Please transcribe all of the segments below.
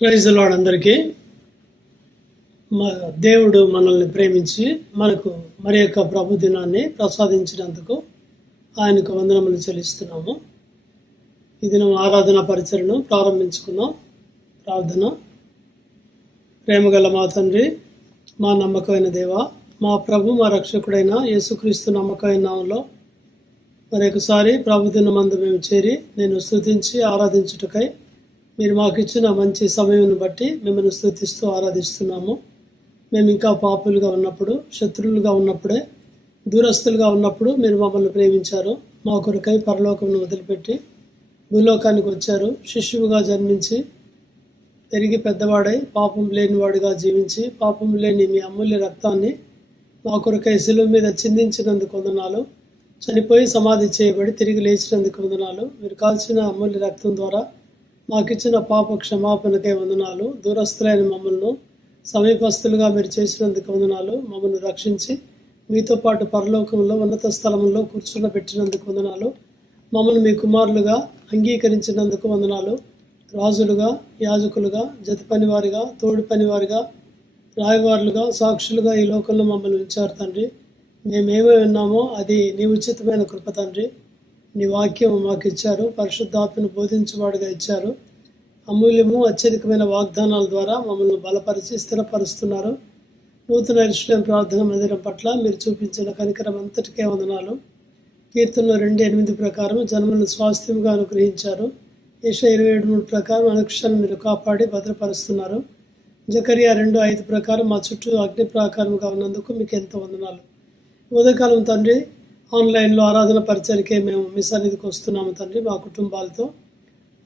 Praise the Lord అందరికీ. దేవుడు మనల్ని ప్రేమించి మనకు మరి యొక్క ప్రభు దినాన్ని ప్రసాదించినందుకు ఆయనకు వందనములు చెల్లిస్తున్నాము. ఈ దినం ఆరాధన పరిచయను ప్రారంభించుకున్నాం. ప్రార్థన. ప్రేమగల మా తండ్రి, మా నమ్మకమైన దేవ, మా ప్రభు మా రక్షకుడైన యేసుక్రీస్తు నమ్మకమైన నామములో మరొకసారి ప్రభు దినమందు మేము చేరి నేను స్తుతించి ఆరాధించుటకై మీరు మాకు ఇచ్చిన మంచి సమయం బట్టి మిమ్మల్ని స్తుతిస్తూ ఆరాధిస్తున్నాము. మేము ఇంకా పాపులుగా ఉన్నప్పుడు, శత్రువులుగా ఉన్నప్పుడే, దూరస్తులుగా ఉన్నప్పుడు మీరు మమ్మల్ని ప్రేమించారు. మా కొరకై పరలోకమును వదిలిపెట్టి భూలోకానికి వచ్చారు. శిశువుగా జన్మించి పెరిగి పెద్దవాడై పాపం లేనివాడిగా జీవించి పాపం లేని మీ అమూల్య రక్తాన్ని మా కొరకై శిలువ మీద చిందించినందుకు వందనాలు. చనిపోయి సమాధి చేయబడి తిరిగి లేచినందుకు వందనాలు. మీరు కాల్చిన అమూల్య రక్తం ద్వారా మాకిచ్చిన పాప క్షమాపణకై వందనాలు. దూరస్తులైన మమ్మల్ని సమీపస్తులుగా మీరు చేసినందుకు వందనాలు. మమ్మల్ని రక్షించి మీతో పాటు పరలోకంలో ఉన్నత స్థలంలో కూర్చుండబెట్టినందుకు వందనాలు. మమ్మల్ని మీ కుమారులుగా అంగీకరించినందుకు వందనాలు. రాజులుగా, యాజకులుగా, జత పనివారిగా, తోడు పనివారిగా, రాయవారులుగా, సాక్షులుగా ఈ లోకంలో మమ్మల్ని ఉంచారు తండ్రి. మేమేమో విన్నామో అది నీ ఉచితమైన కృప తండ్రి. నీ వాక్యం మాకు ఇచ్చారు. పరిశుద్ధాత్మను బోధించువాడుగా ఇచ్చారు. అమూల్యము అత్యధికమైన వాగ్దానాల ద్వారా మమ్మల్ని బలపరిచి స్థిరపరుస్తున్నారు. నూతన యెరూషలేము ప్రార్థన మందిరం పట్ల మీరు చూపించిన కనికరం అంతటికే వందనాలు. కీర్తనలు 2:8 ప్రకారం జన్మలను స్వాస్థ్యంగా అనుగ్రహించారు. యెషయా 27:3 ప్రకారం అనుక్షణం మీరు కాపాడి భద్రపరుస్తున్నారు. జకరియా 2:5 ప్రకారం మా చుట్టూ అగ్ని ప్రాకారంగా ఉన్నందుకు మీకు ఎంతో వందనాలు. ఉదయకాలం తండ్రి, ఆన్లైన్లో ఆరాధన పరిచయకే మేము మీ సన్నిధికి వస్తున్నాము తండ్రి. మా కుటుంబాలతో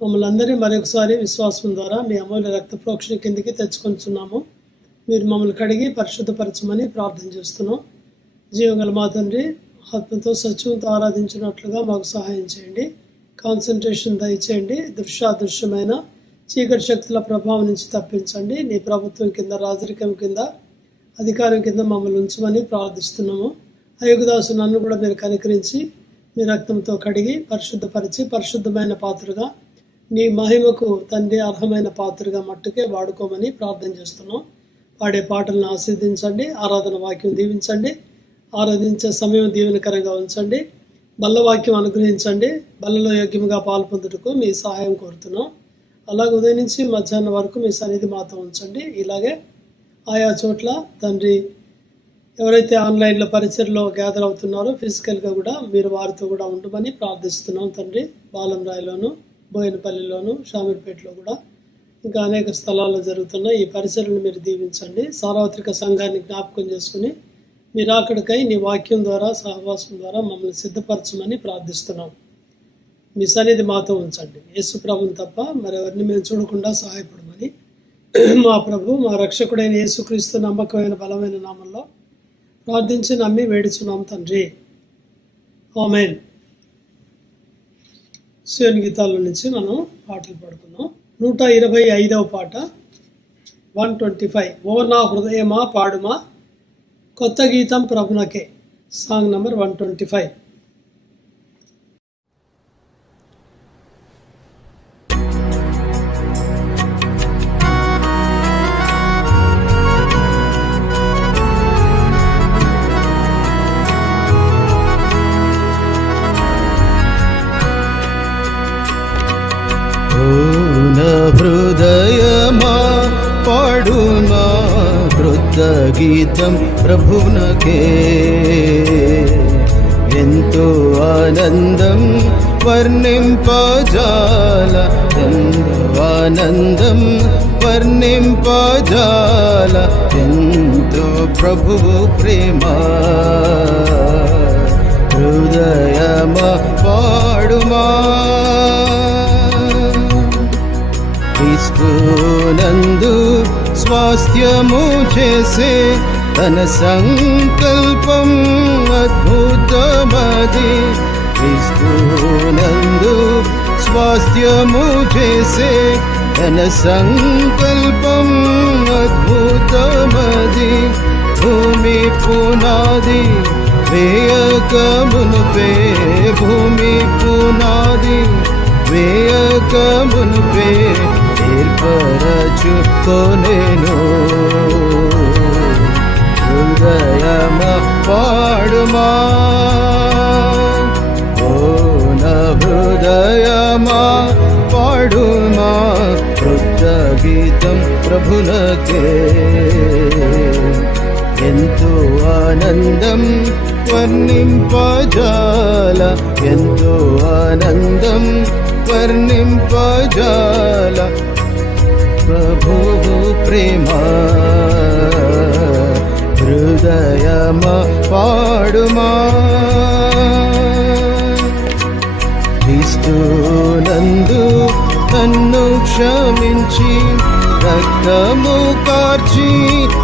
మమ్మల్ని అందరినీ మరొకసారి విశ్వాసం ద్వారా మీ అమూల్య రక్త ప్రోక్షణ కిందికి తెచ్చుకొంచున్నాము. మీరు మమ్మల్ని కడిగి పరిశుద్ధపరచమని ప్రార్థన చేస్తున్నాం. జీవగల మా తండ్రి, ఆత్మతో సత్యంతో ఆరాధించినట్లుగా మాకు సహాయం చేయండి. కాన్సన్ట్రేషన్ దయచేయండి. దృశ్యాదృశ్యమైన చీకటి శక్తుల ప్రభావం నుంచి తప్పించండి. నీ ప్రభుత్వం కింద, రాజరికం కింద, అధికారం కింద మమ్మల్ని ఉంచమని ప్రార్థిస్తున్నాము. అయోగదాసు నన్ను కూడా మీరు కనికరించి మీ రక్తంతో కడిగి పరిశుద్ధపరిచి పరిశుద్ధమైన పాత్రగా నీ మహిమకు తండ్రి అర్హమైన పాత్రగా మట్టుకే వాడుకోమని ప్రార్థన చేస్తున్నాం. పాడే పాటలను ఆశీర్వదించండి. ఆరాధన వాక్యం దీవించండి. ఆరాధించే సమయం దీవెనకరంగా ఉంచండి. బల్ల వాక్యం అనుగ్రహించండి. బల్లలో యోగ్యంగా పాల్పొందుటకు మీ సహాయం కోరుతున్నాం. అలాగే ఉదయం నుంచి మధ్యాహ్నం వరకు మీ సన్నిధి మాతో ఉంచండి. ఇలాగే ఆయా చోట్ల తండ్రి ఎవరైతే ఆన్లైన్లో పరిచయలో గ్యాదర్ అవుతున్నారో ఫిజికల్గా కూడా మీరు వారితో కూడా ఉండమని ప్రార్థిస్తున్నాం తండ్రి. బాలంరాయిలోను, బోయినపల్లిలోను, షామీర్పేటలో కూడా ఇంకా అనేక స్థలాల్లో జరుగుతున్న ఈ పరిచయలను మీరు దీవించండి. సార్వత్రిక సంఘాన్ని జ్ఞాపకం చేసుకుని మీరు అక్కడికై నీ వాక్యం ద్వారా, సహవాసం ద్వారా మమ్మల్ని సిద్ధపరచమని ప్రార్థిస్తున్నాం. మీ సన్నిధి మాతో ఉంచండి. యేసు ప్రభుని తప్ప మరెవరిని మేము చూడకుండా సహాయపడమని మా ప్రభు మా రక్షకుడైన యేసుక్రీస్తు నమ్మకమైన బలమైన నామంలో ప్రార్థించి నమ్మి వేడుచున్నాం తండ్రి. ఆమేన్. శివుని గీతాల నుంచి మనం పాటలు పాడుకున్నాం. 125వ పాట 125. ఓ నా హృదయమా పాడుమా కొత్త గీతం ప్రభునకే. Song number 125. హృదయమా పాడుమా కృత గీతం ప్రభునకే. ఎంతో ఆనందం వర్ణింపజాల, ఎంతో ఆనందం వర్ణింపజాల, ఎంతో ప్రభువు ప్రేమ. హృదయమా పాడుమా క్రీస్తునందు స్వాస్థ్యము చేసే తన సంకల్పం అద్భుతమది. క్రీస్తునందు స్వాస్థ్యము చేసే తన సంకల్పం అద్భుతమది. భూమి పునాది వేయక మునుపే, భూమి పునాది వేయక మునుపే ఏర్పరచుకొనెను. హృదయమా పాడుమా, ఓ నా హృదయమా పాడుమా, కృతగీతం ప్రభునకే. ఎంతో ఆనందం వర్ణింపజాల, ఎంతో ఆనందం వర్ణింపజాల, ప్రభువు ప్రేమ. హృదయమా పాడుమా, క్రీస్తునందు నన్ను క్షమించి రక్తము కార్చి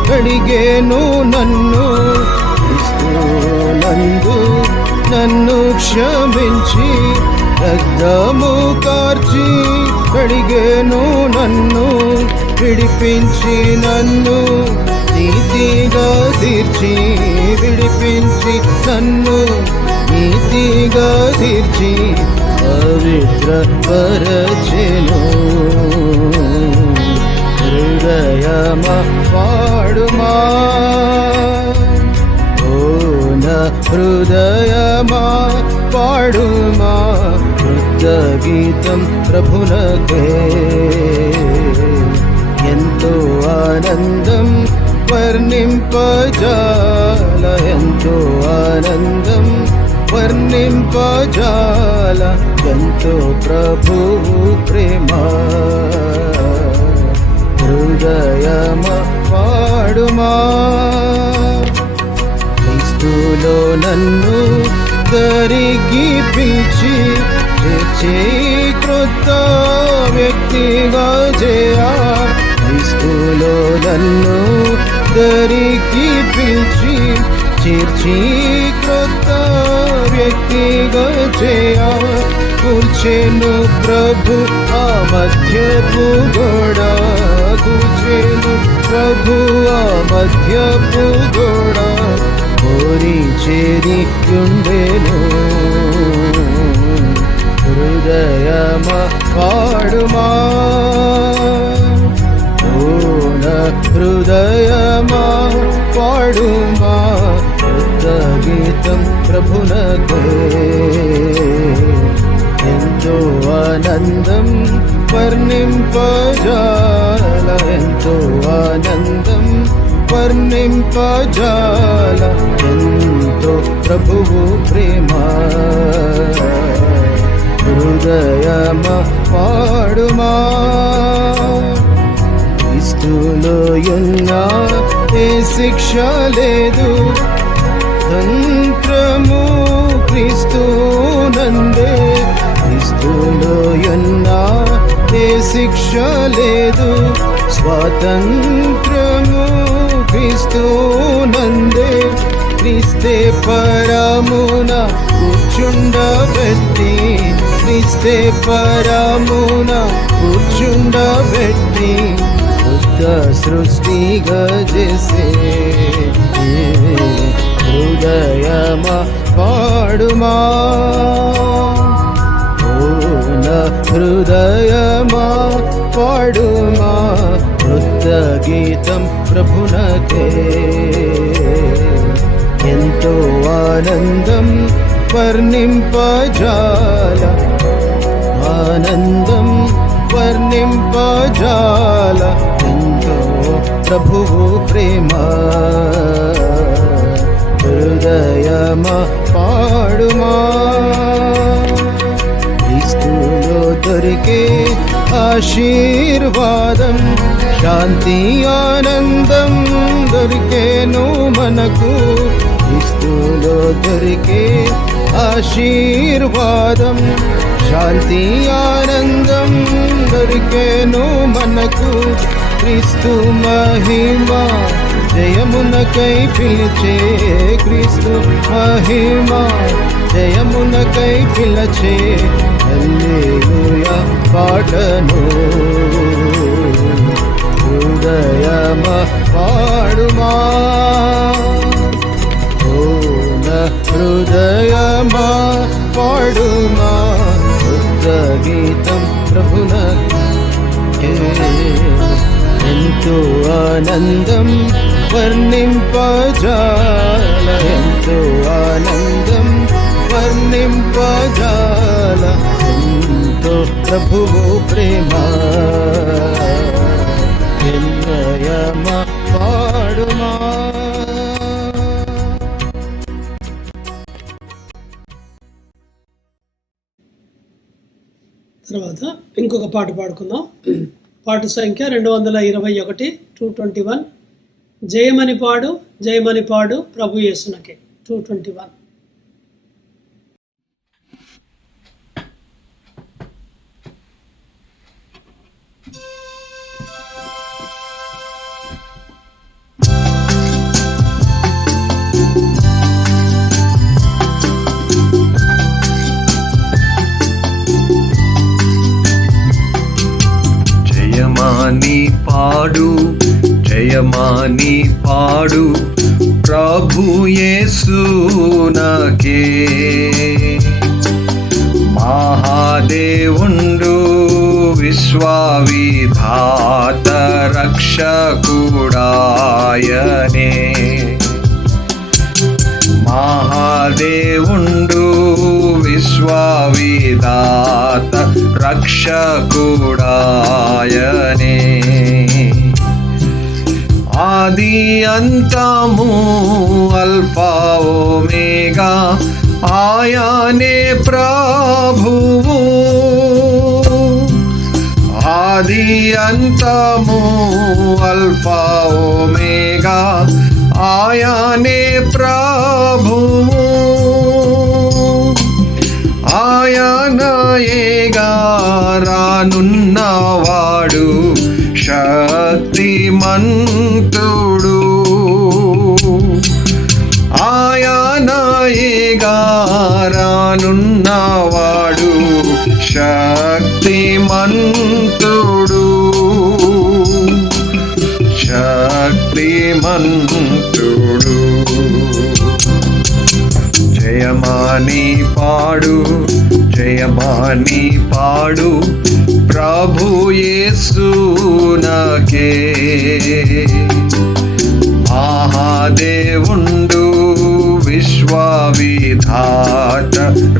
కడిగేను నన్ను. క్రీస్తునందు నన్ను క్షమించి రక్తము కార్చి కడిగేను నన్ను. విడిపించి నన్ను నీతిగా తీర్చి, విడిపించి నన్ను నీతిగా తీర్చి పవిత్రపరచెను. హృదయమా పాడుమా, ఓ నా హృదయమా పాడుమా, కృతగీతం ప్రభునకే. ఎంతో ఆనందం వర్ణింపజాల, ఎంతో ఆనందం వర్ణింపజాల, ఎంతో ప్రభువు ప్రేమ. హృదయమా పాడుమా, క్రీస్తులో నన్ను దరికి పిలిచి చేర్చే క్రొత్త వ్యక్తిగా చేయా. క్రీస్తులో నన్ను దరికి పిలిచి చేర్చి క్రొత్త వ్యక్తిగా చేయా. కూర్చెను ప్రభు ఆ మధ్యపు గోడ, కూర్చెను ప్రభు ఆ మధ్యపు గోడ, కోరి చేరి ఉండెను. హృదయమా పాడుమా, ఓ నా హృదయమా పాడుమా, కృతగీతం ప్రభునకే. ఎంతో ఆనందం వర్ణింపజాల, ఎంతో ఆనందం వర్ణింపజాల, ఎంతో ప్రభువు ప్రేమ. హృదయమా పాడుమా, క్రీస్తులో యున్నా ఏ శిక్ష లేదు, స్వతంత్రము క్రీస్తునందే. క్రీస్తులో యున్నా ఏ శిక్ష లేదు, స్వాతంత్రము క్రీస్తునందే. క్రీస్తే పరమున కూర్చుండబెట్టి, క్రీస్తే పరమున కూర్చుండబెట్టి కొత్త సృష్టిగా చేసే. హృదయమా పాడుమా, ఓ నా హృదయమా పాడుమా, కృతగీతం ప్రభునకే. ఎంతో ఆనందం వర్ణింపజాల, ఆనందం వర్ణింపజాల, ఎంతో ప్రభువు ప్రేమ. హృదయమా పాడుమా, క్రీస్తులో దొరికే ఆశీర్వాదం, శాంతి ఆనందం దొరికేను మనకు. క్రీస్తులో దొరికే ఆశీర్వాదం, శాంతి ఆనందం దొరికేను మనకు. క్రీస్తు మహిమ జయమునకై పిలిచే, క్రీస్తు మహిమ జయమునకై పిలిచే. హల్లెలూయా పాటను. హృదయమా పాడుమా, ఓ నా హృదయమా పాడుమా, కృతగీతం ప్రభునకే. నీకే ఎంతో ఆనందం వర్ణింపజాల, ఎంతో ఆనందం వర్ణింపజాల, ఎంతో ప్రభువు ప్రేమ ఎన్నయమా పాడుమా. తర్వాత ఇంకొక పాట పాడుకుందాం. పాట సంఖ్య 221, 221. జయమని పాడు జయమని పాడు ప్రభు యేసునకే. 221. జయమాని పాడు జయమాని పాడు ప్రభు యేసునకే. మహాదేవుండు విశ్వవిధాత రక్షకుడాయనే. మహాదేవుండు విశ్వవిధాత రక్షకుడాయనే. ఆది అంతము అల్ఫా ఓమేగా ఆయనే ప్రభువు. ఆది అంతము అల్ఫా ఓమేగా ఆయనే ప్రభువు. ఆయనయేగా రానున్నవాడు శక్తిమంతుడు. ఆయనయేగా రానున్నవాడు శక్తిమంతుడు. శక్తిమంతుడు. జయమాని పాడు జయమాని పాడు ప్రభు యేసునకే. మహాదేవుండు విశ్వవిధాత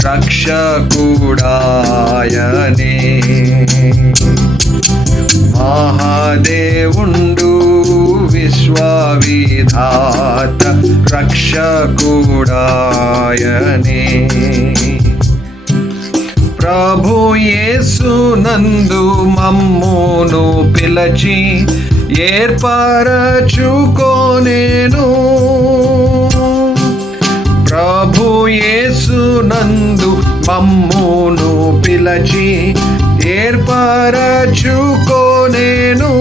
రక్షకుడాయనే. మహాదేవుండు విశ్వవిధాత రక్షకుడాయనే. ప్రభు యేసునందు మమ్మును పిలచి ఏర్పరచుకొనెను. ప్రభు యేసునందు మమ్మును పిలచి ఏర్పరచుకొనెను.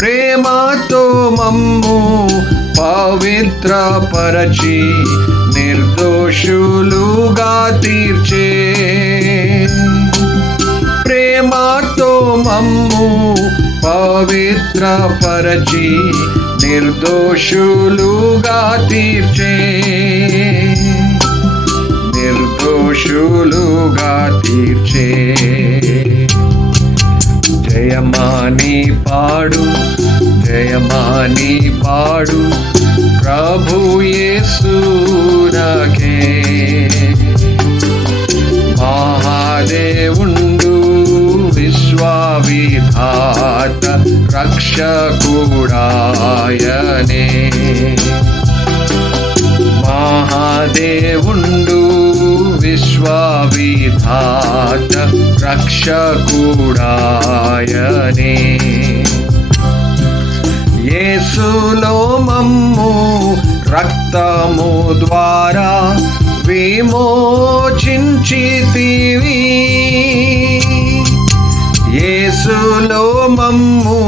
ప్రేమతో మమ్ము పవిత్రపరచి నిర్దోషులుగా తీర్చే. ప్రేమతో మమ్ము పవిత్రపరచి నిర్దోషులుగా తీర్చే. నిర్దోషులుగా తీర్చే. జయమాని పాడు జయమాని పాడు ప్రభు యేసునకే. మహాదేవుండు విశ్వవిధాత రక్షకుడాయనే. మహాదేవుండు విశ్వవిధాత రక్షకుడాయనే. యేసులో మమ్ము రక్తము ద్వారా విమోచించితివి. యేసులో మమ్ము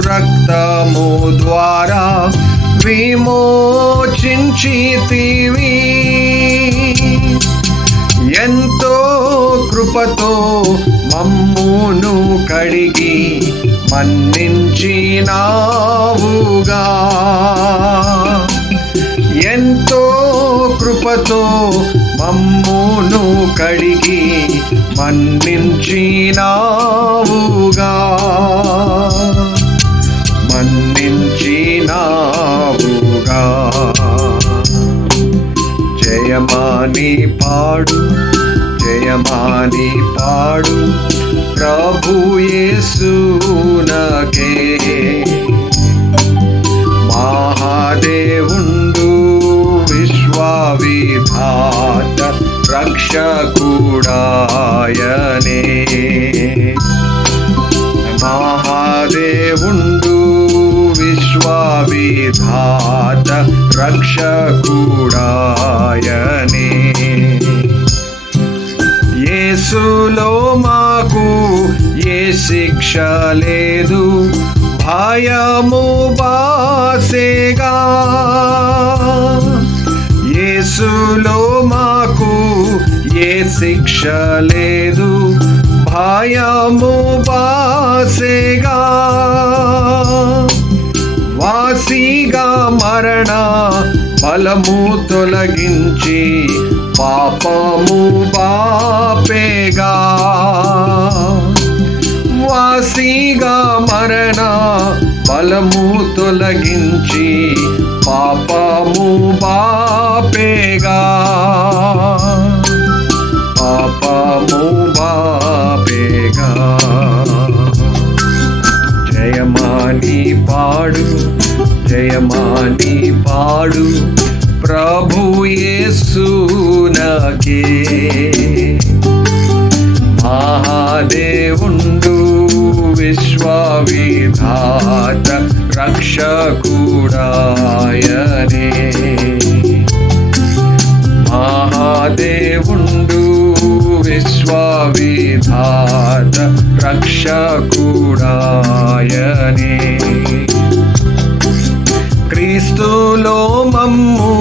రక్తము ద్వారా విమోచించితివి. ఎంతో కృపతో మమ్మును కడిగి మన్నించినావుగా. ఎంతో కృపతో మమ్మును కడిగి మన్నించినావుగా మన్నించినావుగా. జయమాని పాడు జయమాని పాడు ప్రభు యేసునకే. మహాదేవుండు విశ్వవిధాత రక్షకుడాయనే. మహాదేవుండు విశ్వవిధాత రక్షకుడాయనే. యేసులో మాకు ఏ శిక్ష లేదు, భయము బాసేగా. యేసులో మాకు ఏ శిక్ష లేదు, భయము బాసేగా. వాసిగా మరణ బలము తొలగించి పాపము బాపేగా. వాసిగా మరణ బలము తొలగించి పాపము బాపేగా. పాపము బాపేగా. జయమాని పాడు జయమాని పాడు ప్రభు యేసునకే. మహాదేవుండు విశ్వవిధాత రక్షకుడాయనే. మహాదేవుండు విశ్వవిధాత రక్షకుడాయనే. క్రీస్తులో మమ్ము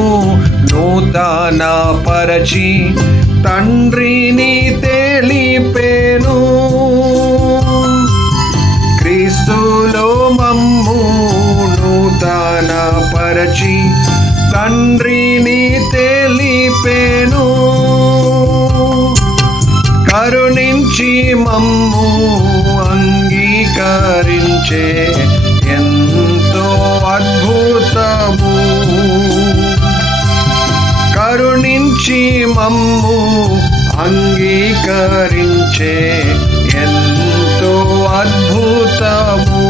నూతన పరచి తండ్రిని తెలిపేను. క్రీస్తులో మమ్ము నూతన పరచి తండ్రిని తెలిపేను. కరుణించి మమ్ము అంగీకరించే ఎంతో అద్భుతము. కరుణించి మమ్ము అంగీకరించే ఎంతో అద్భుతము.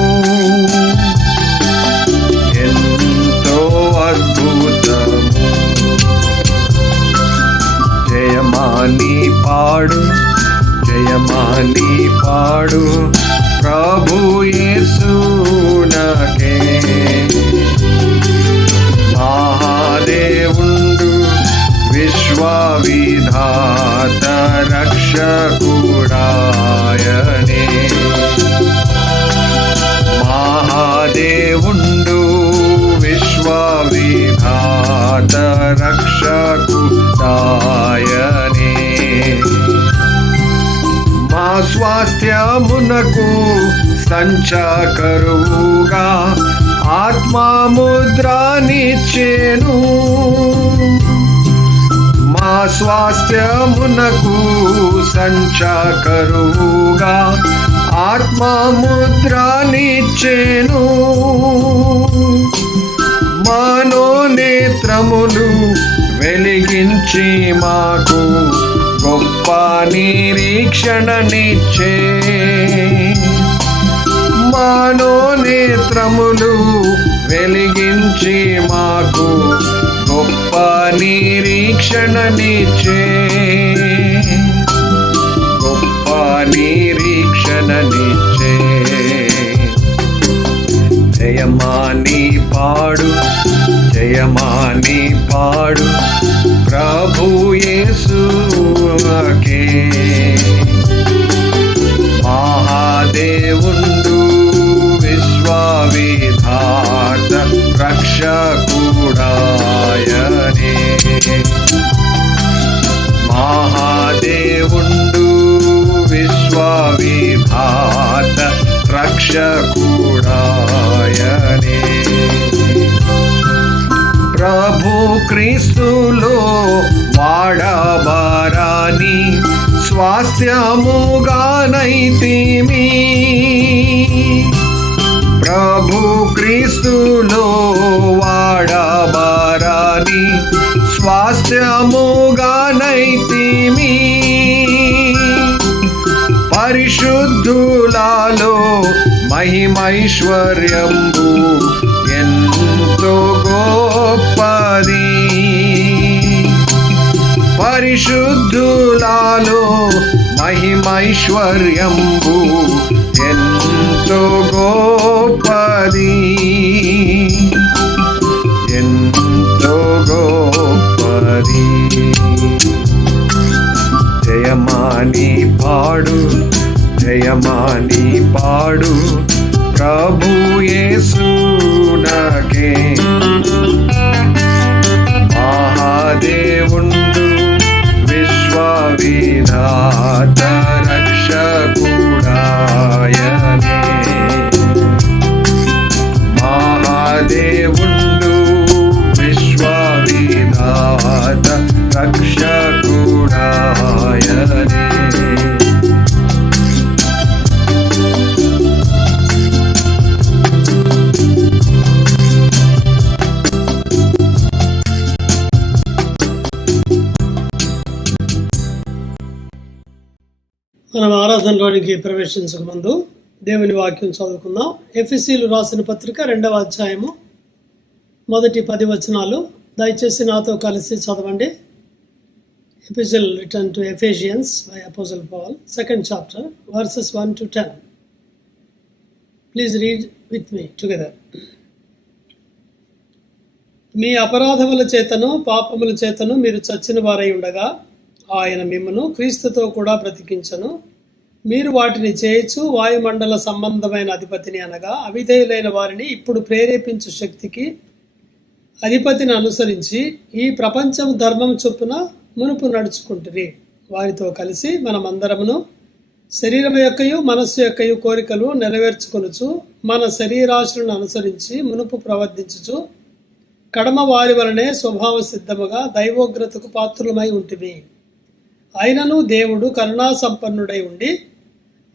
ఎంతో అద్భుతము. జయమాని పాడు జయమాని పాడు ప్రభు యేసునకే. మహాదేవుండు విశ్వవిధాత రక్షకుడాయనే. మహాదేవుండు విశ్వవిధాత రక్షకుడాయనే. మా స్వాస్థ్యమునకు సంచకరువుగా ఆత్మముద్రానిచ్చెను. మా స్వాస్థ్యమునకు సంచకరువుగా ఆత్మముద్రానిచ్చెను. మనోనేత్రములు వెలిగించి మాకు గొప్ప నిరీక్షణనిచ్చే. మనోనేత్రములు వెలిగించి మాకు గొప్ప నిరీక్షణనిచ్చే. గొప్ప నిరీక్షణనిచ్చే. జయమాని పాడు జయమాని పాడు ప్రభు యేసునకే. మహాదేవుండు విశ్వవిధాత రక్షకుడాయనే. మహాదేవుండు విశ్వవిధాత రక్షకుడాయనే. ప్రభు క్రీస్తులో వాడబడిన స్వాస్థ్యముగానైతిమి ప్రభు క్రీస్తులో వాడబారని స్వాస్థ్యముగానైతిమి పరిశుద్ధులలో మహిమైశ్వర్యంబు ఎంతో గొప్పది పరిశుద్ధులలో మహిమైశ్వర్యంబు ఎంతో గొప్పది ఎంతో గొప్పది జయమాని పాడు జయమాని పాడు ప్రభు యేసునకే మహాదేవుండు విశ్వవిధాత రక్షకుడాయనే మహాదేవుండు విశ్వవిధాత రక్షకుడాయనే మనం ఆరాధనలోనికి ప్రవేశించక ముందు దేవుని వాక్యం చదువుకుందాం. ఎఫెసీయులు రాసిన పత్రిక 2వ అధ్యాయము మొదటి 10 వచనాలు దయచేసి నాతో కలిసి చదవండి. Epistle written to Ephesians by apostle Paul, 2nd chapter, verses 1 to 10. Please read with me together. మీ అపరాధముల చేతను పాపముల చేతను మీరు చచ్చిన వారై ఉండగా ఆయన మిమ్మును క్రీస్తుతో కూడా బ్రతికించను. మీరు వాటిని చేయొచ్చు వాయుమండల సంబంధమైన అధిపతిని అనగా అవిధేయులైన వారిని ఇప్పుడు ప్రేరేపించు శక్తికి అధిపతిని అనుసరించి ఈ ప్రపంచం ధర్మం చొప్పున మునుపు నడుచుకుంటురి. వారితో కలిసి మనమందరమును శరీరం యొక్కయు మనస్సు యొక్కయు కోరికలు నెరవేర్చుకొనుచు మన శరీరాశులను అనుసరించి మునుపు ప్రవర్తించుచు కడమ వారి వలనే స్వభావ సిద్ధముగా దైవోగ్రతకు పాత్రులమై ఉంటివి. అయినను దేవుడు కరుణా సంపన్నుడై ఉండి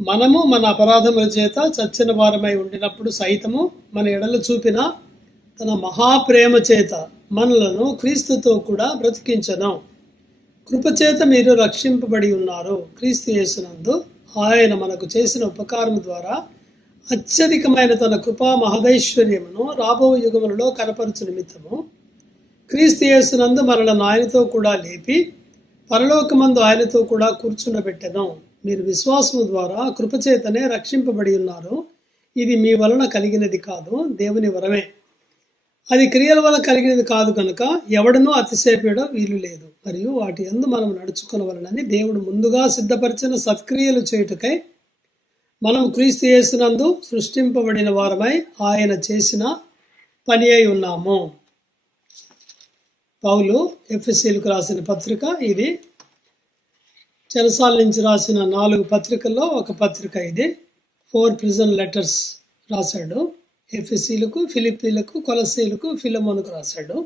మనము మన అపరాధముల చేత చచ్చిన వారమై ఉండినప్పుడు సైతము మన ఎడల చూపిన తన మహాప్రేమ చేత మనలను క్రీస్తుతో కూడా బ్రతికించను. కృపచేత మీరు రక్షింపబడి ఉన్నారు. క్రీస్తు యేసునందు ఆయన మనకు చేసిన ఉపకారం ద్వారా అత్యధికమైన తన కృపా మహదైశ్వర్యమును రాబో యుగములలో కనపరచు నిమిత్తము క్రీస్తు యేసునందు మనలను ఆయనతో కూడా లేపి పరలోకమందు ఆయనతో కూడా కూర్చుండబెట్టెను. మీరు విశ్వాసము ద్వారా కృపచేతనే రక్షింపబడి ఉన్నారు. ఇది మీ వలన కలిగినది కాదు, దేవుని వరమే. అది క్రియల వల్ల కలిగినది కాదు కనుక ఎవడనూ అతిశయపడడం వీలు లేదు. మరియు వాటి యందు మనం నడుచుకొనవలనని దేవుడు ముందుగా సిద్ధపరిచిన సత్క్రియలు చేయుటకై మనం క్రీస్తు యేసునందు సృష్టింపబడిన వారమై ఆయన చేసిన పని అయి ఉన్నాము. పౌలు ఎఫెసీయులకు రాసిన పత్రిక ఇది. చెరసాల నుంచి రాసిన 4 పత్రికల్లో ఒక పత్రిక ఇది. 4 ప్రిజన్ లెటర్స్ రాశాడు. ఎఫెసీయులకు, ఫిలిప్పీలకు, కొలస్సీయులకు, ఫిలెమోనుకు రాశాడు.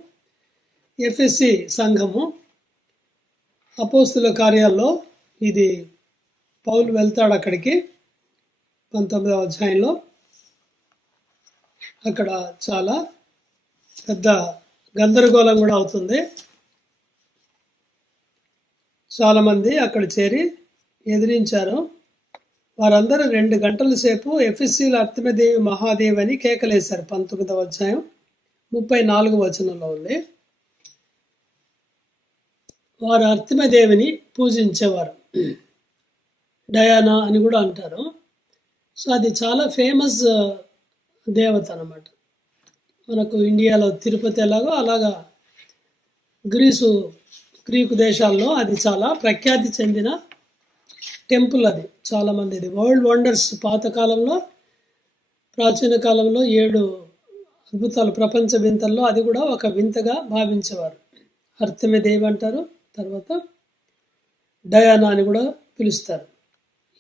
ఎఫెసీ సంఘము అపోస్తుల కార్యాల్లో ఇది పౌలు వెళ్తాడు అక్కడికి 19వ అధ్యాయంలో. అక్కడ చాలా పెద్ద గందరగోళం కూడా అవుతుంది. చాలామంది అక్కడ చేరి ఎదిరించారు. వారందరూ 2 గంటల సేపు ఎఫెసీయుల అర్తెమిదేవి మహాదేవి అని కేకలేశారు. 19వ అధ్యాయం 34వ వచనంలో ఉంది. వారు అర్తెమిదేవిని పూజించేవారు. డయానా అని కూడా అంటారు. సో అది చాలా ఫేమస్ దేవత అన్నమాట. మనకు ఇండియాలో తిరుపతి ఎలాగో అలాగా గ్రీకు దేశాల్లో అది చాలా ప్రఖ్యాతి చెందిన టెంపుల్. అది చాలామంది ఇది వరల్డ్ వండర్స్. పాతకాలంలో ప్రాచీన కాలంలో 7 అద్భుతాలు ప్రపంచ వింతల్లో అది కూడా ఒక వింతగా భావించేవారు. అర్తెమిదేవి అంటారు. తర్వాత డయానా అని కూడా పిలుస్తారు.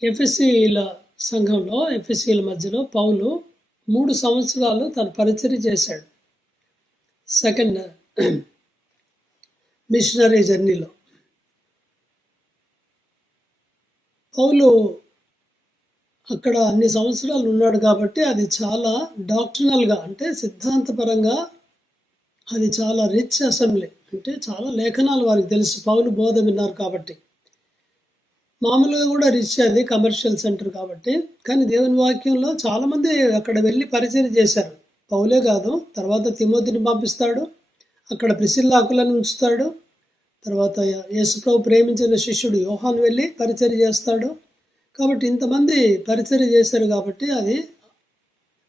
ఎఫెసీయుల సంఘంలో ఎఫెసీయుల మధ్యలో పౌలు 3 సంవత్సరాలు తన పరిచర్య చేశాడు. 2nd మిషనరీ జర్నీలో. పౌలు అక్కడ అన్ని సంవత్సరాలు ఉన్నాడు కాబట్టి అది చాలా డాక్ట్రినల్గా, అంటే సిద్ధాంతపరంగా అది చాలా రిచ్ అసెంబ్లీ, అంటే చాలా లేఖనాలు వారికి తెలుసు, పౌలు బోధ విన్నారు కాబట్టి. మామూలుగా కూడా రిచ్, అది కమర్షియల్ సెంటర్ కాబట్టి. కానీ దేవుని వాక్యంలో చాలామంది అక్కడ వెళ్ళి పరిచయం చేశారు. పౌలే కాదు, తర్వాత తిమోతిని పంపిస్తాడు, అక్కడ ప్రిసిల్లాకులను ఉంచుతాడు, తర్వాత యేసుప్రభు ప్రేమించిన శిష్యుడు యోహాను వెళ్ళి పరిచయం చేస్తాడు. కాబట్టి ఇంతమంది పరిచయం చేశారు కాబట్టి అది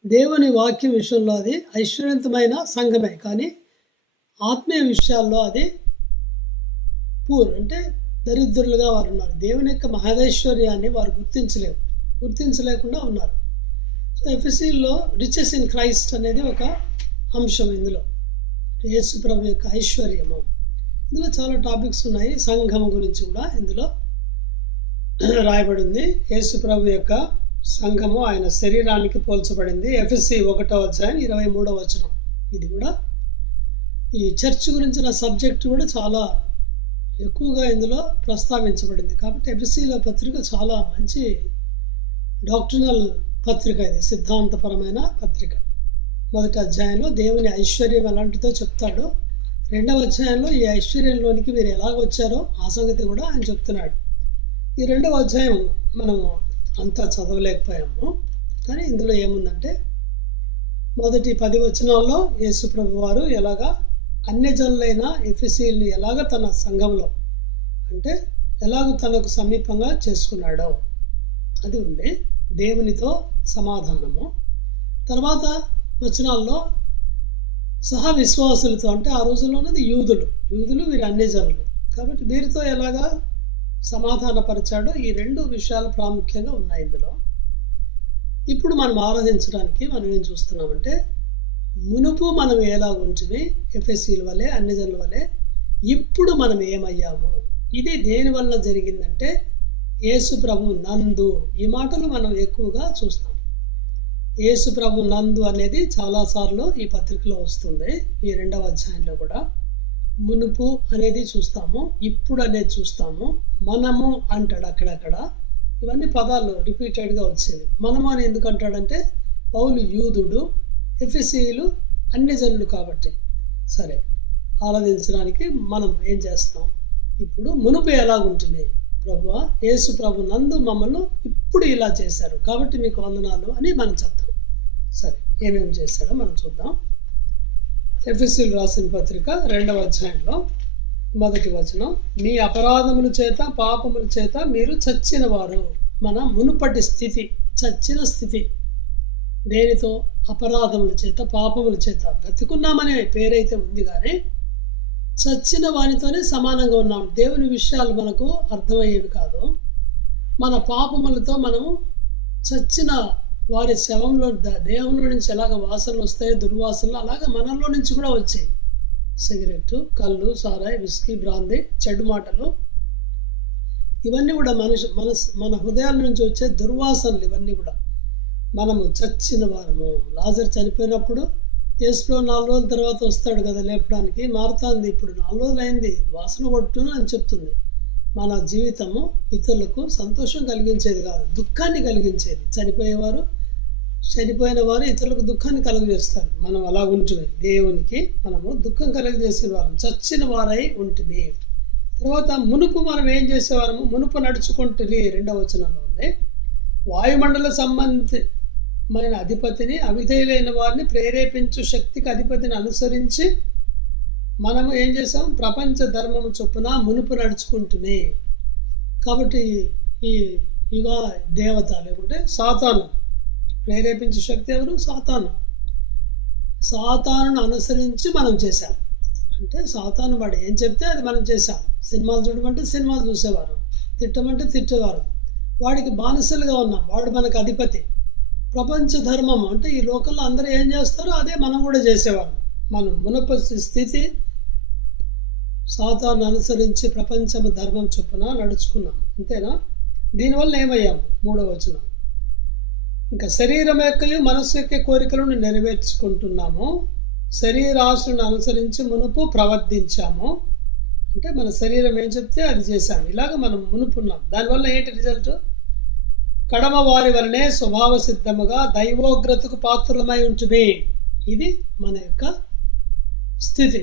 దేవుని వాక్యం విషయంలో అది ఐశ్వర్యవంతమైన సంఘమే. కానీ ఆత్మీయ విషయాల్లో అది పూర్, అంటే దరిద్రులుగా వారు ఉన్నారు. దేవుని యొక్క మహదైశ్వర్యాన్ని వారు గుర్తించలేకుండా ఉన్నారు. సో ఎఫెసీలో రిచెస్ ఇన్ క్రైస్ట్ అనేది ఒక అంశం. ఇందులో యేసు ప్రభు యొక్క ఐశ్వర్యము, ఇందులో చాలా టాపిక్స్ ఉన్నాయి. సంఘం గురించి కూడా ఇందులో రాయబడింది. యేసు ప్రభు యొక్క సంఘము ఆయన శరీరానికి పోల్చబడింది. ఎఫెసీ 1:23. ఇది కూడా ఈ చర్చ్ గురించిన సబ్జెక్ట్ కూడా చాలా ఎక్కువగా ఇందులో ప్రస్తావించబడింది. కాబట్టి ఎఫెసీల పత్రిక చాలా మంచి డాక్ట్రినల్ పత్రిక, ఇది సిద్ధాంతపరమైన పత్రిక. 1వ అధ్యాయంలో దేవుని ఐశ్వర్యం ఎలాంటిదో చెప్తాడు. 2వ అధ్యాయంలో ఈ ఐశ్వర్యంలోనికి మీరు ఎలాగొచ్చారో ఆ సంగతి కూడా ఆయన చెప్తున్నాడు. ఈ 2వ అధ్యాయం మనము అంతా చదవలేకపోయాము, కానీ ఇందులో ఏముందంటే మొదటి 10 వచనాల్లో యేసు ప్రభు వారు ఎలాగా అన్యజనులైన ఎఫెసీయుల్ని ఎలాగ తన సంఘంలో, అంటే ఎలాగ తనకు సమీపంగా చేసుకున్నాడో అది ఉంది. దేవునితో సమాధానము. తర్వాత వచనాల్లో సహా విశ్వాసులతో, అంటే ఆ రోజుల్లోనది యూదులు వీరి అన్యజనులు కాబట్టి వీరితో ఎలాగా సమాధానపరిచాడో ఈ 2 విషయాలు ప్రాముఖ్యంగా ఉన్నాయి ఇందులో. ఇప్పుడు మనం ఆరాధించడానికి మనం ఏం చూస్తున్నామంటే, మునుపు మనం ఎలాగుంటివి ఎఫెసీల వలె అన్యజనుల వలె, ఇప్పుడు మనం ఏమయ్యాము. ఇది దేని వల్ల జరిగిందంటే యేసు ప్రభు నందు. ఈ మాటలు మనం ఎక్కువగా చూస్తాం. యేసు ప్రభు నందు అనేది చాలాసార్లు ఈ పత్రికలో వస్తుంది. ఈ 2వ అధ్యాయంలో కూడా మునుపు అనేది చూస్తాము, ఇప్పుడు అనేది చూస్తాము, మనము అంటాడు అక్కడక్కడ. ఇవన్నీ పదాలు రిపీటెడ్గా వచ్చేవి. మనము అని ఎందుకు అంటాడంటే పౌలు యూదుడు, ఎఫెసీయులు అన్యజనులు కాబట్టి. సరే, ఆరాధించడానికి మనం ఏం చేస్తాం, ఇప్పుడు మునుపు ఎలాగుంటుంది ప్రభువా, యేసు ప్రభు నందు మమ్మల్ని ఇప్పుడు ఇలా చేశారు కాబట్టి మీకు వందనాలు అని మనం చెప్తాం. సరే, ఏమేమి చేశాడో మనం చూద్దాం. ఎఫెసీయులు రాసిన పత్రిక 2వ అధ్యాయంలో 1వ వచనం, మీ అపరాధముల చేత పాపముల చేత మీరు చచ్చిన వారు. మన మునుపటి స్థితి, చచ్చిన స్థితి. దేనితో? అపరాధముల చేత పాపముల చేత. బ్రతికున్నామనే పేరైతే ఉంది కానీ చచ్చిన వానితోనే సమానంగా ఉన్నాం. దేవుని విషయాలు మనకు అర్థమయ్యేవి కాదు. మన పాపములతో మనము చచ్చిన వారి శవంలో, దేహంలో నుంచి ఎలాగ వాసనలు వస్తాయో దుర్వాసనలు, అలాగే మనలో నుంచి కూడా వచ్చాయి. సిగరెట్, కళ్ళు, సారాయి, విస్కీ, బ్రాందీ, చెడు మాటలు, ఇవన్నీ కూడా మన హృదయాల నుంచి వచ్చే దుర్వాసనలు. ఇవన్నీ కూడా మనము చచ్చిన వారము. లాజర్ చనిపోయినప్పుడు యేసుప్రభు 4 రోజుల తర్వాత వస్తాడు కదా లేపడానికి. మారుతుంది, ఇప్పుడు 4 రోజులు అయింది, వాసన కొట్టును అని చెప్తుంది. మన జీవితము ఇతరులకు సంతోషం కలిగించేది కాదు, దుఃఖాన్ని కలిగించేది. చనిపోయిన వారు ఇతరులకు దుఃఖాన్ని కలుగజేస్తారు. మనం అలా ఉంటుంది. దేవునికి మనము దుఃఖం కలుగజేసిన వారం, చచ్చిన వారై ఉంటుంది. తర్వాత మునుపు మనం ఏం చేసేవారము, మునుపు నడుచుకుంటుంది. 2వ వచనంలో ఉంది, వాయుమండల సంబంధమైన అధిపతిని, అవిధేయులైన వారిని ప్రేరేపించు శక్తికి అధిపతిని అనుసరించి మనము ఏం చేసాం, ప్రపంచ ధర్మము చొప్పున మునుపు నడుచుకుంటుంది. కాబట్టి ఈ యుగ దేవత లేకుంటే సాతాను, ప్రేరేపించే శక్తి ఎవరు? సాతానును అనుసరించి మనం చేశాం. అంటే సాతాను వాడు ఏం చెప్తే అది మనం చేశాం. సినిమాలు చూడమంటే సినిమాలు చూసేవారు, తిట్టమంటే తిట్టేవారు. వాడికి బానిసలుగా ఉన్నాం, వాడు మనకు అధిపతి. ప్రపంచ ధర్మం అంటే ఈ లోకంలో అందరూ ఏం చేస్తారో అదే మనం కూడా చేసేవారు. మనం మునుపటి స్థితి సాతాను అనుసరించి ప్రపంచము ధర్మం చొప్పున నడుచుకున్నాం. అంతేనా? దీనివల్ల ఏమయ్యాము? 3వ వచనం, ఇంకా శరీరం యొక్క మనస్సు యొక్క కోరికలను నెరవేర్చుకుంటున్నాము, శరీరాశలను అనుసరించి మునుపు ప్రవర్తించాము. అంటే మన శరీరం ఏం చెప్తే అది చేశాము. ఇలాగ మనం మునుపున్నాం. దానివల్ల ఏంటి రిజల్ట్? కడమ వారి వలనే స్వభావ సిద్ధముగా దైవోగ్రతకు పాత్రలమై ఉంటుంది. ఇది మన యొక్క స్థితి,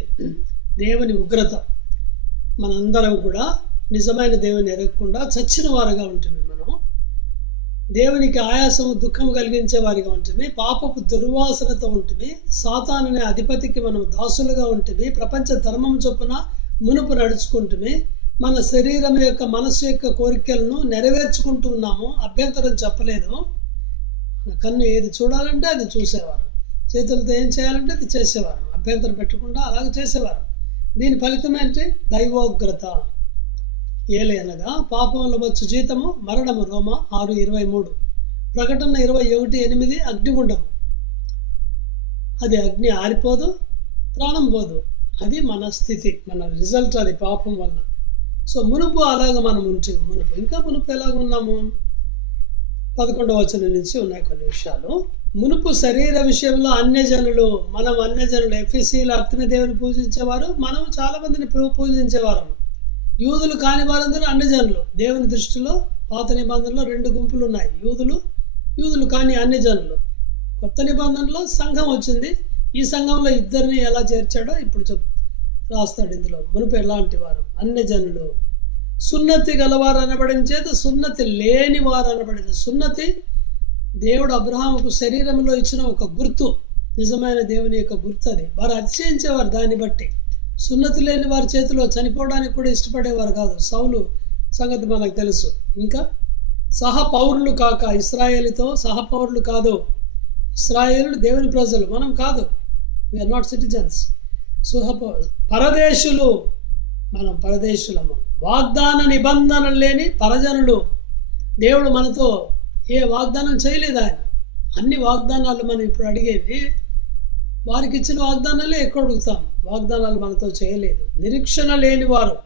దేవుని ఉగ్రత. మనందరం కూడా నిజమైన దేవుని ఎరగకుండా చచ్చిన వారుగా ఉంటుంది. మనం దేవునికి ఆయాసము దుఃఖం కలిగించే వారిగా ఉంటుంది. పాపపు దుర్వాసనతో ఉంటుంది. సాతాను అనే అధిపతికి మనం దాసులుగా ఉంటుంది. ప్రపంచ ధర్మం చొప్పున మునుపు నడుచుకుంటుంది. మన శరీరం యొక్క మనసు యొక్క కోరికలను నెరవేర్చుకుంటూ ఉన్నాము. అభ్యంతరం చెప్పలేదు. మన కన్ను ఏది చూడాలంటే అది చూసేవారు, చేతులతో ఏం చేయాలంటే అది చేసేవారు, అభ్యంతరం పెట్టకుండా అలాగే చేసేవారు. దీని ఫలితం ఏంటి? దైవోగ్రత. ఏలయనగా పాపంలో వచ్చు జీతము మరణము. రోమ 6:23. ప్రకటన 21:8 అగ్నిగుండము. అది అగ్ని ఆరిపోదు, ప్రాణం పోదు. అది మన స్థితి, మన రిజల్ట్. అది పాపం వల్ల. సో మునుపు అలాగ మనం ఉంటుంది. మునుపు ఎలాగ ఉన్నాము? 11వ వచనం నుంచి ఉన్నాయి కొన్ని విషయాలు. మునుపు శరీర విషయంలో అన్యజనులు, మనం అన్యజనులు. ఎఫెసీయులు అర్తమి దేవుని పూజించేవారు, మనం చాలా మందిని పూజించేవారు. యూదులు కాని వారందరూ అన్యజనులు. దేవుని దృష్టిలో పాత నిబంధనలో 2 గుంపులు ఉన్నాయి, యూదులు కాని అన్యజనులు. కొత్త నిబంధనలో సంఘం వచ్చింది. ఈ సంఘంలో ఇద్దరిని ఎలా చేర్చాడో ఇప్పుడు రాస్తాడు ఇందులో. మునుపు ఎలాంటి వారు? అన్యజనులు. సున్నతి గలవారు అనబడిన చేత సున్నతి లేని వారు అనబడిన. సున్నతి దేవుడు అబ్రహాముకు శరీరంలో ఇచ్చిన ఒక గుర్తు, నిజమైన దేవుని యొక్క గుర్తు. అది వారు అతిశయించేవారు దాన్ని బట్టి. సున్నతి లేని వారి చేతిలో చనిపోవడానికి కూడా ఇష్టపడేవారు కాదు. సౌలు సంగతి మనకు తెలుసు. ఇంకా సహపౌరులు కాక, ఇశ్రాయేలుతో సహపౌరులు కాదు. ఇశ్రాయేలు దేవుని ప్రజలు, మనం కాదు. We are not citizens. పరదేశులు, మనం పరదేశులము. వాగ్దాన నిబంధనలు లేని పరజనులు. దేవుడు మనతో ఏ వాగ్దానం చేయలేదు. ఆయన అన్ని వాగ్దానాలు మనం ఇప్పుడు అడిగేవి వారికి ఇచ్చిన వాగ్దానాలే ఎక్కువ అడుగుతాం. వాగ్దానాలు మనతో చేయలేదు. నిరీక్షణ లేని వారు.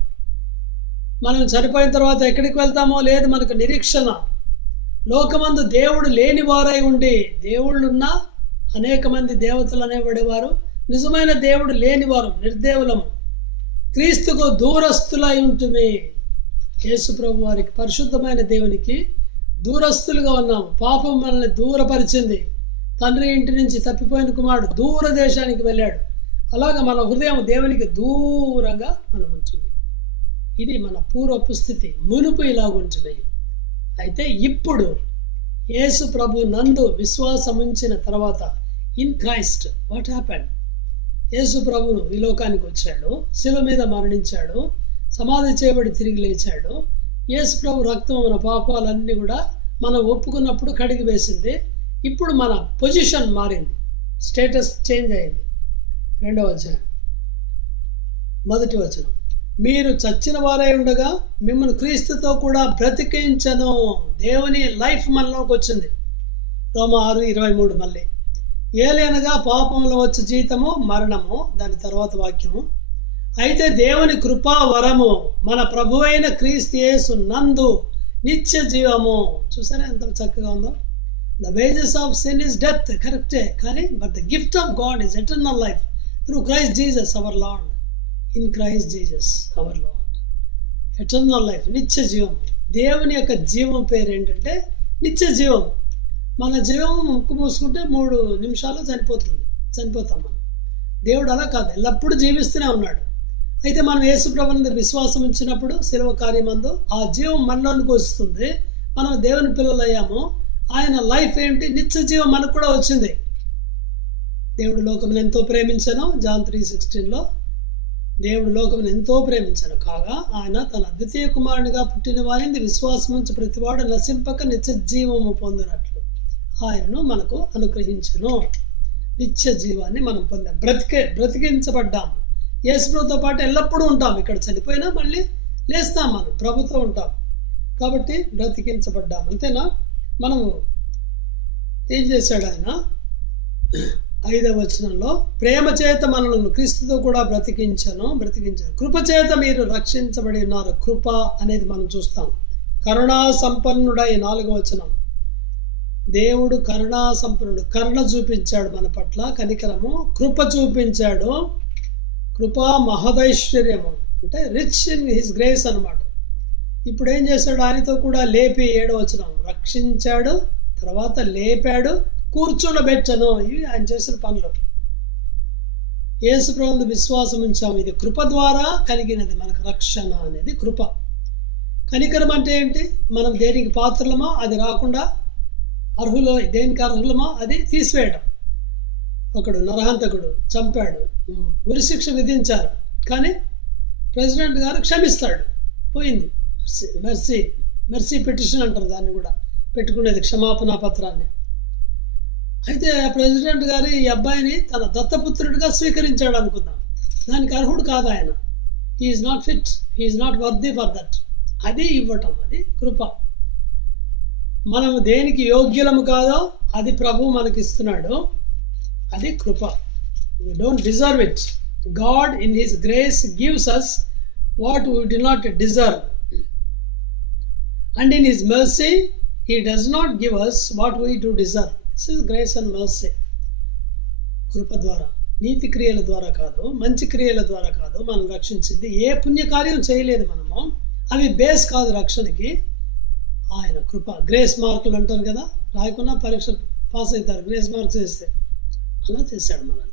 మనం చనిపోయిన తర్వాత ఎక్కడికి వెళ్తామో లేదు మనకు నిరీక్షణ. లోకమందు దేవుడు లేని వారై ఉండి, దేవుళ్ళున్నా అనేక మంది దేవతలు అనేవాడేవారు. నిజమైన దేవుడు లేనివారు, నిర్దేవులము. క్రీస్తుకు దూరస్తులై ఉంటుంది. యేసు ప్రభు వారికి, పరిశుద్ధమైన దేవునికి దూరస్తులుగా ఉన్నాము. పాపం మనల్ని దూరపరిచింది. తండ్రి ఇంటి నుంచి తప్పిపోయిన కుమారుడు దూర దేశానికి వెళ్ళాడు. అలాగా మన హృదయం దేవునికి దూరంగా మనం ఉంటుంది. ఇది మన పూర్వపు స్థితి. మునుపు ఇలాగుంటుంది. అయితే ఇప్పుడు యేసు ప్రభు నందు విశ్వాసం ఉంచిన తర్వాత, ఇన్ క్రైస్ట్ వాట్ హ్యాపెండ్? యేసు ప్రభును ఈ లోకానికి వచ్చాడు, శిలువ మీద మరణించాడు, సమాధి చేయబడి తిరిగి లేచాడు. యేసు ప్రభు రక్తం మన పాపాలన్నీ కూడా మనం ఒప్పుకున్నప్పుడు కడిగి వేసింది. ఇప్పుడు మన పొజిషన్ మారింది, స్టేటస్ చేంజ్ అయింది. 2వ అధ్యాయం 1వ వచనం. మీరు చచ్చిన వారై ఉండగా మిమ్మల్ని క్రీస్తుతో కూడా బ్రతికించను. దేవుని లైఫ్ మనలోకి వచ్చింది. రోమ 6:23. మళ్ళీ ఏలైనగా పాపంలో వచ్చే జీతము మరణము. దాని తర్వాత వాక్యము. అయితే దేవుని కృపా వరము మన ప్రభు అయిన క్రీస్తు యేసు నందు నిత్య జీవము. చూసారా ఎంత చక్కగా ఉందో. The wages of sin is death, కరెక్టే. కానీ but the gift of God is eternal life through Christ Jesus our Lord. In Christ Jesus our Lord. Eternal life, నిత్య జీవం. దేవుని యొక్క జీవం పేరు ఏంటంటే నిత్య జీవం. మన జీవం ముక్కు మూసుకుంటే 3 నిమిషాలు చనిపోతాం మనం. దేవుడు అలా కాదు, ఎల్లప్పుడూ జీవిస్తూనే ఉన్నాడు. అయితే మనం యేసు ప్రభువునందు విశ్వాసం ఉంచినప్పుడు శిలువ కార్యమందు ఆ జీవం మనలోనికి వస్తుంది. మనం దేవుని పిల్లలు అయ్యాము. ఆయన లైఫ్ ఏంటి? నిత్య జీవం మనకు కూడా వచ్చింది. దేవుడు లోకమును ఎంతో ప్రేమించను. జాన్ 3:16లో దేవుడు లోకమును ఎంతో ప్రేమించను కాగా ఆయన తన అద్వితీయ కుమారునిగా పుట్టిన వారిని విశ్వాసం ఉంచి ప్రతివాడు నశింపక నిత్య జీవము పొందినట్లు ఆయనను మనకు అనుగ్రహించను. నిత్య జీవాన్ని మనం పొందాం. బ్రతికించబడ్డాము. యేసు ప్రభుతో పాటు ఎల్లప్పుడూ ఉంటాం. ఇక్కడ చనిపోయినా మళ్ళీ లేస్తాం, మనం ప్రభుతో ఉంటాం. కాబట్టి బ్రతికించబడ్డాం. అంతేనా? మనము ఏం చేశాడు ఆయన? 5వ వచనంలో ప్రేమ చేత మనలను క్రీస్తుతో కూడా బ్రతికించాను. కృపచేత మీరు రక్షించబడి ఉన్నారు. కృప అనేది మనం చూస్తాం. కరుణా సంపన్నుడై 4వ వచనం. దేవుడు కరుణా సంపన్నుడు. కరుణ చూపించాడు మన పట్ల, కనికరము, కృప చూపించాడు. కృపా మహదైశ్వర్యము అంటే రిచ్ ఇన్ హిస్ గ్రేస్ అన్నమాట. ఇప్పుడు ఏం చేశాడు? ఆయనతో కూడా లేపి 7వ వచనం రక్షించాడు, తర్వాత లేపాడు, కూర్చుండబెట్టను. ఇవి ఆయన చేసిన పనులు. యేసు ప్రభువుని విశ్వాసం ఉంచాము. ఇది కృప ద్వారా కలిగినది మనకు రక్షణ అనేది కృప. కనికరం అంటే ఏంటి? మనం దేనికి పాత్రలమో అది రాకుండా, దేనికి అర్హులమో అది తీసివేయడం. ఒకడు నరహంతకుడు చంపాడు, ఉరిశిక్ష విధించారు, కానీ ప్రెసిడెంట్ గారు క్షమిస్తాడు, పోయింది. మెర్సీ పిటిషన్ అంటారు దాన్ని కూడా, పెట్టుకునేది క్షమాపణ పత్రాన్ని. అయితే ఆ ప్రెసిడెంట్ గారు ఈ అబ్బాయిని తన దత్తపుత్రుడిగా స్వీకరించాడు అనుకుందాం. దానికి అర్హుడు కాదు ఆయన. He is not fit, he is not worthy for that. అది ఇవ్వటం, అది కృప. మనము దేనికి యోగ్యులము కాదో అది ప్రభు మనకి ఇస్తున్నాడు, అది కృప. We don't deserve it. God in His grace gives us what we do not deserve. And in His mercy, He does not give us what we do deserve. This is grace and mercy. కృప ద్వారా, నీతి క్రియల ద్వారా కాదు, మంచి క్రియల ద్వారా కాదు మనం రక్షించింది. ఏ పుణ్యకార్యం చేయలేదు మనము, అవి బేస్ కాదు రక్షణకి. ఆయన కృప. గ్రేస్ మార్కులు అంటారు కదా, రాయకుండా పరీక్ష పాస్ అవుతారు గ్రేస్ మార్క్స్ వేస్తే. అలా చేశాడు మనల్ని.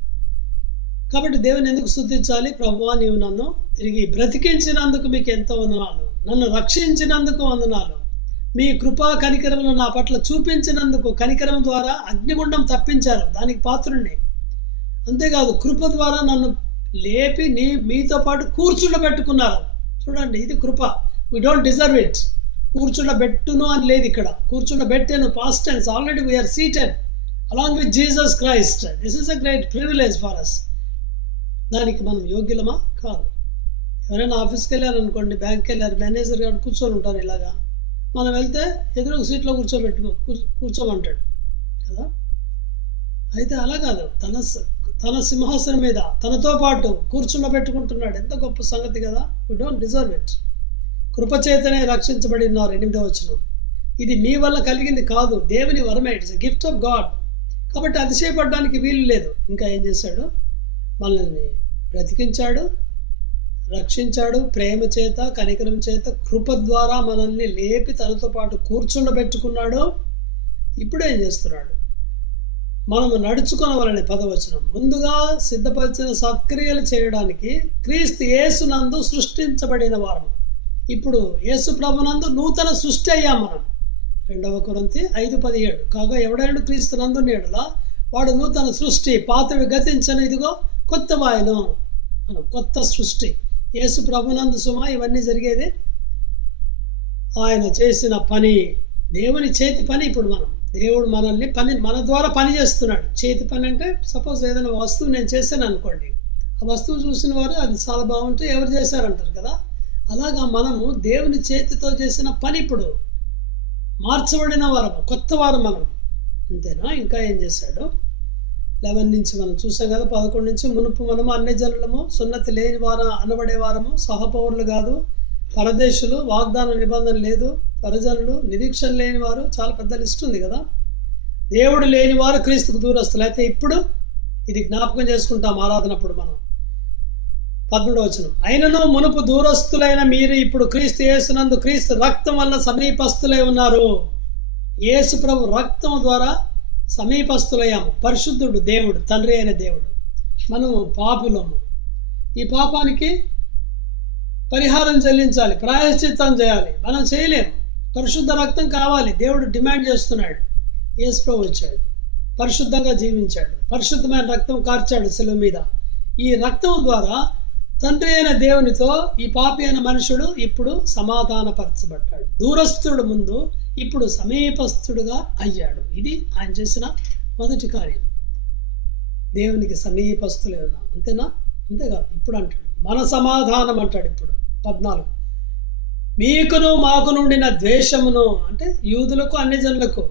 కాబట్టి దేవుని ఎందుకు స్తుతించాలి? ప్రభువా, నీవు నన్ను తిరిగి బ్రతికించినందుకు మీకు ఎంతో వందనాలు, నన్ను రక్షించినందుకు వందనాలు, మీ కృపా కనికరములు నా పట్ల చూపించినందుకు. కనికరం ద్వారా అగ్నిగుండం తప్పించారు, దానికి పాత్రుణ్ణి. అంతేకాదు కృప ద్వారా నన్ను లేపి మీతో పాటు కూర్చుండబెట్టుకున్నారు. చూడండి, ఇది కృప. We don't deserve it. కూర్చుండబెట్టును అని లేదు ఇక్కడ, కూర్చుండబెట్టాను past tense. Already we are seated along with Jesus Christ. This is a great privilege for us. దానికి మనం యోగ్యులమా? కాదు. ఎవరైనా ఆఫీస్కి వెళ్ళారు అనుకోండి, బ్యాంక్కి వెళ్ళారు, మేనేజర్ గారు కూర్చొని ఉంటారు ఇలాగా. మనం వెళ్తే ఎదురు సీట్లో కూర్చోమంటాడు కదా. అయితే అలా కాదు, తన సింహాసనం మీద తనతో పాటు కూర్చుండబెట్టుకుంటున్నాడు. ఎంత గొప్ప సంగతి కదా. We don't deserve it. కృపచేతనే రక్షించబడి ఉన్నారు. 8వ వచనం. ఇది మీ వల్ల కలిగింది కాదు, దేవుని వరమే. It's a gift of God. కాబట్టి అతిశయపడడానికి వీలు లేదు. ఇంకా ఏం చేశాడు? మనల్ని బ్రతికించాడు, రక్షించాడు, ప్రేమ చేత, కనికరం చేత, కృప ద్వారా మనల్ని లేపి తనతో పాటు కూర్చుండబెట్టుకున్నాడు. ఇప్పుడు ఏం చేస్తున్నాడు? మనము నడుచుకొనవలనే 10వ వచనం. ముందుగా సిద్ధపరిచిన సత్క్రియలు చేయడానికి క్రీస్తు యేసునందు సృష్టించబడిన వారము. ఇప్పుడు యేసు ప్రభునందు నూతన సృష్టి అయ్యాం మనం. 2 కొరింథీ 5:17. కాగా ఎవడైనా క్రీస్తు నందు నీడలా వాడు నూతన సృష్టి, పాతవి గతించను, ఇదిగో కొత్త వాయను. మనం కొత్త సృష్టి. యేసు ప్రభునందు సుమా ఇవన్నీ జరిగేది. ఆయన చేసిన పని, దేవుని చేతి పని. ఇప్పుడు దేవుడు మనల్ని మన ద్వారా పని చేస్తున్నాడు. చేతి పని అంటే సపోజ్ ఏదైనా వస్తువు నేను చేశాను అనుకోండి, ఆ వస్తువు చూసిన వారు అది చాలా బాగుంటే ఎవరు చేశారంటారు కదా. అలాగా మనము దేవుని చేతితో చేసిన పని ఇప్పుడు మార్చబడిన వారము, కొత్త వారం మనం. అంతేనా? ఇంకా ఏం చేశాడు? 11 నుంచి మనం చూసాం కదా. 11 నుంచి, మునుపు మనము అన్ని జనులము, సున్నతి లేని వారు అనబడే వారము, సహపౌరులు కాదు, పరదేశులు, వాగ్దాన నిబంధన లేదు, పరజనులు, నిరీక్షణ లేని వారు. చాలా పెద్ద లిస్ట్ ఉంది కదా. దేవుడు లేని వారు క్రీస్తుకు దూరస్తులు. అయితే ఇప్పుడు ఇది జ్ఞాపకం చేసుకుంటాం ఆరాధనప్పుడు మనం. 13వ వచనం. అయినను మునుపు దూరస్తులైన మీరు ఇప్పుడు క్రీస్తు యేసునందు క్రీస్తు రక్తం వల్ల సమీపస్తులై ఉన్నారు. యేసు ప్రభు రక్తం ద్వారా సమీపస్తులయ్యాము. పరిశుద్ధుడు దేవుడు, తండ్రి అయిన దేవుడు. మనము పాపులము. ఈ పాపానికి పరిహారం చెల్లించాలి, ప్రాయశ్చిత్తం చేయాలి. మనం చేయలేము. పరిశుద్ధ రక్తం కావాలి. దేవుడు డిమాండ్ చేస్తున్నాడు. యేసు ప్రభు వచ్చాడు, పరిశుద్ధంగా జీవించాడు, పరిశుద్ధమైన రక్తం కార్చాడు శిలువ మీద. ఈ రక్తం ద్వారా తండ్రి అయిన దేవునితో ఈ పాపి అయిన మనుషుడు ఇప్పుడు సమాధానపరచబడ్డాడు. దూరస్తుడు ముందు, ఇప్పుడు సమీపస్తుడుగా అయ్యాడు. ఇది ఆయన చేసిన మొదటి కార్యం. దేవునికి సమీపస్తులే ఉన్నాం. అంతేనా? అంతేకాదు, ఇప్పుడు అంటాడు మన సమాధానం అంటాడు. ఇప్పుడు 14. మీకును మాకు నుండిన ద్వేషమును, అంటే యూదులకు అన్ని జనులకు,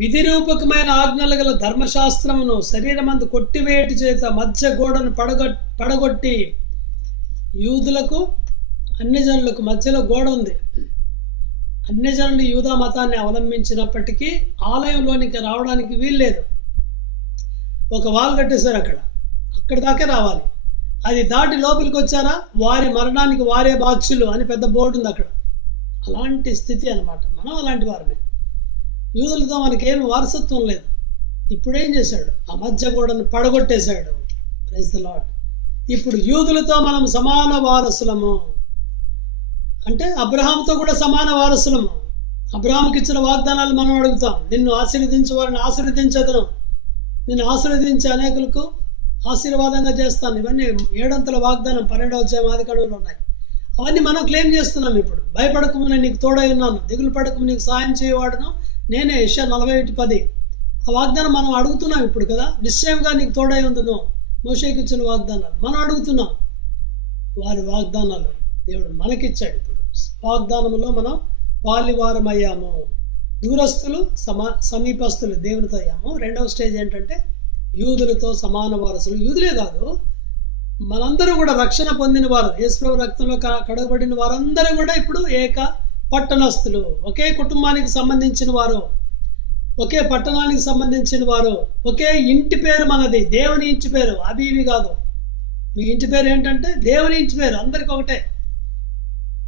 విధి రూపకమైన ఆజ్ఞలు గల ధర్మశాస్త్రమును శరీరమందు కొట్టివేటి చేత మధ్య గోడను పడగొట్టి, యూదులకు అన్ని జనులకు మధ్యలో గోడ ఉంది. అన్ని జనులు యూదా మతాన్ని అవలంబించినప్పటికీ ఆలయంలోనికి రావడానికి వీల్లేదు. ఒక వాల్ కట్టేశారు, అక్కడి దాకే రావాలి. అది దాటి లోపలికి వచ్చారా వారి మరణానికి వారే బాధ్యులు అని పెద్ద బోర్డు ఉంది అక్కడ. అలాంటి స్థితి అన్నమాట. మనం అలాంటి వారమే. యూదులతో మనకేమి వారసత్వం లేదు. ఇప్పుడేం చేశాడు? ఆ మధ్య గోడను పడగొట్టేశాడు. Praise the lord. ఇప్పుడు యూదులతో మనం సమాన వారసులము. అంటే అబ్రహాంతో కూడా సమాన వారసులము. అబ్రహాంకి ఇచ్చిన వాగ్దానాలు మనం అడుగుతాం. నిన్ను ఆశీర్వదించే వారిని ఆశీర్వదించదను, నిన్ను ఆశీర్వదించే అనేకులకు ఆశీర్వాదంగా చేస్తాను. ఇవన్నీ 7 వాగ్దానం 12వ అధ్యాయం ఆదికాండంలో ఉన్నాయి. అవన్నీ మనం క్లెయిమ్ చేస్తున్నాం. ఇప్పుడు భయపడకము, నేను నీకు తోడై ఉన్నాను, దిగులు పడకము, నీకు సాయం చేయవాడును నేనే. యెషయా 41:10. ఆ వాగ్దానం మనం అడుగుతున్నాం ఇప్పుడు కదా. నిశ్చయంగా నీకు తోడై ఉందును. మోషేకి ఇచ్చిన వాగ్దానాలు మనం అడుగుతున్నాం. వారి వాగ్దానాలు దేవుడు మనకిచ్చాడు. ఇప్పుడు వాగ్దానంలో మనం పాలివారమయ్యాము. దూరస్తులు సమీపస్తులు దేవునితో అయ్యాము. రెండవ స్టేజ్ ఏంటంటే యూదులతో సమాన వారసులు. యూదులే కాదు, మనందరూ కూడా రక్షణ పొందిన వారు, యేసుప్రభు రక్తంలో కడగబడిన వారందరూ కూడా ఇప్పుడు ఏక పట్టణస్థులు. ఒకే కుటుంబానికి సంబంధించిన వారు, ఒకే పట్టణానికి సంబంధించిన వారు, ఒకే ఇంటి పేరు మనది. దేవుని ఇంటి పేరు, అవి ఇవి కాదు. మీ ఇంటి పేరు ఏంటంటే దేవుని ఇంటి పేరు, అందరికి ఒకటే.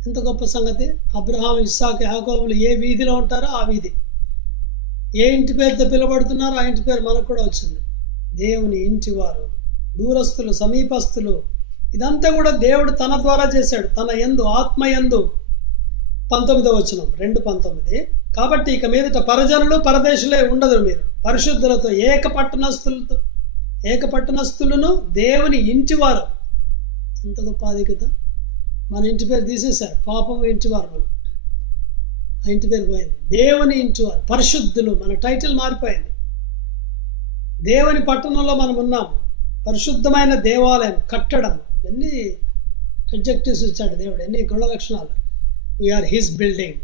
ఎంత గొప్ప సంగతి! అబ్రహాం, ఇస్సాకు, యాకోబులు ఏ వీధిలో ఉంటారో ఆ వీధి, ఏ ఇంటి పేరుతో పిలువబడుతున్నారో ఆ ఇంటి పేరు మనకు కూడా వచ్చింది. దేవుని ఇంటి వారు, దూరస్తులు, సమీపస్తులు, ఇదంతా కూడా దేవుడు తన ద్వారా చేశాడు. తన యందు, ఆత్మ యందు. 19వ వచనం 2:19. కాబట్టి ఇక మీదట పరజనులు పరదేశులే ఉండదు, మీరు పరిశుద్ధులతో ఏక పట్టణస్థులను దేవుని ఇంటివారు. ఎంత గొప్ప ఆధిక్యత! మన ఇంటి పేరు తీసేశారు. పాపం ఇంటివారు మనం, ఆ ఇంటి పేరు పోయింది. దేవుని ఇంటివారు, పరిశుద్ధులు, మన టైటిల్ మారిపోయింది. దేవుని పట్టణంలో మనం ఉన్నాము. పరిశుద్ధమైన దేవాలయం కట్టడం, ఎన్ని అడ్జెక్టివ్స్ ఇచ్చాడు దేవుడు, ఎన్ని గుణ లక్షణాలు. We are his building.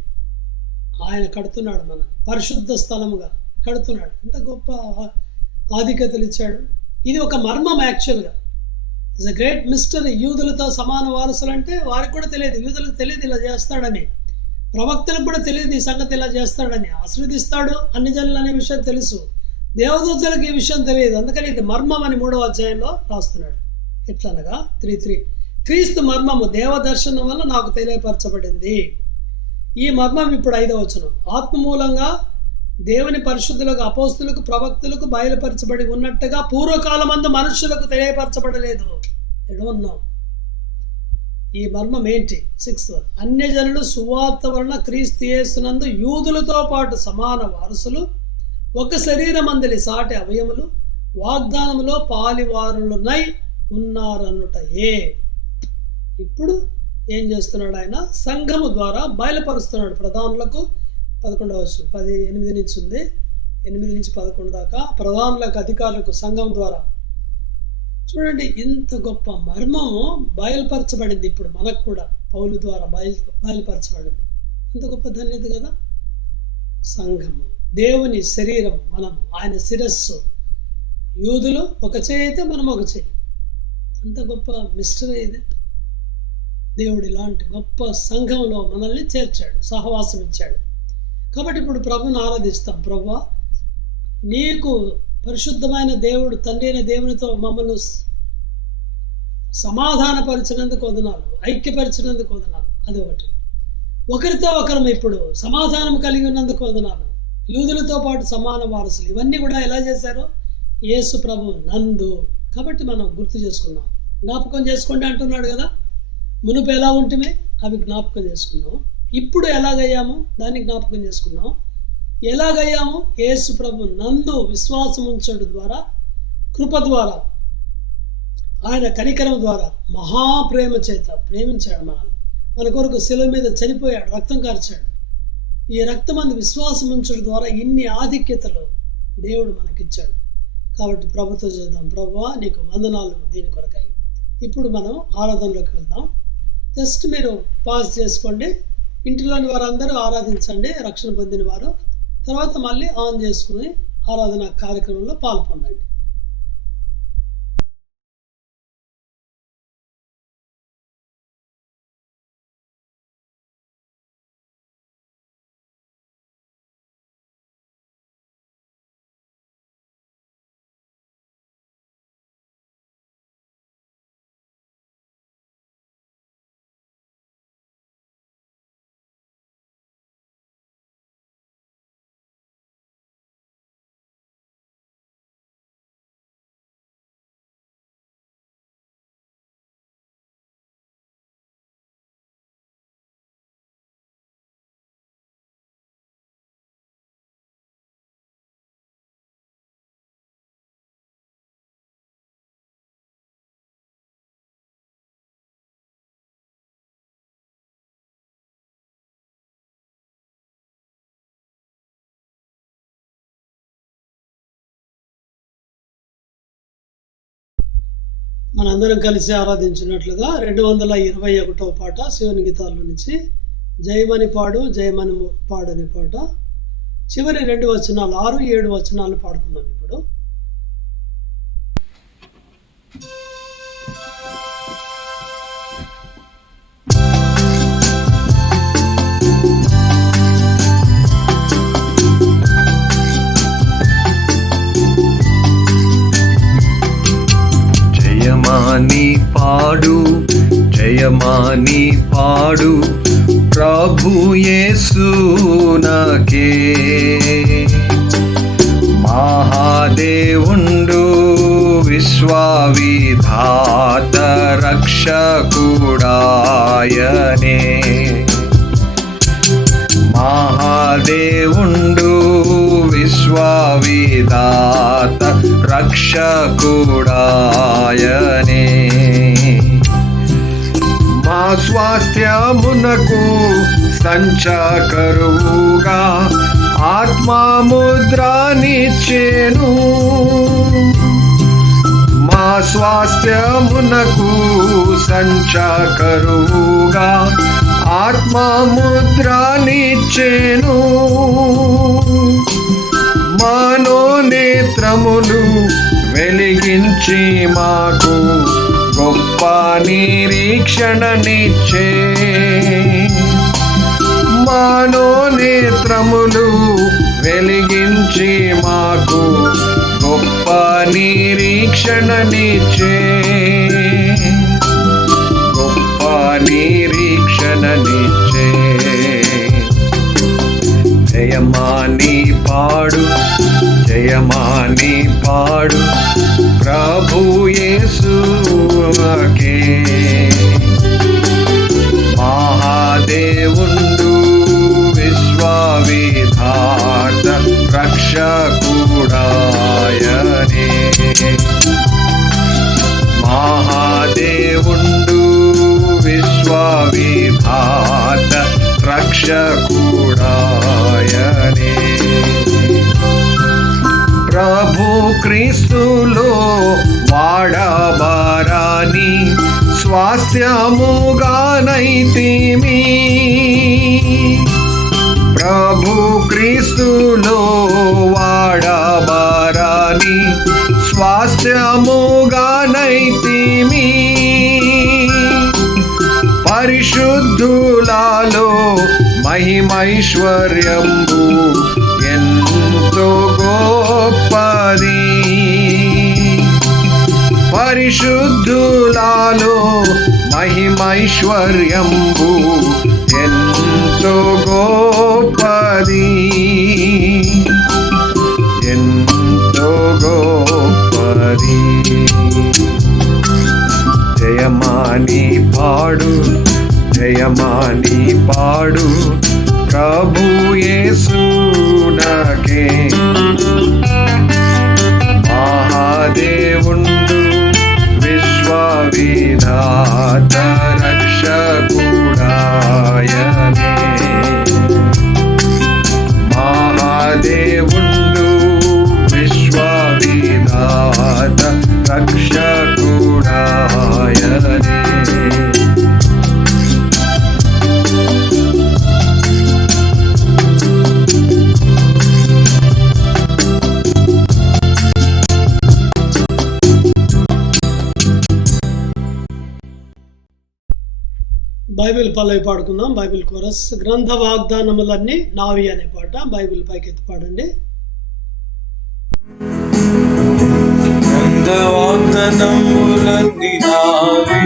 ఆయన కడుతున్నాడు, మనల్ని పరిశుద్ధ స్థలముగా కడుతున్నాడు. ఎంత గొప్ప ఆధిక్యతలు ఇచ్చాడు. ఇది ఒక మర్మం. యాక్చువల్గా ఇట్స్ అ గ్రేట్ మిస్టరీ. యూదులతో సమాన వారసులు అంటే వారికి కూడా తెలియదు, యూదులకు తెలియదు ఇలా చేస్తాడని. ప్రవక్తలకు కూడా తెలియదు ఈ సంగతి ఇలా చేస్తాడని. ఆశీర్వదిస్తాడు అన్ని జనులు అనే విషయం తెలుసు, దేవదూతలకు ఈ విషయం తెలియదు. అందుకని ఇది మర్మం అని 3వ అధ్యాయంలో రాస్తున్నాడు. ఎట్లనగా 3:3 క్రీస్తు మర్మము దేవదర్శనం వల్ల నాకు తెలియపరచబడింది. ఈ మర్మం ఇప్పుడు 5వ వచనం. ఆత్మ మూలంగా దేవుని పరిశుద్ధులకు, అపోస్తులకు, ప్రవక్తులకు బయలుపరచబడి ఉన్నట్టుగా పూర్వకాలమందు మనుషులకు తెలియపరచబడలేదు. ఎడవన్నో ఈ మర్మం ఏంటి? 6th అన్యజనులు సువార్త వలన క్రీస్తు యేసునందు యూదులతో పాటు సమాన వారసులు, ఒక శరీరమందలి సాటి అవయములు, వాగ్దానములో పాలివారులనై ఉన్నారన్నుటయే. ఇప్పుడు ఏం చేస్తున్నాడు ఆయన? సంఘము ద్వారా బయలుపరుస్తున్నాడు ప్రధానులకు. 11వ వచనం 8 నుంచి ఉంది, 8 నుంచి 11 దాకా. ప్రధానులకు, అధికారులకు సంఘం ద్వారా. చూడండి, ఇంత గొప్ప మర్మము బయలుపరచబడింది ఇప్పుడు మనకు కూడా. పౌలు ద్వారా బయలుపరచబడింది. ఎంత గొప్ప ధన్యత కదా! సంఘము దేవుని శరీరం, మనం ఆయన శిరస్సు. యూదులు ఒక చేయి అయితే మనం ఒక చేయి. ఎంత గొప్ప మిస్టరీ ఇది! దేవుడు ఇలాంటి గొప్ప సంఘంలో మనల్ని చేర్చాడు, సహవాసం ఇచ్చాడు. కాబట్టి ఇప్పుడు ప్రభుని ఆరాధిస్తాం. ప్రభువా, నీకు పరిశుద్ధమైన దేవుడు, తండ్రి అయిన దేవునితో మమ్మల్ని సమాధానపరిచినందుకు వదనాలు, ఐక్యపరిచినందుకు వదనాలు. అది ఒకటి. ఒకరితో ఒకరం ఇప్పుడు సమాధానం కలిగి ఉన్నందుకు వదనాలు. యూదులతో పాటు సమాన వారసులు. ఇవన్నీ కూడా ఎలా చేశారో యేసు ప్రభు నందు. కాబట్టి మనం గుర్తు చేసుకున్నాం. జ్ఞాపకం చేసుకోండి అంటున్నాడు కదా. మునుపు ఎలా ఉంటుమే అవి జ్ఞాపకం చేసుకున్నాం. ఇప్పుడు ఎలాగయ్యాము దాన్ని జ్ఞాపకం చేసుకున్నాం. ఎలాగయ్యాము? యేసు ప్రభు నందు విశ్వాసం ఉంచడం ద్వారా, కృప ద్వారా, ఆయన కనికరం ద్వారా, మహాప్రేమ చేత ప్రేమించాడు మనల్ని. మన కొరకు శిలువ మీద చనిపోయాడు, రక్తం కార్చాడు. ఈ రక్తమందు విశ్వాసం ఉంచడం ద్వారా ఇన్ని ఆధిక్యతలు దేవుడు మనకిచ్చాడు. కాబట్టి ప్రభుతో చేద్దాం. ప్రభువా, నీకు వందనాలు దీని కొరకాయి. ఇప్పుడు మనం ఆరాధనలోకి వెళ్దాం. జస్ట్ మీరు పాజ్ చేసుకోండి. ఇంటిలోని వారందరూ ఆరాధించండి, రక్షణ పొందిన వారు. తర్వాత మళ్ళీ ఆన్ చేసుకుని ఆరాధన కార్యక్రమంలో పాల్గొనండి. మనందరం కలిసి ఆరాధించినట్లుగా 221వ పాట శివుని గీతాల్లో నుంచి జయమని పాడు జయమని పాడు అనే పాట చివరి 2 వచనాలు 6, 7 వచనాలు పాడుకుందాం ఇప్పుడు. జయమాని పాడు జయమాని పాడు ప్రభు యేసునకే మహాదేవుండు విశ్వవిధాత రక్షకుడాయనే మహాదేవుండు విశ్వవిధాత రక్షకుడాయనే మా స్వాస్థ్యమునకు సంచకరువుగా ఆత్మముద్రానిచ్చెను మా స్వాస్థ్యమునకు సంచకరువుగా ఆత్మముద్రానిచ్చెను మనోనేత్రములు వెలిగించి మాకు గొప్ప నిరీక్షణనిచ్చే మనోనేత్రములు వెలిగించి మాకు గొప్ప నిరీక్షణనిచ్చే గొప్ప నిరీక్షణనిచ్చే జయమాని పాడు జయమాని పాడు ప్రభు యేసుకే మహాదేవుండు విశ్వవిధాత రక్షకుడాయనే మహాదేవుండు విశ్వవిధాత రక్షకుడాయనే ప్రభు క్రీస్తులో వాడబారాని స్వాస్థ్యముగానైతిమి ప్రభు క్రీస్తులో వాడబారాని స్వాస్థ్యముగానైతిమి పరిశుద్ధులలో మహిమైశ్వర్యంబు ఎంతో గొప్పది పరిశుద్ధులలో మహిమైశ్వర్యంబు ఎంతో గొప్పది ఎంతో గొప్పది జయమాని పాడు జయమాని పాడు ప్రభు యేసునకే మహాదేవుండు విశ్వవిధాత రక్షకుడాయనే మహాదేవుండు విశ్వవిధాత రక్షకుడాయనే బైబిల్ పల్లవి పాడుకుందాం. బైబిల్ కోరస్ గ్రంథ వాగ్దానములన్నీ నావి అనే పాట బైబిల్ పైకెత్తి పాడండి. గ్రంథ వాగ్దానములన్నీ నావి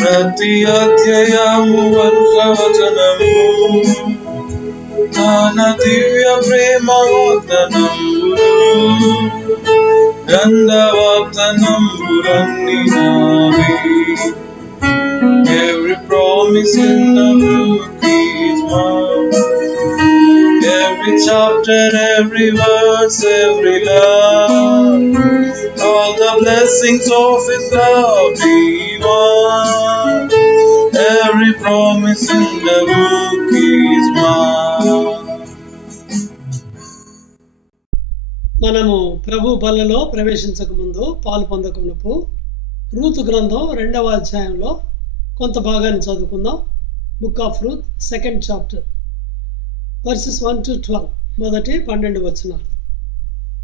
ప్రతి అధ్యాయము వచనము తన దివ్య ప్రేమ వాగ్దానములు గ్రంథ వాగ్దానములన్నీ నావి every promise in the book is mine every chapter every verse every love all the blessings of his love divine every promise in the book is mine మనము ప్రభు బలలో ప్రవేశించక ముందు పాలు పొందకమునుపు రూతు గ్రంథం 2వ అధ్యాయంలో కొంత భాగాన్ని చదువుకుందాం. Book of Ruth 2nd chapter versus 1 to 12, మొదటి 12 వచనాలు.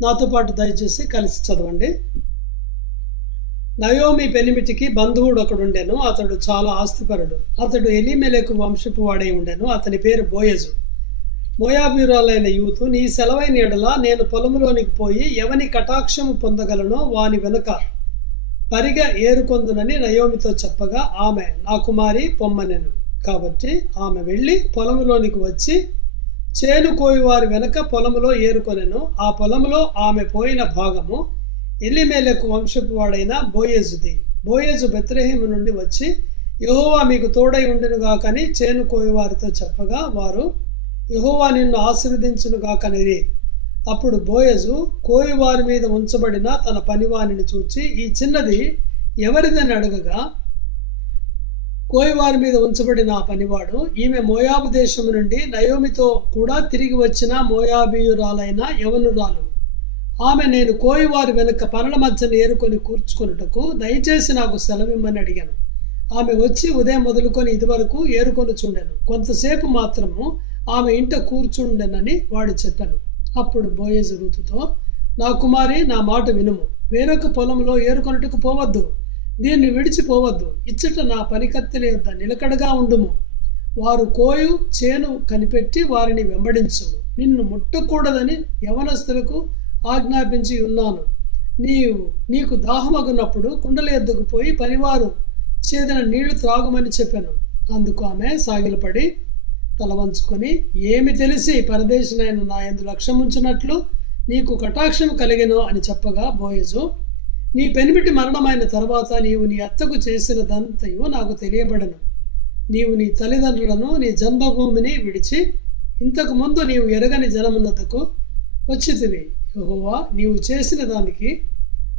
నాతో పాటు దయచేసి కలిసి చదవండి. నయోమి పెనిమిటికి బంధువుడు ఒకడుండెను. అతడు చాలా ఆస్తిపరుడు. అతడు ఎలీమెలెకు వంశపు వాడై ఉండెను. అతని పేరు బోయజు. మోయాబీయురాలైన యూతు, నీ సెలవైన ఎడల నేను పొలములోనికి పోయి ఎవని కటాక్షము పొందగలనో వాని వెనుక పరిగ ఏరుకొందునని నయోమితో చెప్పగా ఆమె, నా కుమారి పొమ్మనెను. కాబట్టి ఆమె వెళ్ళి పొలములోనికి వచ్చి చేను కోయువారి వెనక పొలములో ఏరుకొనెను. ఆ పొలములో ఆమె పోయిన భాగము ఎలీమెలెకు వంశపు వాడైన బోయజుది. బోయజు బెత్లెహేము నుండి వచ్చి, యెహోవా మీకు తోడై ఉండునుగాకని చేను కోయువారితో చెప్పగా వారు, యెహోవా నిన్ను ఆశీర్వదించునుగాకనిరి. అప్పుడు బోయజు కోయువారి మీద ఉంచబడిన తన పనివానిని చూచి, ఈ చిన్నది ఎవరిదని అడగగా, కోయువారి మీద ఉంచబడిన ఆ పనివాడు, ఈమె మోయాబు దేశము నుండి నయోమితో కూడా తిరిగి వచ్చిన మోయాబీయురాలైన యవనురాలు. ఆమె నేను కోయువారి వెనుక పనుల మధ్యన ఏరుకొని కూర్చుకొనుటకు దయచేసి నాకు సెలవిమ్మని అడిగాను. ఆమె వచ్చి ఉదయం మొదలుకొని ఇదివరకు ఏరుకొని చుండెను. కొంతసేపు మాత్రము ఆమె ఇంట కూర్చుండెనని వాడు చెప్పాను. అప్పుడు బోయజు రూతుతో, నా కుమారి, నా మాట వినుము. వేరొక పొలంలో ఏరుకొనుటకు పోవద్దు, దీన్ని విడిచిపోవద్దు. ఇచ్చట నా పనికత్తెల యొద్ద నిలకడగా ఉండుము. వారు కోయు చేను కనిపెట్టి వారిని వెంబడించుము. నిన్ను ముట్టకూడదని యవనస్తులకు ఆజ్ఞాపించి ఉన్నాను. నీకు దాహమగున్నప్పుడు కుండల యొద్దకు పోయి పనివారు చేదిన నీళ్లు త్రాగుమని చెప్పాను. అందుకు ఆమె సాగిలపడి తల వంచుకొని, ఏమి తెలిసి పరదేశినైన నా యందు లక్ష్యముంచినట్లు నీకు కటాక్షం కలిగెను అని చెప్పగా బోయజు, నీ పెనిమిటి మరణమైన తర్వాత నీవు నీ అత్తకు చేసినదంతయు నాకు తెలియబడను. నీవు నీ తల్లిదండ్రులను నీ జన్మభూమిని విడిచి ఇంతకు ముందు నీవు ఎరగని జనమున్నతకు వచ్చితివి. యెహోవా నీవు చేసిన దానికి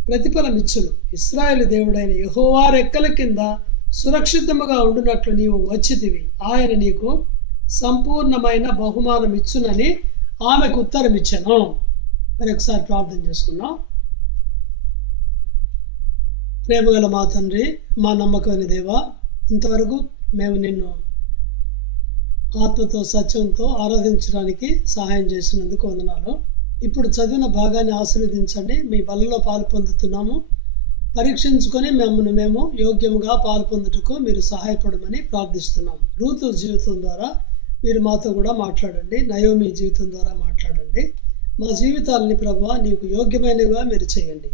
ప్రతిఫలమిచ్చును. ఇశ్రాయేలు దేవుడైన యెహోవా రెక్కల కింద సురక్షితముగా ఉండునట్లు నీవు వచ్చితివి. ఆయన నీకు సంపూర్ణమైన బహుమానం ఇచ్చునని ఆమెకు ఉత్తరం ఇచ్చాను. మరి ఒకసారి ప్రార్థన చేసుకున్నాం. ప్రేమగల మా తండ్రి, మా నమ్మకమైన దేవా, ఇంతవరకు మేము నిన్ను ఆత్మతో సత్యంతో ఆరాధించడానికి సహాయం చేసినందుకు వందనాలు. ఇప్పుడు చదివిన భాగాన్ని ఆశీర్వదించండి. మీ బలలో పాలు పొందుతున్నాము. పరీక్షించుకొని మేము యోగ్యముగా పాలు పొందుటకు మీరు సహాయపడమని ప్రార్థిస్తున్నాం. రూతు జీవితం ద్వారా మీరు మాతో కూడా మాట్లాడండి. నయోమి జీవితం ద్వారా మాట్లాడండి. మా జీవితాలని ప్రభువా నీకు యోగ్యమైనవిగా మీరు చేయండి.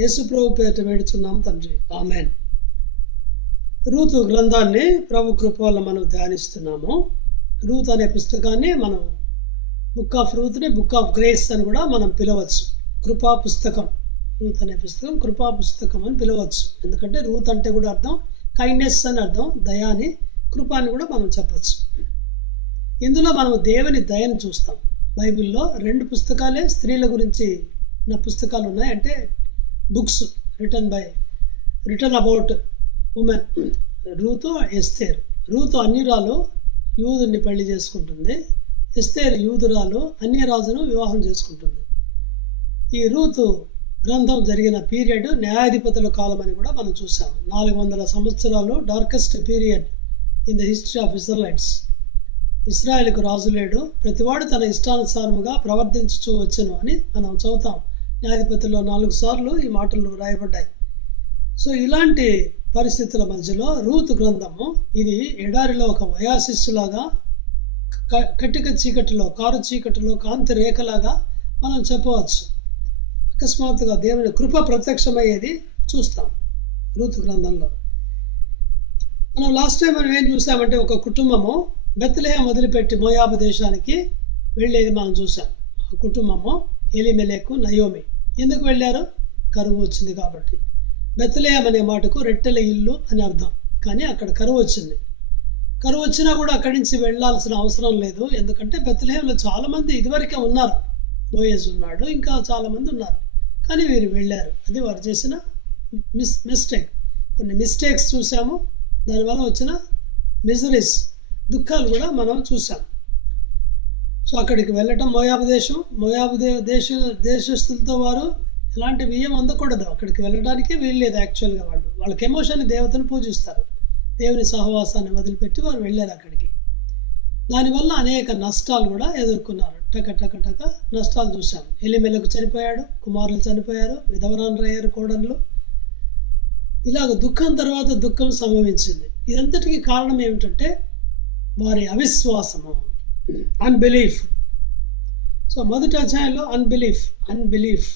యేసు ప్రభు పేరిట వేడుచున్నాం తండ్రి, ఆమెన్. రూతు గ్రంథాన్ని ప్రభు కృప వల్ల మనం ధ్యానిస్తున్నాము. రూత్ అనే పుస్తకాన్ని మనం బుక్ ఆఫ్ రూత్ని బుక్ ఆఫ్ గ్రేస్ అని కూడా మనం పిలవచ్చు. కృపా పుస్తకం. రూత్ అనే పుస్తకం కృపా పుస్తకం అని పిలవచ్చు. ఎందుకంటే రూత్ అంటే కూడా అర్థం కైండ్నెస్ అని అర్థం, దయాని, కృప అని కూడా మనం చెప్పచ్చు. ఇందులో మనం దేవుని దయను చూస్తాం. బైబిల్లో 2 పుస్తకాలే స్త్రీల గురించి నా పుస్తకాలు ఉన్నాయి. అంటే books written about women. Ruth, Esther. Ruth అన్యురాలు యూదుని పెళ్లి చేసుకుంటుంది. ఎస్తేర్ యూదురాలు అన్యరాజును వివాహం చేసుకుంటుంది. ఈ రూతు గ్రంథం జరిగిన పీరియడ్ న్యాయాధిపతుల కాలం అని కూడా మనం చూసాం. 400 సంవత్సరాలు darkest period in the history of Israelites. ఇస్రాయేల్కు రాజు లేడు, ప్రతివాడు తన ఇష్టానుసారముగా ప్రవర్తించుచూ వచ్చును అని మనం చదువుతాం. న్యాయాధిపతుల్లో 4 సార్లు ఈ మాటలు రాయబడ్డాయి. సో ఇలాంటి పరిస్థితుల మధ్యలో రూతు గ్రంథము ఇది ఎడారిలో ఒక వయాశిస్సులాగా, కట్టిక చీకటిలో, కారు చీకటిలో కాంతి రేఖలాగా మనం చెప్పవచ్చు. అకస్మాత్తుగా దేవుని కృప ప్రత్యక్షమయ్యేది చూస్తాం రూతు గ్రంథంలో. మనం లాస్ట్ టైం మనం ఏం చూసామంటే ఒక కుటుంబము బెత్లెహేము వదిలిపెట్టి మోయాబు దేశానికి వెళ్ళేది మనం చూసాం. ఆ కుటుంబము ఎలీమెలెకు, నయోమి. ఎందుకు వెళ్ళారు? కరువు వచ్చింది కాబట్టి. బెత్లెహేము అనే మాటకు రెట్టెల ఇల్లు అని అర్థం. కానీ అక్కడ కరువు వచ్చింది. కరువు వచ్చినా కూడా అక్కడి నుంచి వెళ్ళాల్సిన అవసరం లేదు. ఎందుకంటే బెత్లెహేములో చాలామంది ఇదివరకే ఉన్నారు. బోయజ్ ఉన్నాడు, ఇంకా చాలామంది ఉన్నారు. కానీ వీరు వెళ్ళారు. అది వారు చేసిన మిస్టేక్. కొన్ని మిస్టేక్స్ చూసాము, దానివల్ల వచ్చిన మిజరీస్, దుఃఖాలు కూడా మనం చూసాం. సో అక్కడికి వెళ్ళటం మోయాబు దేశం, మోయాబు దేశస్తులతో వారు ఎలాంటి బియ్యం అందకూడదు, అక్కడికి వెళ్ళడానికి వీల్లేదు. యాక్చువల్గా వాళ్ళకి ఎమోషన్ దేవతను పూజిస్తారు, దేవుని సహవాసాన్ని వదిలిపెట్టి వారు వెళ్ళారు అక్కడికి. దానివల్ల అనేక నష్టాలు కూడా ఎదుర్కొన్నారు. టక నష్టాలు చూశాం. ఎలిమెలకు చనిపోయాడు, కుమారులు చనిపోయారు, విధవరాన్రయ్యారు కోడళ్ళు. ఇలాగ దుఃఖం తర్వాత దుఃఖం సంభవించింది. ఇదంతటికి కారణం ఏమిటంటే వారి అవిశ్వాసము, అన్బిలీఫ్. సో మొదటి అధ్యాయంలో అన్బిలీఫ్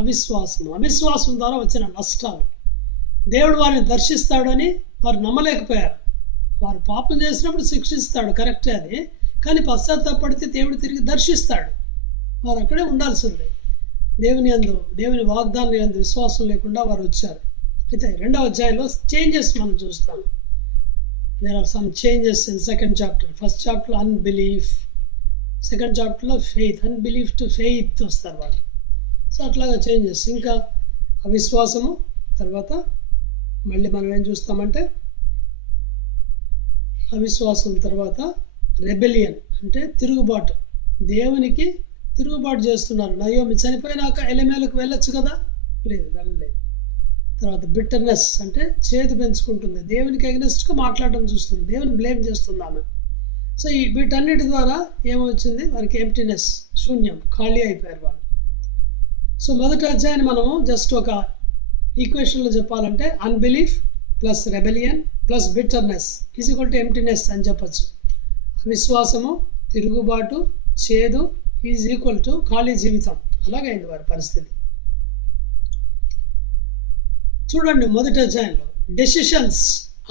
అవిశ్వాసం ద్వారా వచ్చిన నష్టాలు. దేవుడు వారిని దర్శిస్తాడని వారు నమ్మలేకపోయారు. వారు పాపం చేసినప్పుడు శిక్షిస్తాడు, కరెక్టే అది. కానీ పశ్చాత్తాపడితే దేవుడు తిరిగి దర్శిస్తాడు. వారు అక్కడే ఉండాల్సిందే. దేవుని వాగ్దానం యందు విశ్వాసం లేకుండా వారు వచ్చారు. అయితే రెండవ అధ్యాయంలో చేంజెస్ మనం చూస్తాం. There are some changes in second chapter. First చాప్టర్లో అన్బిలీఫ్, సెకండ్ చాప్టర్లో ఫెయిత్. అన్బిలీఫ్ టు ఫెయిత్ వస్తారు వాళ్ళు. సో అట్లాగా చేంజెస్. ఇంకా అవిశ్వాసము తర్వాత మళ్ళీ మనం ఏం చూస్తామంటే అవిశ్వాసం తర్వాత రెబెలియన్ అంటే తిరుగుబాటు. దేవునికి తిరుగుబాటు చేస్తున్నారు. నయోమి చనిపోయినాక ఎలిమెలకు వెళ్ళొచ్చు కదా, లేదు, వెళ్ళలేదు. తర్వాత బిట్టర్నెస్ అంటే చేదు పెంచుకుంటుంది, దేవునికి అగెనిస్ట్గా మాట్లాడడం చూస్తుంది, దేవుని బ్లేమ్ చేస్తుంది ఆమె. సో వీటన్నిటి ద్వారా ఏమొచ్చింది, వారికి ఎంప్టీనెస్, శూన్యం, ఖాళీ అయిపోయారు వాళ్ళు. సో మొదటి అధ్యాయాన్ని మనము జస్ట్ ఒక ఈక్వేషన్లో చెప్పాలంటే unbelief plus rebellion plus bitterness is equal to emptiness అని చెప్పచ్చు. అవిశ్వాసము, తిరుగుబాటు, చేదు ఈజ్ ఈక్వల్ టు ఖాళీ జీవితం. అలాగైంది వారి పరిస్థితి. చూడండి మొదటి అధ్యాయంలో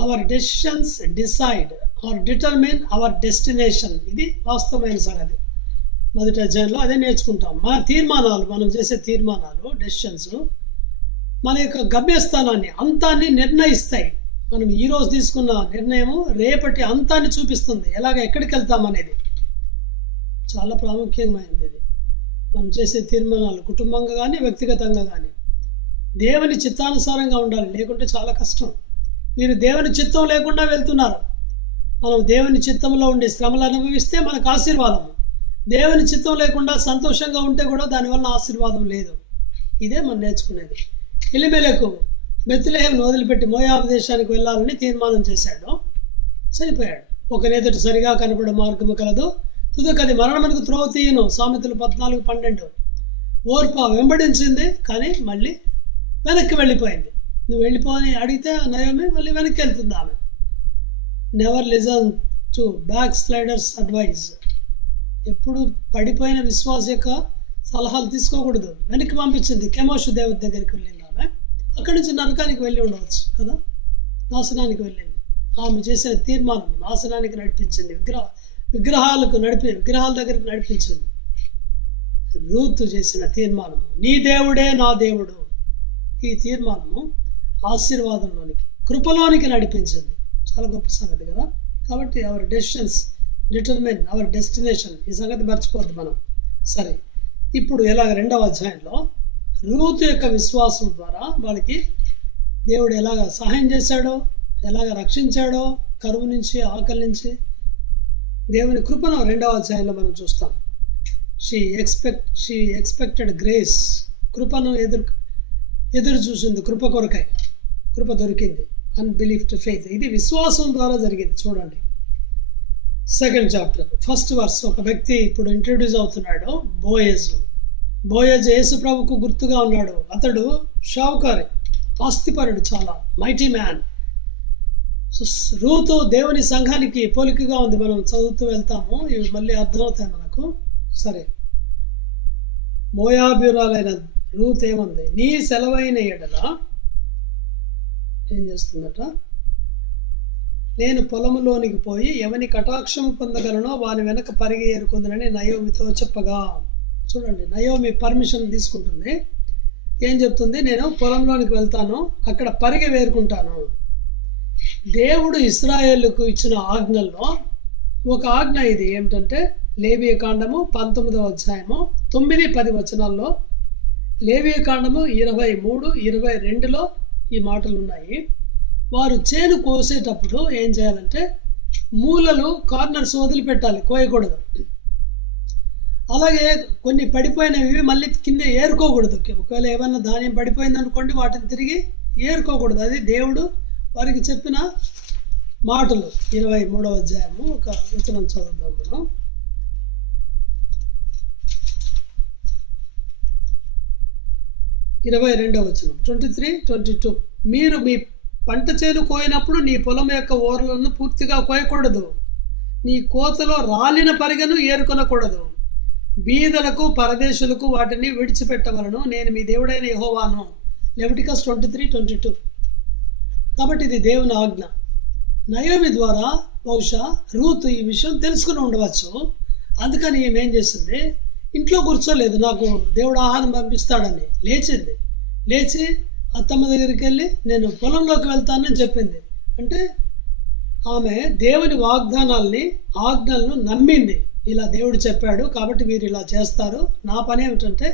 our decisions decide or determine our destination. ఇది వాస్తవమైన సంగతి. మొదటి అధ్యాయంలో అదే నేర్చుకుంటాం. మన తీర్మానాలు, మనం చేసే తీర్మానాలు, డెసిషన్స్ మన యొక్క గమ్యస్థానాన్ని, అంతాన్ని నిర్ణయిస్తాయి. మనం ఈరోజు తీసుకున్న నిర్ణయము రేపటి అంతాన్ని చూపిస్తుంది, ఎక్కడికి వెళ్తాం అనేది. చాలా ప్రాముఖ్యమైనది ఇది. మనం చేసే తీర్మానాలు కుటుంబంగా కానీ వ్యక్తిగతంగా కానీ దేవుని చిత్తానుసారంగా ఉండాలి, లేకుంటే చాలా కష్టం. మీరు దేవుని చిత్తం లేకుండా వెళ్తున్నారు. మనం దేవుని చిత్తంలో ఉండి శ్రమలు అనుభవిస్తే మనకు ఆశీర్వాదం. దేవుని చిత్తం లేకుండా సంతోషంగా ఉంటే కూడా దానివల్ల ఆశీర్వాదం లేదు. ఇదే మనం నేర్చుకునేది. ఎలిమెలకు బెత్లెహేమును వదిలిపెట్టి మోయాబు దేశానికి వెళ్ళాలని తీర్మానం చేశాడు, చనిపోయాడు. ఒకనేతటి సరిగా కనపడే మార్గము కలదు, తుదకది మరణమునకు త్రోవ తీయను. సామెతలు 14:12. ఓర్ప వెంబడించింది కానీ మళ్ళీ వెనక్కి వెళ్ళిపోయింది. నువ్వు వెళ్ళిపోని అడిగితే నయోమి మళ్ళీ వెనక్కి వెళ్తుంది ఆమె. Never listen to backsliders advice. ఎప్పుడు పడిపోయిన విశ్వాస యొక్క సలహాలు తీసుకోకూడదు. వెనక్కి పంపించింది. కెమోషు దేవత దగ్గరికి వెళ్ళింది ఆమె. అక్కడి నుంచి నరకానికి వెళ్ళి ఉండవచ్చు కదా, నాశనానికి వెళ్ళింది. ఆమె చేసిన తీర్మానం నాశనానికి నడిపించింది. విగ్రహాల దగ్గరికి నడిపించింది. రూతు చేసిన తీర్మానము, నీ దేవుడే నా దేవుడు. ఈ తీర్మానము ఆశీర్వాదంలోనికి, కృపలోనికి నడిపించింది. చాలా గొప్ప సంగతి కదా. కాబట్టి hour decisions determine our destination. ఈ సంగతి మర్చిపోద్దు మనం. సరే, ఇప్పుడు రెండవ అధ్యాయంలో రూతు యొక్క విశ్వాసం ద్వారా వాళ్ళకి దేవుడు ఎలాగ సహాయం చేశాడో, ఎలాగ రక్షించాడో, కరువు నుంచి, ఆకలి నుంచి, దేవుని కృపను రెండవ అధ్యాయంలో మనం చూస్తాం. She expected grace. కృపను ఎదురు చూసింది, కృప కొరకై. కృప దొరికింది. Unbelief to faith. ఇది విశ్వాసం ద్వారా జరిగింది. చూడండి సెకండ్ చాప్టర్ ఫస్ట్ వర్స్. ఒక వ్యక్తి ఇప్పుడు ఇంట్రడ్యూస్ అవుతున్నాడు, బోయజ్ యేసు ప్రభుకు గుర్తుగా ఉన్నాడు. అతడు షావుకారి, ఆస్తిపరుడు, చాలా మైటీ మ్యాన్. రూతు దేవుని సంఘానికి పోలికగా ఉంది. మనం చదువుతూ వెళ్తాము, ఇవి మళ్ళీ అర్థమవుతాయి మనకు. సరే, మోయాబీయురాలైన రూత్ ఏముంది, నీ సెలవైన ఎడల ఏం చేస్తుందట, నేను పొలములోనికి పోయి ఎవని కటాక్షం పొందగలనో వాని వెనక పరిగి ఏరుకుందని నయోమితో చెప్పగా. చూడండి, నయోమి పర్మిషన్ తీసుకుంటుంది. ఏం చెప్తుంది, నేను పొలంలోనికి వెళ్తాను, అక్కడ పరిగి వేరుకుంటాను. దేవుడు ఇశ్రాయేలుకు ఇచ్చిన ఆజ్ఞల్లో ఒక ఆజ్ఞ ఇది. ఏమిటంటే లేవియ కాండము 19వ అధ్యాయము 9-10 వచనాల్లో, లేవియ కాండము 23-22లో ఈ మాటలు ఉన్నాయి. వారు చేను కోసేటప్పుడు ఏం చేయాలంటే మూలలు, కార్నర్స్ వదిలిపెట్టాలి, కోయకూడదు. అలాగే కొన్ని పడిపోయినవి మళ్ళీ కింద ఏరుకోకూడదు. ఒకవేళ ఏమైనా ధాన్యం పడిపోయింది అనుకోండి, వాటిని తిరిగి ఏరుకోకూడదు. అది దేవుడు వారికి చెప్పిన మాటలు. 23వ అధ్యాయము ఒక వచనం చదువుదాం మనం. 22వ వచనం, 23:22. మీరు మీ పంట చేను కోయినప్పుడు నీ పొలం యొక్క ఓరలను పూర్తిగా కోయకూడదు, నీ కోతలో రాలిన పరిగను ఏరుకొనకూడదు. బీదలకు పరదేశులకు వాటిని విడిచిపెట్టవలను, నేను మీ దేవుడైన యెహోవాను. లెవిటికస్ 23:22. కాబట్టి ఇది దేవుని ఆజ్ఞ. నయోమి ద్వారా బహుశా రూతు ఈ విషయం తెలుసుకుని ఉండవచ్చు. అందుకని ఈమె ఏం చేసింది, ఇంట్లో కూర్చోలేదు, నాకు దేవుడు ఆహారం పంపిస్తాడని. లేచి అత్తమ్మ దగ్గరికి వెళ్ళి నేను పొలంలోకి వెళ్తానని చెప్పింది. అంటే ఆమె దేవుని ఆజ్ఞలను నమ్మింది. ఇలా దేవుడు చెప్పాడు కాబట్టి వీరు ఇలా చేస్తారు, నా పని ఏమిటంటే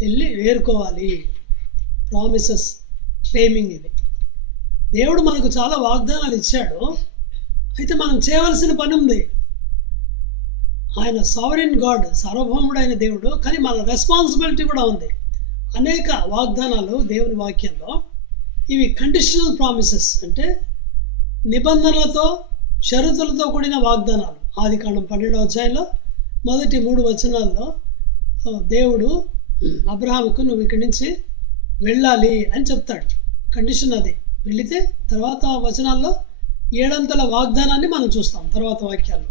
వెళ్ళి వేరుకోవాలి. Promises claiming. ఇది దేవుడు మనకు చాలా వాగ్దానాలు ఇచ్చాడు. అయితే మనం చేయవలసిన పని ఉంది. ఆయన సావరెన్ గాడ్, సార్వభౌముడైన దేవుడు, కానీ మన రెస్పాన్సిబిలిటీ కూడా ఉంది. అనేక వాగ్దానాలు దేవుని వాక్యంలో ఇవి కండిషనల్ ప్రామిసెస్, అంటే నిబంధనలతో షరతులతో కూడిన వాగ్దానాలు. ఆదికాండం 12వ అధ్యాయంలో మొదటి 3 వచనాల్లో దేవుడు అబ్రహాముకు నువ్వు ఇక్కడి నుంచి వెళ్ళాలి అని చెప్తాడు. కండిషన్ అది. వెళితే తర్వాత వచనాల్లో 7 వాగ్దానాన్ని మనం చూస్తాం తర్వాత వాక్యాల్లో.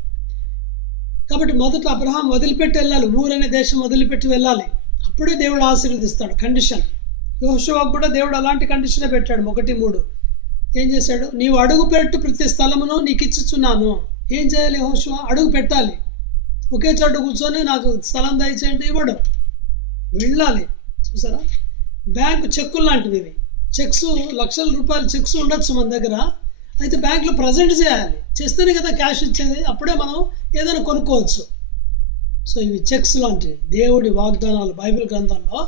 కాబట్టి మొదట అబ్రహాం వదిలిపెట్టి వెళ్ళాలి, ఊరనే దేశం వదిలిపెట్టి వెళ్ళాలి. అప్పుడే దేవుడు ఆశీర్వదిస్తాడు. కండిషన్. యెహోషువకు కూడా దేవుడు అలాంటి కండిషనే పెట్టాడు. 1:3 ఏం చేశాడు, నీవు అడుగు పెట్టు ప్రతి స్థలమును నీకు ఇచ్చుచున్నాను. ఏం చేయాలి యెహోషువ? అడుగు పెట్టాలి. ఒకే చోట కూర్చొని నాకు స్థలం దయచేయండి ఇవ్వడు, వెళ్ళాలి. చూసారా, బ్యాంకు చెక్కులు లాంటివి ఇవి. చెక్స్, లక్షల రూపాయల చెక్స్ ఉండొచ్చు మన దగ్గర. అయితే బ్యాంకులో ప్రజెంట్ చేయాలి, చేస్తేనే కదా క్యాష్ ఇచ్చేది, అప్పుడే మనం ఏదైనా కొనుక్కోవచ్చు. సో ఇవి చెక్స్ లాంటివి. దేవుడి వాగ్దానాలు బైబిల్ గ్రంథంలో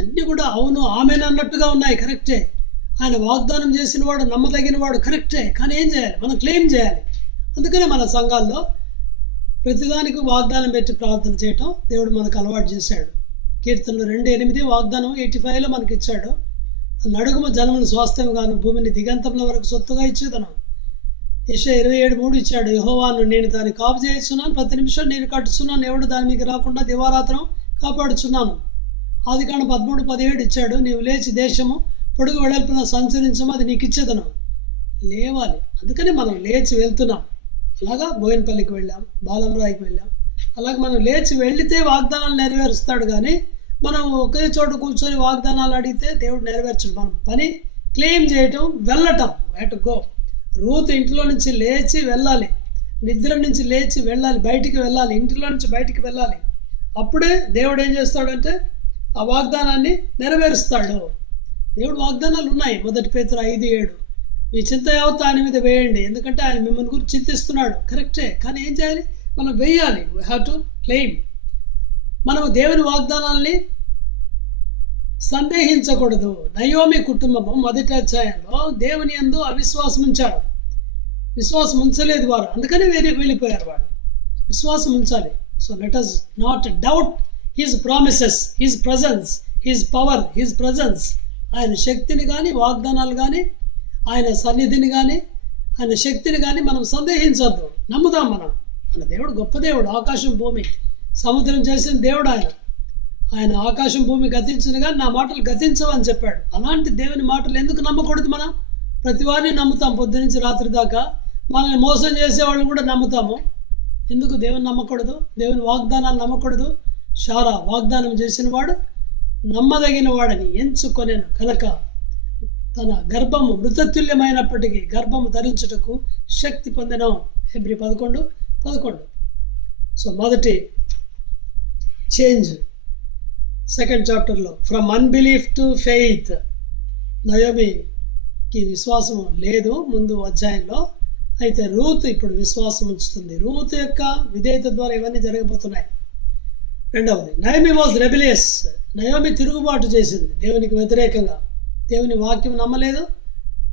అన్నీ కూడా అవును ఆమెను అన్నట్టుగా ఉన్నాయి, కరెక్టే. ఆయన వాగ్దానం చేసిన వాడు నమ్మదగిన వాడు, కరెక్టే. కానీ ఏం చేయాలి? మనం క్లెయిమ్ చేయాలి. అందుకనే మన సంఘాల్లో ప్రతిదానికి వాగ్దానం పెట్టి ప్రార్థన చేయటం దేవుడు మనకు అలవాటు చేశాడు. కీర్తనలు 2:8 వాగ్దానం 85లో మనకి ఇచ్చాడు. నడుగుమ జనమును స్వాస్థ్యం గాను భూమిని దిగంతముల వరకు సొత్తుగా ఇచ్చేదను. యెషయా 27:3 ఇచ్చాడు, యెహోవాను నేను దాన్ని కాపు చేస్తున్నాను, ప్రతి నిమిషం నేను కట్టుచున్నాను, ఎవడు దాని మీకు రాకుండా దివారాత్రం కాపాడుచున్నాను. ఆదికాండం 13:17 ఇచ్చాడు, నీవు లేచి దేశము పొడుగు వెడల్పున సంచరించము, అది నీకు ఇచ్చేదను. లేవాలి. అందుకని మనం లేచి వెళ్తున్నాం. అలాగా బోయినపల్లికి వెళ్ళాం, బాలంరాయికి వెళ్ళాం. అలాగే మనం లేచి వెళితే వాగ్దానాలు నెరవేరుస్తాడు. కానీ మనం ఒకే చోట కూర్చొని వాగ్దానాలు అడిగితే దేవుడు నెరవేర్చడు. మనం పని క్లెయిమ్ చేయటం, వెళ్ళటం. To go. రూతు ఇంట్లో నుంచి లేచి వెళ్ళాలి, నిద్ర నుంచి లేచి వెళ్ళాలి, బయటికి వెళ్ళాలి, ఇంటిలో నుంచి బయటికి వెళ్ళాలి. అప్పుడే దేవుడు ఏం చేస్తాడంటే ఆ వాగ్దానాన్ని నెరవేరుస్తాడు. దేవుడు వాగ్దానాలు ఉన్నాయి. 1 పేతురు 5:7 మీ చింత యావత్తు ఆయన మీద వేయండి, ఎందుకంటే ఆయన మిమ్మల్ని గురించి చింతిస్తున్నాడు. కరెక్టే. కానీ ఏం చేయాలి? మనం వేయాలి. We have to claim. మనము దేవుని వాగ్దానాల్ని సందేహించకూడదు. నయోమి కుటుంబము 1వ అధ్యాయంలో దేవుని యందు అవిశ్వాసం ఉంచారు. విశ్వాసం ఉంచలేదు వారు, అందుకని వెళ్ళిపోయారు వాళ్ళు. విశ్వాసం ఉంచాలి. So let us not doubt his promises, his presence, his power, his presence. ఆయన శక్తిని కానీ, వాగ్దానాలు కానీ, ఆయన సన్నిధిని కానీ, ఆయన శక్తిని కానీ మనం సందేహించద్దు. నమ్ముదాం. మన దేవుడు గొప్ప దేవుడు. ఆకాశం భూమి సముద్రం చేసిన దేవుడు ఆయన. ఆయన ఆకాశం భూమి గతించిన కానీ నా మాటలు గతించవని చెప్పాడు. అలాంటి దేవుని మాటలు ఎందుకు నమ్మకూడదు? మనం ప్రతి వారిని నమ్ముతాం, పొద్దు నుంచి రాత్రి దాకా. మనల్ని మోసం చేసేవాళ్ళు కూడా నమ్ముతాము. ఎందుకు దేవుని నమ్మకూడదు? దేవుని వాగ్దానాలు నమ్మకూడదు? శారా వాగ్దానం చేసిన వాడు నమ్మదగిన వాడని ఎంచుకొనేను కనుక తన గర్భము మృతతుల్యమైనప్పటికీ గర్భము ధరించుటకు శక్తి పొందిన. హెబ్రీ 11:11. సో మొదటి చేంజ్ 2nd చాప్టర్లో ఫ్రమ్ అన్బిలీఫ్ టు ఫెయిత్. నయోమికి విశ్వాసం లేదు ముందు అధ్యాయంలో. అయితే రూత్ ఇప్పుడు విశ్వాసం ఉంచుతుంది. రూత్ యొక్క విధేయత ద్వారా ఇవన్నీ జరగబోతున్నాయి. రెండవది, నయోమి వాజ్ రెబిలియస్. నయోమి తిరుగుబాటు చేసింది దేవునికి వ్యతిరేకంగా. దేవుని వాక్యం నమ్మలేదు.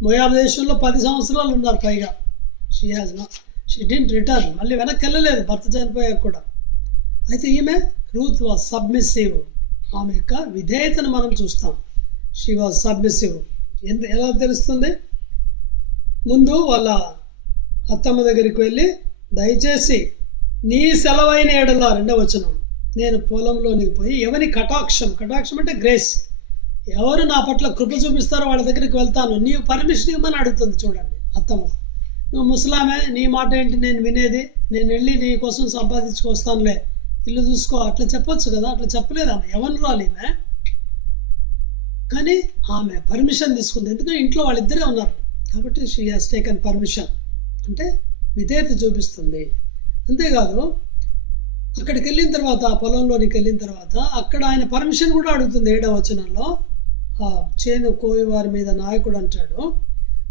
మోయాబు దేశంలో 10 సంవత్సరాలు ఉన్నారు పైగా. She didn't return. మళ్ళీ వెనక్కి వెళ్ళలేదు భర్త చనిపోయాక కూడా. అయితే ఈమె రూత్ వాజ్ సబ్మిసివ్. ఆమె యొక్క విధేయతను మనం చూస్తాం. She was submissive. ఎలా తెలుస్తుంది? ముందు వాళ్ళ అత్తమ్మ దగ్గరికి వెళ్ళి, దయచేసి నీ సెలవైన ఎడల, 2వ వచనం, నేను పొలంలోనికి పోయి ఎవరి కటాక్షం అంటే గ్రేస్, ఎవరు నా పట్ల కృప చూపిస్తారో వాళ్ళ దగ్గరికి వెళ్తాను, నీవు పర్మిషన్ ఇవ్వమని అడుగుతుంది. చూడండి అత్తమ్మ, నువ్వు ముసలామే, నీ మాట ఏంటి నేను వినేది, నేను వెళ్ళి నీ కోసం సంపాదించుకొస్తానులే, ఇల్లు చూసుకో, అట్లా చెప్పొచ్చు కదా. అట్లా చెప్పలేదు ఆమె, ఎవరు రాలేమే. కానీ ఆమె పర్మిషన్ తీసుకుంది, ఎందుకంటే ఇంట్లో వాళ్ళిద్దరే ఉన్నారు కాబట్టి. షీ హాస్ టేకన్ పర్మిషన్, అంటే విధేయత చూపిస్తుంది. అంతేకాదు, అక్కడికి వెళ్ళిన తర్వాత, ఆ పొలంలోనికి వెళ్ళిన తర్వాత అక్కడ ఆయన పర్మిషన్ కూడా అడుగుతుంది. 7వ వచనంలో ఆ చేను కోయి వారి మీద నాయకుడు అంటాడు,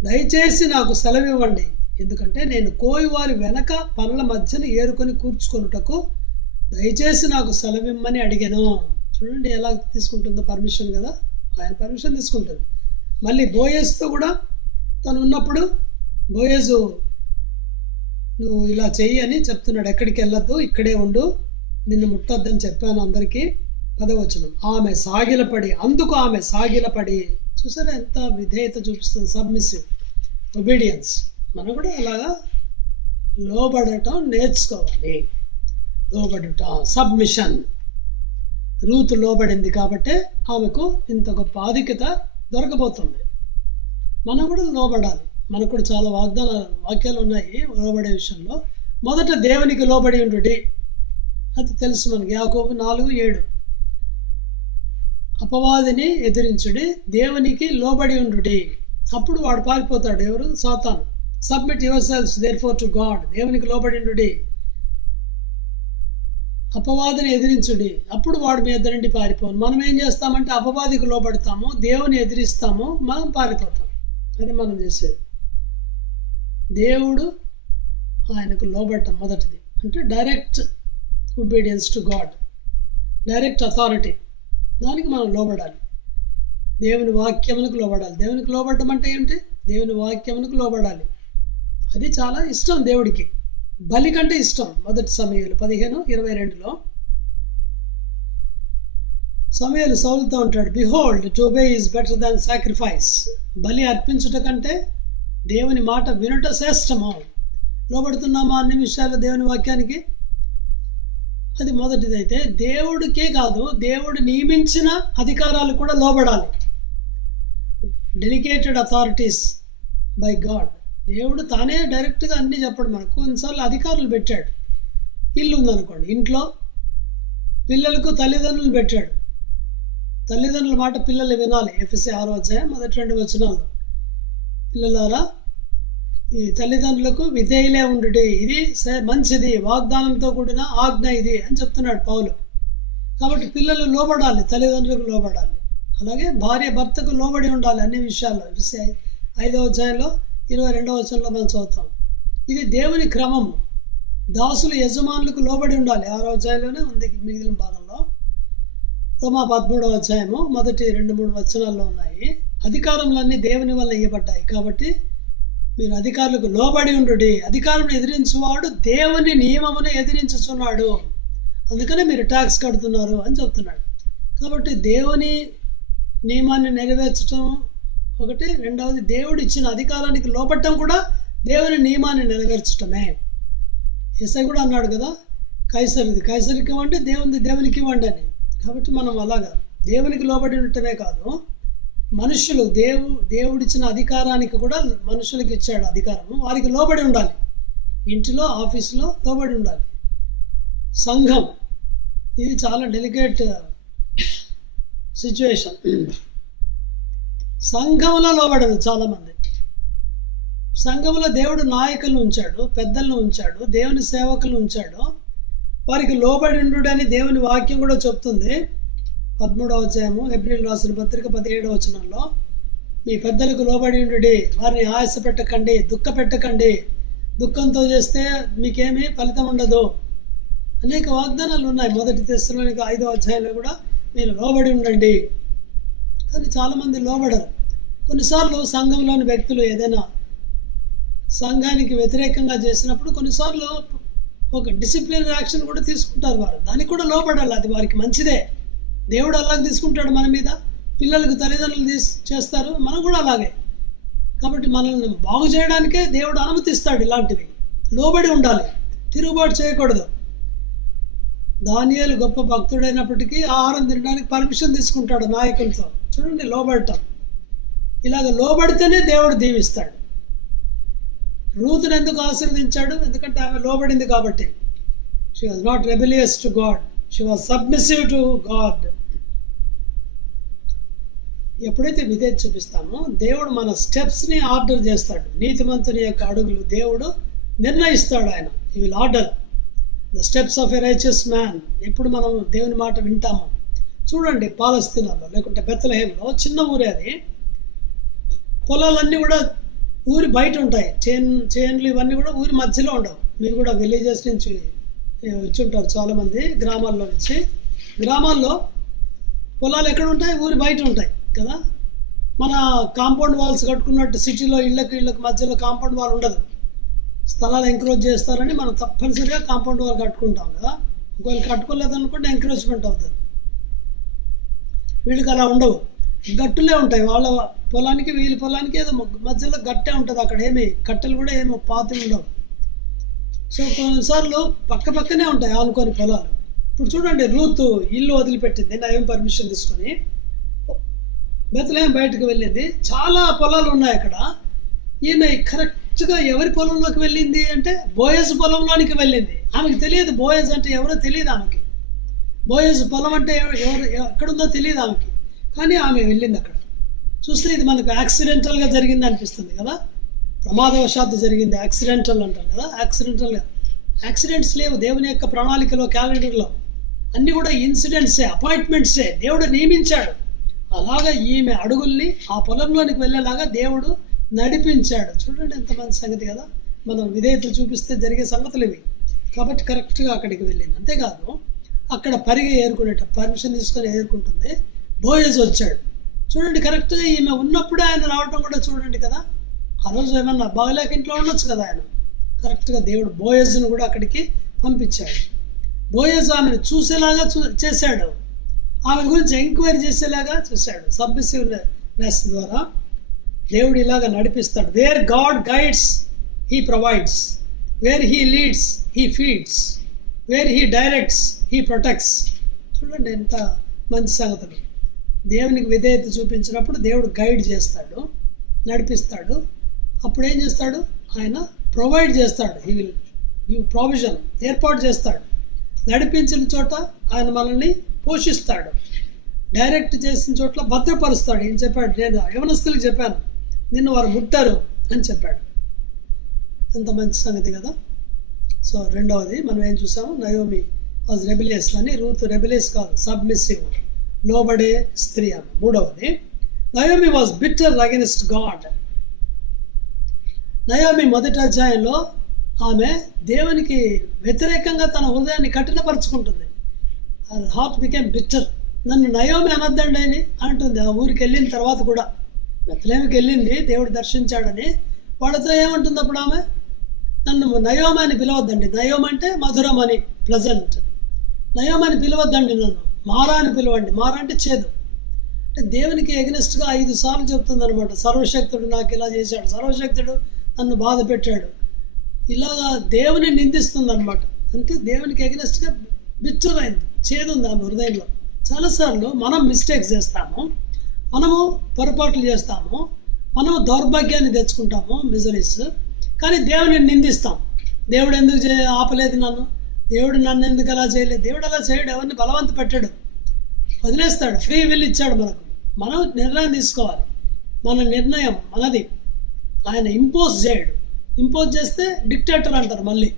దయచేసి నాకు సెలవు ఇవ్వండి, ఎందుకంటే నేను కోయి వారి వెనక పనుల మధ్యన ఏరుకొని కూర్చుకొనుటకు దయచేసి నాకు సెలవిమ్మని అడిగాను. చూడండి ఎలా తీసుకుంటుందో పర్మిషన్ కదా, ఆయన పర్మిషన్ తీసుకుంటుంది. మళ్ళీ బోయేజ్తో కూడా తను ఉన్నప్పుడు, బోయేజు నువ్వు ఇలా చెయ్యి అని చెప్తున్నాడు, ఎక్కడికి వెళ్ళొద్దు, ఇక్కడే ఉండు, నిన్ను ముట్టొద్దని చెప్పాను అందరికీ. 10వ వచనం, ఆమె సాగిలపడి, అందుకు ఆమె సాగిలపడి. చూసారా ఎంత విధేయత చూపిస్తుంది, సబ్మిసివ్ ఒబీడియన్స్. మనం కూడా అలాగా లోబడటం నేర్చుకోవాలి. లోబడుట, సబ్మిషన్. రూతు లోబడింది కాబట్టి ఆమెకు ఇంత గొప్ప ఆధిక్యత దొరకబోతుంది. మనం కూడా లోబడాలి. మనకు కూడా చాలా వాక్యాలు ఉన్నాయి లోబడే విషయంలో. మొదట దేవునికి లోబడి ఉండుడి, అది తెలుసు మనకి. యాకోబు 4:7, అపవాదిని ఎదిరించుడి, దేవునికి లోబడి ఉండుడి, అప్పుడు వాడు పారిపోతాడు. ఎవరు? సాతాను. Submit your selfs therefore to God, దేవునికి లోబడి ఉండుడి, అపవాదిని ఎదిరించుడి, అప్పుడు వాడు మీ ఇద్దరి నుండి పారిపోను. మనం ఏం చేస్తామంటే అపవాదికి లోబడతాము, దేవుని ఎదిరిస్తాము, మనం పారిపోతాం. అది మనం చేసేది. దేవుడు ఆయనకు లోబడటం మొదటిది, అంటే direct obedience to God, direct authority, దానికి మనం లోబడాలి. దేవుని వాక్యమునకు లోబడాలి. దేవునికి లోబడటం అంటే ఏంటి? దేవుని వాక్యమునకు లోబడాలి. అది చాలా ఇష్టం దేవుడికి, బలి కంటే ఇష్టం. 1 సమూయేలు 15:22లో సమూయేలు సౌలుతో ఉంటాడు, behold to obey is better than sacrifice. బలి అర్పించుట కంటే దేవుని మాట వినుట శ్రేష్టము. లోబడుతున్నామా అన్ని విషయాలు దేవుని వాక్యానికి? అది మొదటిదైతే, దేవుడికే కాదు, దేవుడు నియమించిన అధికారాలు కూడా లోబడాలి. Delegated authorities by God. దేవుడు తానే డైరెక్ట్గా అన్నీ చెప్పడు మనకు. కొన్నిసార్లు అధికారులు పెట్టాడు. ఇల్లు ఉందనుకోండి, ఇంట్లో పిల్లలకు తల్లిదండ్రులు పెట్టాడు. తల్లిదండ్రుల మాట పిల్లలు వినాలి. ఎఫెసీ 6వ అధ్యాయం 1-2 వచనాలు, పిల్లలారా ఈ తల్లిదండ్రులకు విధేయులే ఉండుడి, ఇది మంచిది, వాగ్దానంతో కూడిన ఆజ్ఞ ఇది అని చెప్తున్నాడు పౌలు. కాబట్టి పిల్లలు లోబడాలి, తల్లిదండ్రులకు లోబడాలి. అలాగే భార్య భర్తకు లోబడి ఉండాలి అన్ని విషయాల్లో. ఎఫెసీ 5వ అధ్యాయంలో 22వ వచనంలో మనం చదువుతాం. ఇది దేవుని క్రమము. దాసులు యజమానులకు లోబడి ఉండాలి. 6వ అధ్యాయంలోనే ఉంది మిగిలిన భాగంలో. రోమా 13వ అధ్యాయము 1-2-3 వచనాల్లో ఉన్నాయి. అధికారములన్నీ దేవుని వల్ల ఇవ్వబడ్డాయి కాబట్టి మీరు అధికారులకు లోబడి ఉండుడి. అధికారులను ఎదిరించువాడు దేవుని నియమమును ఎదిరించుచున్నాడు, అందుకనే మీరు ట్యాక్స్ కడుతున్నారు అని చెప్తున్నాడు. కాబట్టి దేవుని నియమాన్ని నెరవేర్చడం ఒకటి, రెండవది దేవుడు ఇచ్చిన అధికారానికి లోబడటం కూడా దేవుని నియమాన్ని నెరవేర్చటమే. యేసయ్య కూడా అన్నాడు కదా, కైసరికి ఇవ్వండి, దేవునికి ఇవ్వండి అని. కాబట్టి మనం అలాగా దేవునికి లోబడి ఉండటమే కాదు, మనుషులు దేవుడిచ్చిన అధికారానికి కూడా మనుషులకు ఇచ్చాడు అధికారము, వారికి లోబడి ఉండాలి. ఇంటిలో, ఆఫీసులో లోబడి ఉండాలి. సంఘం, ఇది చాలా డెలికేట్ సిచ్యువేషన్. సంఘంలో లోబడరు చాలామంది. సంఘంలో దేవుడు నాయకులను ఉంచాడు, పెద్దలను ఉంచాడు, దేవుని సేవకులను ఉంచాడు, వారికి లోబడి ఉండు అని దేవుని వాక్యం కూడా చెప్తుంది. 13వ అధ్యాయము ఏప్రిల్ రాసిన పత్రిక 17వ వచనంలో, మీ పెద్దలకు లోబడి ఉండుడి, వారిని ఆయాస పెట్టకండి, దుఃఖ పెట్టకండి, దుఃఖంతో చేస్తే మీకేమీ ఫలితం ఉండదు. అనేక వాగ్దానాలు ఉన్నాయి. 1 తెస్సలోనిక 5వ అధ్యాయంలో కూడా మీరు లోబడి ఉండండి. కానీ చాలామంది లోబడరు. కొన్నిసార్లు సంఘంలోని వ్యక్తులు ఏదైనా సంఘానికి వ్యతిరేకంగా చేసినప్పుడు కొన్నిసార్లు ఒక డిసిప్లినరీ యాక్షన్ కూడా తీసుకుంటారు వారు. దానికి కూడా లోబడాలి, అది వారికి మంచిదే. దేవుడు అలాగే తీసుకుంటాడు మన మీద. పిల్లలకు తల్లిదండ్రులు చేస్తారు, మనం కూడా అలాగే. కాబట్టి మనల్ని బాగు చేయడానికే దేవుడు అనుమతిస్తాడు ఇలాంటివి. లోబడి ఉండాలి, తిరుగుబాటు చేయకూడదు. దానియేలు గొప్ప భక్తుడైనప్పటికీ ఆహారం తినడానికి పర్మిషన్ తీసుకుంటాడు నాయకులతో. చూడండి, లోబడటం. ఇలాగ లోబడితేనే దేవుడు దీవిస్తాడు. రూతును ఎందుకు ఆశీర్వదించాడు? ఎందుకంటే ఆమె లోబడింది కాబట్టి. She was not rebellious to God, she was submissive to God. ఎప్పుడైతే విధేయత చూపిస్తామో దేవుడు మన స్టెప్స్ని ఆర్డర్ చేస్తాడు. నీతిమంతుని యొక్క అడుగులు దేవుడు నిర్ణయిస్తాడు. ఆయన he will order the steps of a righteous man. ఎప్పుడు మనం దేవుని మాట వింటామో. చూడండి, పాలస్తీనాలో లేకుంటే బెత్లెహేంలో, చిన్న ఊరే అది. పొలాలన్నీ కూడా ఊరి బయట ఉంటాయి. చేన్లు ఇవన్నీ కూడా ఊరి మధ్యలో ఉండవు. మీరు కూడా విలేజెస్ నుంచి వచ్చి ఉంటారు చాలామంది, గ్రామాల్లో నుంచి. గ్రామాల్లో పొలాలు ఎక్కడ ఉంటాయి? ఊరి బయట ఉంటాయి కదా. మన కాంపౌండ్ వాల్స్ కట్టుకున్నట్టు సిటీలో ఇళ్ళకు మధ్యలో కాంపౌండ్ వాల్ ఉండదు. స్థలాలు ఎంకరేజ్ చేస్తారని మనం తప్పనిసరిగా కాంపౌండ్ వాల్ కట్టుకుంటాం కదా. ఒకవేళ కట్టుకోలేదనుకుంటే ఎంకరేజ్మెంట్ అవుతుంది. వీళ్ళకి అలా ఉండవు, గట్టులే ఉంటాయి. వాళ్ళ పొలానికి వీళ్ళ పొలానికి ఏదో మధ్యలో గట్టే ఉంటుంది. అక్కడ ఏమి కట్టెలు కూడా ఏమో పాతి ఉండవు. సో కొన్నిసార్లు పక్కనే ఉంటాయి ఆనుకొని పొలాలు. ఇప్పుడు చూడండి, రూతు ఇల్లు వదిలిపెట్టింది నయం పర్మిషన్ తీసుకొని. బెత్లెహేం బయటకు వెళ్ళింది. చాలా పొలాలు ఉన్నాయి అక్కడ. ఈమె కరెక్ట్గా ఎవరి పొలంలోకి వెళ్ళింది అంటే బోయజ్ పొలంలోనికి వెళ్ళింది. ఆమెకు తెలియదు బోయజ్ అంటే ఎవరో తెలియదు ఆమెకి. బోయజ్ పొలం అంటే ఎవరు ఎక్కడుందో తెలియదు ఆమెకి. కానీ ఆమె వెళ్ళింది అక్కడ. చూస్తే ఇది మనకు యాక్సిడెంటల్గా జరిగింది అనిపిస్తుంది కదా. ప్రమాదవశాత్తు జరిగింది, యాక్సిడెంటల్ అంటారు కదా. యాక్సిడెంట్స్ లేవు దేవుని యొక్క ప్రణాళికలో, క్యాలెండర్లో. అన్నీ కూడా ఇన్సిడెంట్సే, అపాయింట్మెంట్సే. దేవుడు నియమించాడు. అలాగా ఈమె అడుగుల్ని ఆ పొలంలోనికి వెళ్ళేలాగా దేవుడు నడిపించాడు. చూడండి, ఎంత మంచి సంగతి కదా. మనం విధేయత చూపిస్తే జరిగే సంగతులు ఇవి. కాబట్టి కరెక్ట్గా అక్కడికి వెళ్ళింది. అంతేకాదు, అక్కడ పరిగి పర్మిషన్ తీసుకొని ఏరుకుంటుంది. బోయజ్ వచ్చాడు. చూడండి, కరెక్ట్గా ఈమె ఉన్నప్పుడే ఆయన రావటం కూడా చూడండి కదా. ఆ రోజు ఏమన్నా బాగలేక ఇంట్లో ఉండొచ్చు కదా ఆయన. కరెక్ట్గా దేవుడు బోయజ్ను కూడా అక్కడికి పంపించాడు. బోయజ్ ఆమెను చూసేలాగా చేశాడు. ఆమె గురించి ఎంక్వైరీ చేసేలాగా చూశాడు. సబ్మిసివ్నెస్ ద్వారా దేవుడు ఇలాగ నడిపిస్తాడు. Where God guides he provides, where he leads he feeds, where he directs he protects. చూడండి ఎంత మంచి సంగతులు. దేవునికి విధేయత చూపించినప్పుడు దేవుడు గైడ్ చేస్తాడు, నడిపిస్తాడు. అప్పుడు ఏం చేస్తాడు? ఆయన ప్రొవైడ్ చేస్తాడు. హీ విల్ గివ్ ప్రొవిజన్, ఏర్పాటు చేస్తాడు. నడిపించిన చోట ఆయన మనల్ని పోషిస్తాడు. డైరెక్ట్ చేసిన చోట్ల భద్రపరుస్తాడు. ఏం చెప్పాడు? నేను యవనస్తులకు చెప్పాను, నిన్ను వారు ముట్టారు అని చెప్పాడు. ఎంత మంచి సంగతి కదా. సో రెండవది మనం ఏం చూసాము? నయోమి వాజ్ రెబిలియస్ అని. రూత్ రెబిలియస్ కాదు, సబ్మిసివ్, లోబడే స్త్రీ ఆమె. మూడవది, Naomi was bitter against God. Naomi మొదటి అధ్యాయంలో ఆమె దేవునికి వ్యతిరేకంగా తన హృదయాన్ని కఠినపరుచుకుంటుంది. Heart became bitter. నన్ను నయోమి అనొద్దండి అని అంటుంది. ఆ ఊరికి వెళ్ళిన తర్వాత కూడా బెత్లెహేంకి వెళ్ళింది, దేవుడు దర్శించాడని. వాళ్ళతో ఏమంటుంది అప్పుడు ఆమె? నన్ను నయోమి అని పిలవద్దండి. నయోమి అంటే మధురం అని, ప్లెజెంట్. నయోమి అని పిలవద్దండి, నన్ను మారా అని పిలవండి. మారా అంటే చేదు. అంటే దేవునికి ఎగ్నెస్ట్గా 5 సార్లు చెప్తుంది అనమాట. సర్వశక్తుడు నాకు ఇలా చేశాడు, సర్వశక్తుడు నన్ను బాధ పెట్టాడు, ఇలాగా దేవుని నిందిస్తుంది అనమాట. అంటే దేవునికి ఎగ్నెస్ట్గా బిచ్చర్ అయింది, చేదు ఉంది ఆమె హృదయంలో. చాలాసార్లు మనం మిస్టేక్స్ చేస్తాము, మనము పొరపాట్లు చేస్తాము, మనము దౌర్భాగ్యాన్ని తెచ్చుకుంటాము, మిజరీస్. కానీ దేవుని నిందిస్తాం. దేవుడు ఎందుకు ఆపలేదు నన్ను, దేవుడు నన్ను ఎందుకు అలా చేయలేదు. దేవుడు అలా చేయడు, ఎవరిని బలవంత పెట్టాడు, వదిలేస్తాడు. ఫ్రీ విల్ ఇచ్చాడు మనకు. మనం నిర్ణయం తీసుకోవాలి. మన నిర్ణయం మనది. ఆయన ఇంపోజ్ చేయడు. ఇంపోజ్ చేస్తే డిక్టేటర్ అంటారు మళ్ళీ.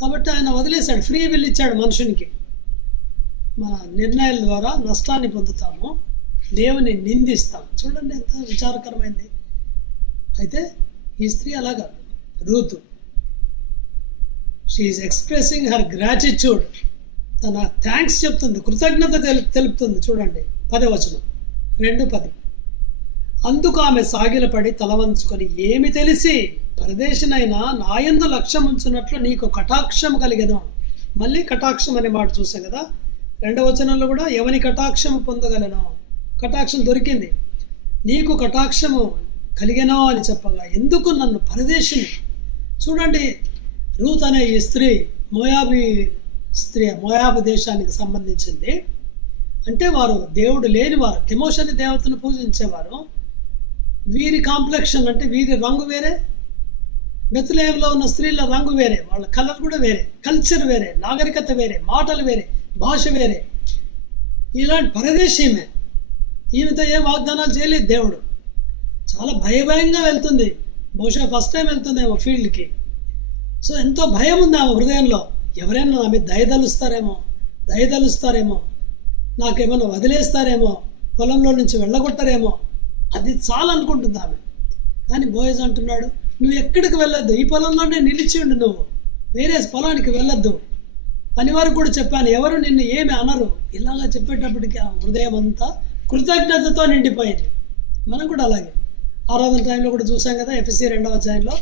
కాబట్టి ఆయన వదిలేశాడు, ఫ్రీ విల్ ఇచ్చాడు మనుషునికి. మన నిర్ణయాల ద్వారా నష్టాన్ని పొందుతాము, దేవుని నిందిస్తాం. చూడండి ఎంత విచారకరమైంది. అయితే ఈ స్త్రీ అలాగా, Ruth, she is expressing her gratitude. తన థ్యాంక్స్ చెప్తుంది, కృతజ్ఞత తెలుపుతుంది. చూడండి 10వ వచనం, 2:10. అందుకు ఆమె సాగిలపడి తల వంచుకొని, ఏమి తెలిసి పరదేశినైనా నా యందు లక్ష్యం ఉంచున్నట్లు నీకు కటాక్షం కలిగెను. మళ్ళీ కటాక్షం అనే మాట చూసాం కదా. 2వ వచనంలో కూడా ఎవని కటాక్షం పొందగలను, కటాక్షం దొరికింది. నీకు కటాక్షము కలిగెనో అని చెప్పగా, ఎందుకు నన్ను పరదేశిని. చూడండి, రూత్ అనే ఈ స్త్రీ మోయాబు దేశానికి సంబంధించింది. అంటే వారు దేవుడు లేనివారు, కెమోషని దేవతను పూజించేవారు. వీరి కాంప్లెక్షన్ అంటే వీరి రంగు వేరే, బెత్లెహేంలో ఉన్న స్త్రీల రంగు వేరే, వాళ్ళ కలర్ కూడా వేరే, కల్చర్ వేరే, నాగరికత వేరే, మాటలు వేరే, భాష వేరే. ఇలాంటి పరదేశీమే. ఈమెతో ఏ వాగ్దానాలు చేయలేదు దేవుడు. చాలా భయంగా వెళ్తుంది. బహుశా ఫస్ట్ టైం వెళ్తుందేమో ఫీల్డ్కి. సో ఎంతో భయం ఉంది ఆమె హృదయంలో. ఎవరైనా ఆమె దయదలుస్తారేమో, నాకేమైనా వదిలేస్తారేమో, పొలంలో నుంచి వెళ్ళగొట్టరేమో, అది చాలా అనుకుంటుంది ఆమె. కానీ బోయజ్ అంటున్నాడు, నువ్వు ఎక్కడికి వెళ్ళొద్దు, ఈ పొలంలోనే నిలిచి ఉండు, నువ్వు వేరే పొలానికి వెళ్ళొద్దు. పనివారికి కూడా చెప్పాను, ఎవరు నిన్ను ఏమి అనరు. ఇలాగా చెప్పేటప్పటికి ఆ హృదయం అంతా కృతజ్ఞతతో నిండిపోయింది. మనం కూడా అలాగే ఆరాధన టైంలో కూడా చూసాం కదా, ఎఫ్ఎస్సి 2వ అధ్యాయంలో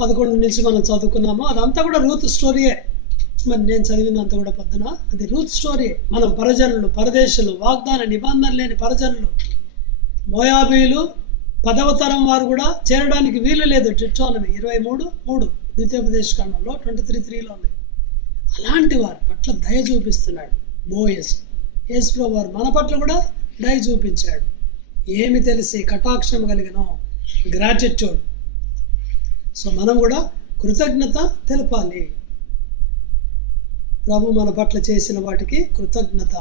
11 నుంచి మనం చదువుకున్నాము. అదంతా కూడా రూత్ స్టోరీయే. మరి నేను చదివినంత కూడా పొద్దున అది రూత్ స్టోరీయే. మనం పరజనులు, పరదేశులు, వాగ్దాన నిబంధన లేని పరజనులు, మోయాబీలు 10వ తరం వారు కూడా చేరడానికి వీలు లేదు. డిట్రానమీ 23:3 ద్వితీయోపదేశకాండంలో 23:3లో ఉంది. అలాంటి వారి పట్ల దయ చూపిస్తున్నాడు బోయజ్. యేసుప్రభువు వారు మన పట్ల కూడా దయ చూపించాడు. ఏమి తెలిసి కటాక్షం కలిగినో, గ్రాటిట్యూడ్. సో మనం కూడా కృతజ్ఞత తెలపాలి. ప్రభు మన పట్ల చేసిన వాటికి కృతజ్ఞత.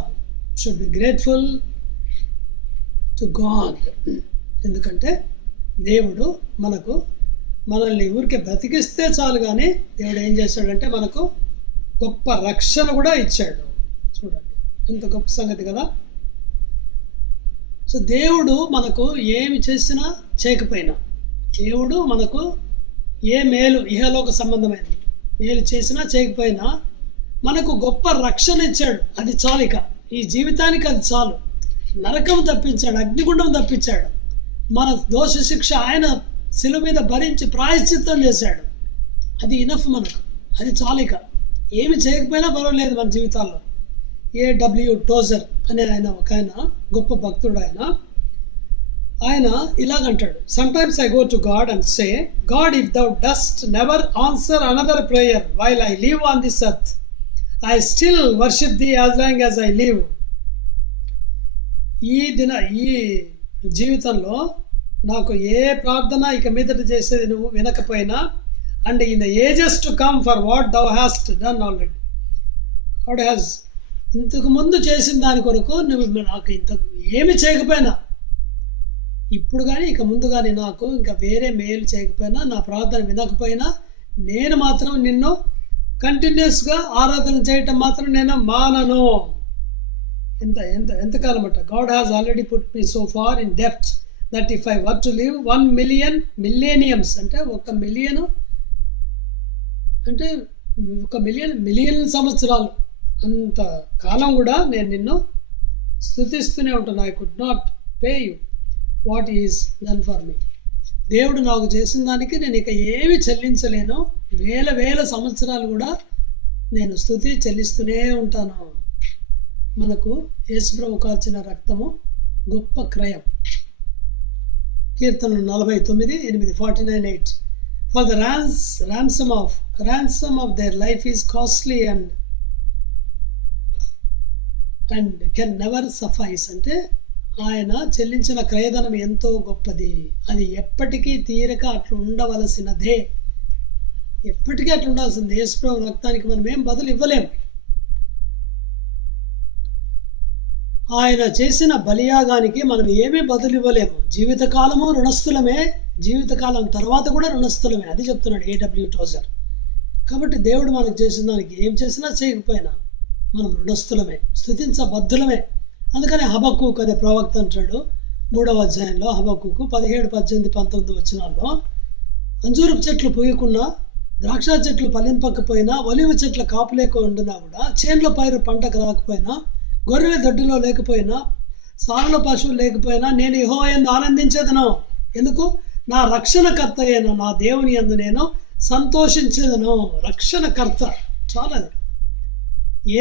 Should be grateful to God. ఎందుకంటే దేవుడు మనల్ని ఊరికే బ్రతికిస్తే చాలు, కానీ దేవుడు ఏం చేశాడంటే మనకు గొప్ప రక్షణ కూడా ఇచ్చాడు. చూడండి ఎంత గొప్ప సంగతి కదా. సో దేవుడు మనకు ఏమి చేసినా చేయకపోయినా, దేవుడు మనకు ఏ మేలు ఇహలోక సంబంధమైనది మేలు చేసినా చేయకపోయినా మనకు గొప్ప రక్షణ ఇచ్చాడు. అది చాలు. ఇక ఈ జీవితానికి అది చాలు. నరకం తప్పించాడు, అగ్నిగుండం తప్పించాడు. మన దోష శిక్ష ఆయన శిలువ మీద భరించి ప్రాయశ్చిత్తం చేశాడు. అది ఇనఫ్ మనకు, అది చాలు. ఇక ఏమి చేయకపోయినా పర్వాలేదు మన జీవితాల్లో. A.W. టోజర్ అనే ఒక గొప్ప భక్తుడు. ఆయన ఇలాగంటాడు, sometimes I go to God and say, God, if thou dost never answer another prayer while I live on this earth, I still worship thee as long as I live. ఈ జీవితంలో నాకు ఏ ప్రార్థన ఇక మీదట చేసేది నువ్వు వినకపోయినా, and in the ages to come for what thou hast done already, God has, ఇంతకు ముందు చేసిన దాని కొరకు నువ్వు నాకు ఇంతకు ఏమి చేయకపోయినా, ఇప్పుడు కానీ ఇక ముందు కానీ నాకు ఇంకా వేరే మేలు చేయకపోయినా, నా ప్రార్థన వినకపోయినా, నేను మాత్రం నిన్ను కంటిన్యూస్గా ఆరాధన చేయటం మాత్రం నేను మానను. ఎంతకాలం అంట. God has already put me so far in depth that if I were to live 1 million millenniums, అంటే 1 మిలియన్ అంటే 1 మిలియన్ సంవత్సరాలు అంత కాలం కూడా నేను నిన్ను స్తుతిస్తూనే ఉంటాను. I could not pay you what is done for me. దేవుడు నాకు చేసిన దానికి నేను ఇక ఏమి చెల్లించలేను. వేల సంవత్సరాలు కూడా నేను స్తుతి చెల్లిస్తూనే ఉంటాను. మనకు యేసుప్రభు కార్చిన రక్తము గొప్ప క్రయం. కీర్తనలు 49:8 49:8 for the ransom of their life is costly and can never suffice. అంటే ఆయన చెల్లించిన క్రయధనం ఎంతో గొప్పది, అది ఎప్పటికీ తీరక అట్లా ఉండవలసినదే, ఎప్పటికీ అట్లా ఉండాల్సింది. యేసుప్రభు రక్తానికి మనం ఏం బదులు ఇవ్వలేం. ఆయన చేసిన బలియాగానికి మనం ఏమీ బదులు ఇవ్వలేము. జీవితకాలము రుణస్థులమే, జీవితకాలం తర్వాత కూడా రుణస్థులమే. అది చెప్తున్నాడు A.W. టోజర్. కాబట్టి దేవుడు మనకు చేసిన దానికి ఏం చేసినా చేయకపోయినా మనం రుణస్థులమే, స్తుతించబద్ధులమే. అందుకని హబక్కూకు అనే ప్రవక్త అంటాడు 3వ అధ్యాయంలో, హబక్కూకు 17, 18, 19 వచనాల్లో, అంజూరపు చెట్లు పూయకున్నా, ద్రాక్ష చెట్లు ఫలింపకపోయినా, ఒలివ చెట్ల కాపు లేకుండా కూడా, చేన్లో పైరు పంటకు రాకపోయినా, గొర్రెల దొడ్డిలో లేకపోయినా, సారల పశువులు లేకపోయినా, నేను యెహోవా యందు ఆనందించేదను. ఎందుకు? నా రక్షణకర్త అయిన నా దేవుని యందు నేను సంతోషించేదను. రక్షణకర్త చాలా. అది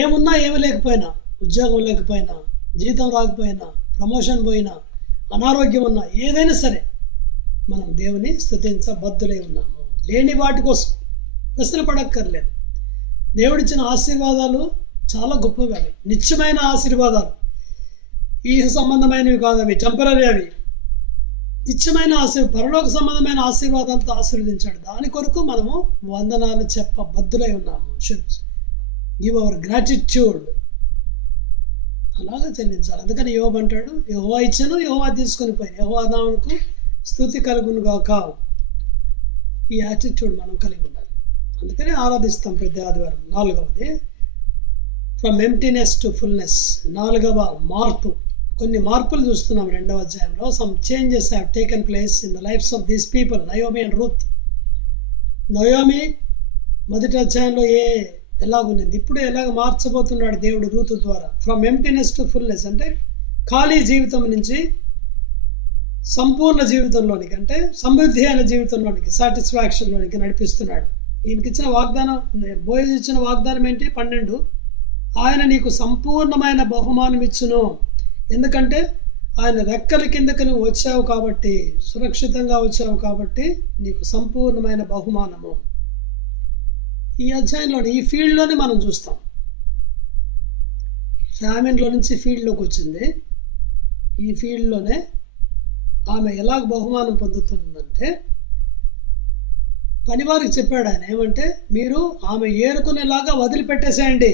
ఏమున్నా ఏమి లేకపోయినా, ఉద్యోగం లేకపోయినా, జీతం రాకపోయినా, ప్రమోషన్ పోయినా, అనారోగ్యం ఉన్నా, ఏదైనా సరే మనం దేవుని స్తుతించబద్దులై ఉన్నాము. లేని వాటి కోసం ప్రశ్న పడక్కర్లేదు. దేవుడిచ్చిన ఆశీర్వాదాలు చాలా గొప్పవి. అవి నిత్యమైన ఆశీర్వాదాలు, ఈ సంబంధమైనవి కాదు. అవి టెంపరీ. అవి నిత్యమైన పరలోక సంబంధమైన ఆశీర్వాదాలతో ఆశీర్వదించాడు. దాని కొరకు మనము వందనాలు చెప్పబద్దులై ఉన్నాము. Should give our gratitude. అలాగే చెల్లించాలి. అందుకని యోబు అంటాడు, యెహోవా ఇచ్చను, యెహోవా తీసుకొని పోయిన, యెహోవా నామమునకు స్తుతి కలుగును గాక. ఈ యాటిట్యూడ్ మనం కలిగి ఉండాలి. అందుకని ఆరాధిస్తాం ప్రతి ఆదివారం. 4వది ఫ్రమ్ ఎంప్టీనెస్ టు ఫుల్నెస్. 4వ మార్పు. కొన్ని మార్పులు చూస్తున్నాం 2వ అధ్యాయంలో. Some changes have taken place in the lives of these people, Naomi and Ruth. Naomi మొదటి అధ్యాయంలో ఎలాగుంది, ఇప్పుడు ఎలాగ మార్చబోతున్నాడు దేవుడు రూతు ద్వారా. ఫ్రమ్ ఎంప్టీనెస్ టు ఫుల్నెస్ అంటే ఖాళీ జీవితం నుంచి సంపూర్ణ జీవితంలోనికి, అంటే సమృద్ధి అయిన జీవితంలోనికి, సాటిస్ఫాక్షన్లోనికి నడిపిస్తున్నాడు. ఈయనకి ఇచ్చిన వాగ్దానం, బోయజు ఇచ్చిన వాగ్దానం ఏంటి? 12, ఆయన నీకు సంపూర్ణమైన బహుమానం ఇచ్చును. ఎందుకంటే ఆయన రెక్కల కిందకి నువ్వు వచ్చావు కాబట్టి, సురక్షితంగా వచ్చావు కాబట్టి నీకు సంపూర్ణమైన బహుమానము. ఈ అధ్యాయంలోని ఈ ఫీల్డ్లోనే మనం చూస్తాం. ఫ్యామిన్లో నుంచి ఫీల్డ్లోకి వచ్చింది. ఈ ఫీల్డ్లోనే ఆమె ఎలాగ బహుమానం పొందుతుందంటే, పనివారికి చెప్పాడు ఆయన ఏమంటే, మీరు ఆమె ఏరుకునేలాగా వదిలిపెట్టేసేయండి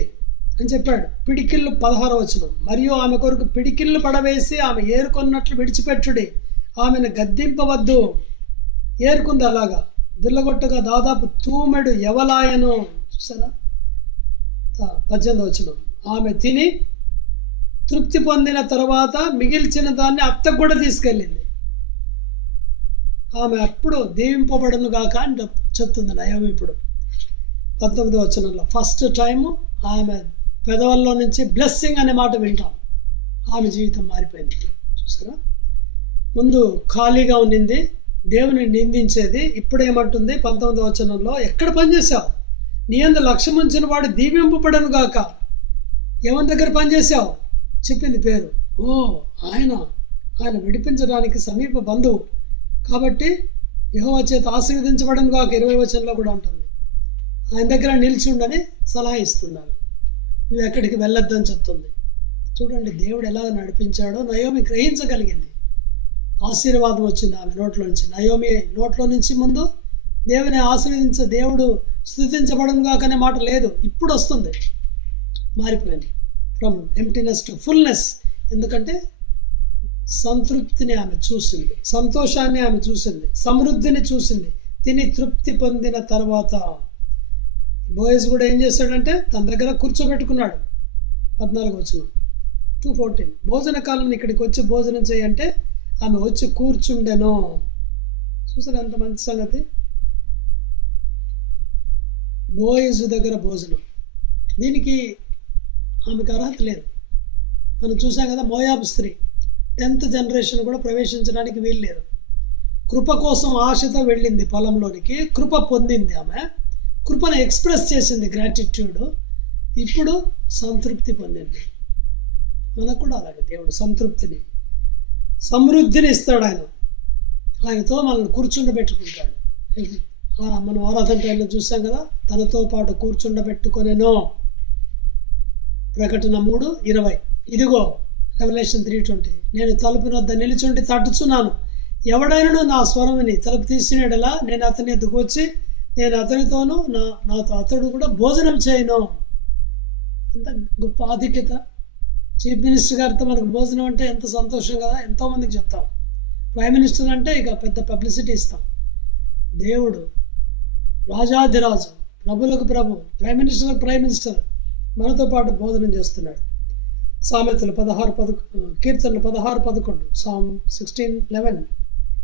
అని చెప్పాడు. పిడికిళ్ళు 16వ వచనం. మరియు ఆమె కొరకు పిడికిళ్ళు పడవేసి ఆమె ఏరుకున్నట్లు విడిచిపెట్టుడి, ఆమెను గద్దింపవద్దు. ఏరుకుంది అలాగా దుల్లగొట్టగా దాదాపు తూమెడు ఎవలాయను. చూసారా? 18వ వచనం. ఆమె తిని తృప్తి పొందిన తర్వాత మిగిల్చిన దాన్ని అత్తకు కూడా తీసుకెళ్ళింది. ఆమె అప్పుడు దీవింపబడను గాక అని చెప్తుంది నయోమి. ఇప్పుడు 19వ వచనంలో ఫస్ట్ టైము ఆమె పెదవుల్లో నుంచి బ్లెస్సింగ్ అనే మాట వింటాం. ఆమె జీవితం మారిపోయింది. చూసారా? ముందు ఖాళీగా ఉండింది, దేవుని నిందించేది. ఇప్పుడు ఏమంటుంది 19వ వచనంలో, ఎక్కడ పనిచేసావు? నీ యందు లక్ష్యం ఉంచిన వాడు దీవింపబడను గాక. ఎవరి దగ్గర పనిచేసావు? చెప్పింది పేరు. ఆయన విడిపించడానికి సమీప బంధువు కాబట్టి యెహోవా చేత ఆశీర్వదించబడను గాక. 20వ వచనంలో కూడా ఉంటుంది. ఆయన దగ్గర నిలిచి ఉండని సలహా ఇస్తున్నారు. నువ్వు ఎక్కడికి వెళ్ళొద్దని చెప్తుంది. చూడండి దేవుడు ఎలా నడిపించాడో నయోమి గ్రహించగలిగింది. ఆశీర్వాదం వచ్చింది ఆమె నోట్లో నుంచి. నయోమి నోట్లో నుంచి ముందు దేవుని ఆశీర్వదించే, దేవుడు స్తుతించబడను గాక అనే మాట లేదు. ఇప్పుడు వస్తుంది. మారిపోయింది. From emptiness to fullness. ఎందుకంటే సంతృప్తిని ఆమె చూసింది, సంతోషాన్ని ఆమె చూసింది, సమృద్ధిని చూసింది. తిని తృప్తి పొందిన తర్వాత బోయజ్ కూడా ఏం చేశాడంటే తన దగ్గర కూర్చోబెట్టుకున్నాడు. 14వ వచనం 2:14. భోజన కాలం ఇక్కడికి వచ్చి భోజనం చేయంటే ఆమె వచ్చి కూర్చుండెను. చూసారు ఎంత మంచి సంగతి. బోయజు దగ్గర భోజనం. దీనికి ఆమెకు అర్హత లేదు. మనం చూసాం కదా, మోయాబు స్త్రీ 10th జనరేషన్ కూడా ప్రవేశించడానికి వీలు లేదు. కృప కోసం ఆశతో వెళ్ళింది పొలంలోనికి, కృప పొందింది. ఆమె కృపను ఎక్స్ప్రెస్ చేసింది, గ్రాటిట్యూడ్. ఇప్పుడు సంతృప్తి పొందింది. మనకు కూడా అలాగే దేవుడు సంతృప్తిని, సమృద్ధిని ఇస్తాడు. ఆయనతో మనల్ని కూర్చుండబెట్టుకుంటాడు. మనం ఆరాధన టైంలో చూసాం కదా, తనతో పాటు కూర్చుండబెట్టుకొనెనో. ప్రకటన 3:20. ఇదిగో రెవల్యూషన్ 3:20. నేను తలుపు వద్ద నిలుచుండి తట్టుచున్నాను. ఎవడైనా నా స్వరముని తలుపు తీసినడలా నేను అతని ఎద్దుకు వచ్చి నేను అతనితోనూ నాతో అతడు కూడా భోజనం చేయను. ఎంత గొప్ప ఆధిక్యత. చీఫ్ మినిస్టర్ గారితో మనకు భోజనం అంటే ఎంత సంతోషం కదా. ఎంతోమందికి చెప్తాం. ప్రైమ్ మినిస్టర్ అంటే ఇక పెద్ద పబ్లిసిటీ ఇస్తాం. దేవుడు రాజాధిరాజు, ప్రభులకు ప్రభు, ప్రైమ్ మినిస్టర్లకు ప్రైమ్ మినిస్టర్ మనతో పాటు భోజనం చేస్తున్నాడు. సామెతలు 16:11, కీర్తనలు 16:11, Psalm 16:11.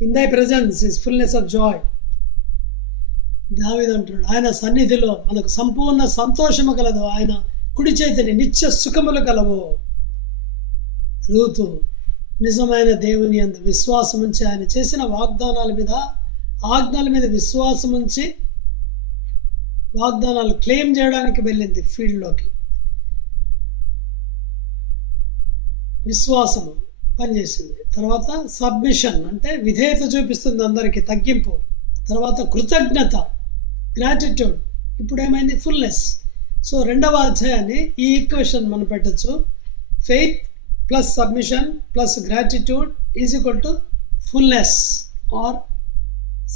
In thy presence is fullness of Joy. దావీదు అంటున్నాడు, ఆయన సన్నిధిలో మనకు సంపూర్ణ సంతోషము కలదు, ఆయన కుడి చేతిని నిత్య సుఖములు కలవు. రూతు నిజమైన దేవుని యందు విశ్వాసం ఉంచి ఆయన చేసిన వాగ్దానాల మీద ఆజ్ఞల మీద విశ్వాసం ఉంచి వాగ్దానాలు క్లెయిమ్ చేయడానికి వెళ్ళింది ఫీల్డ్లోకి. విశ్వాసము పనిచేసింది. తర్వాత సబ్మిషన్ అంటే విధేయత చూపిస్తుంది, అందరికీ తగ్గింపు. తర్వాత కృతజ్ఞత, గ్రాటిట్యూడ్. ఇప్పుడు ఏమైంది? ఫుల్నెస్. సో 2వ అధ్యాయాన్ని ఈ ఈక్వేషన్ మనం పెట్టచ్చు. Faith plus submission plus gratitude is equal to fullness or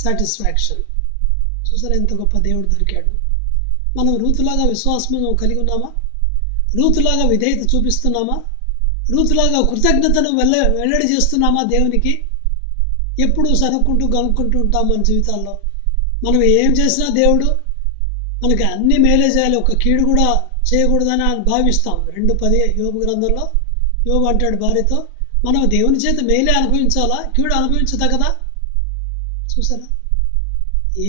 satisfaction. చూసారా ఎంత గొప్ప దేవుడు దొరికాడు. మనం రూతులాగా విశ్వాసం కలిగి ఉన్నామా? రూతులాగా విధేయత చూపిస్తున్నామా? రూతులాగా కృతజ్ఞతను వెల్లడి చేస్తున్నామా దేవునికి? ఎప్పుడు సనుక్కుంటూ గనుక్కుంటూ ఉంటాం మన జీవితాల్లో. మనం ఏం చేసినా దేవుడు మనకి అన్ని మేలే చేయాలి, ఒక కీడు కూడా చేయకూడదని భావిస్తాం. 2:10 యోబు గ్రంథంలో యోబు అంటాడు భార్యతో, మనం దేవుని చేత మేలే అనుభవించాలా, కీడు అనుభవించదగదా? చూసారా,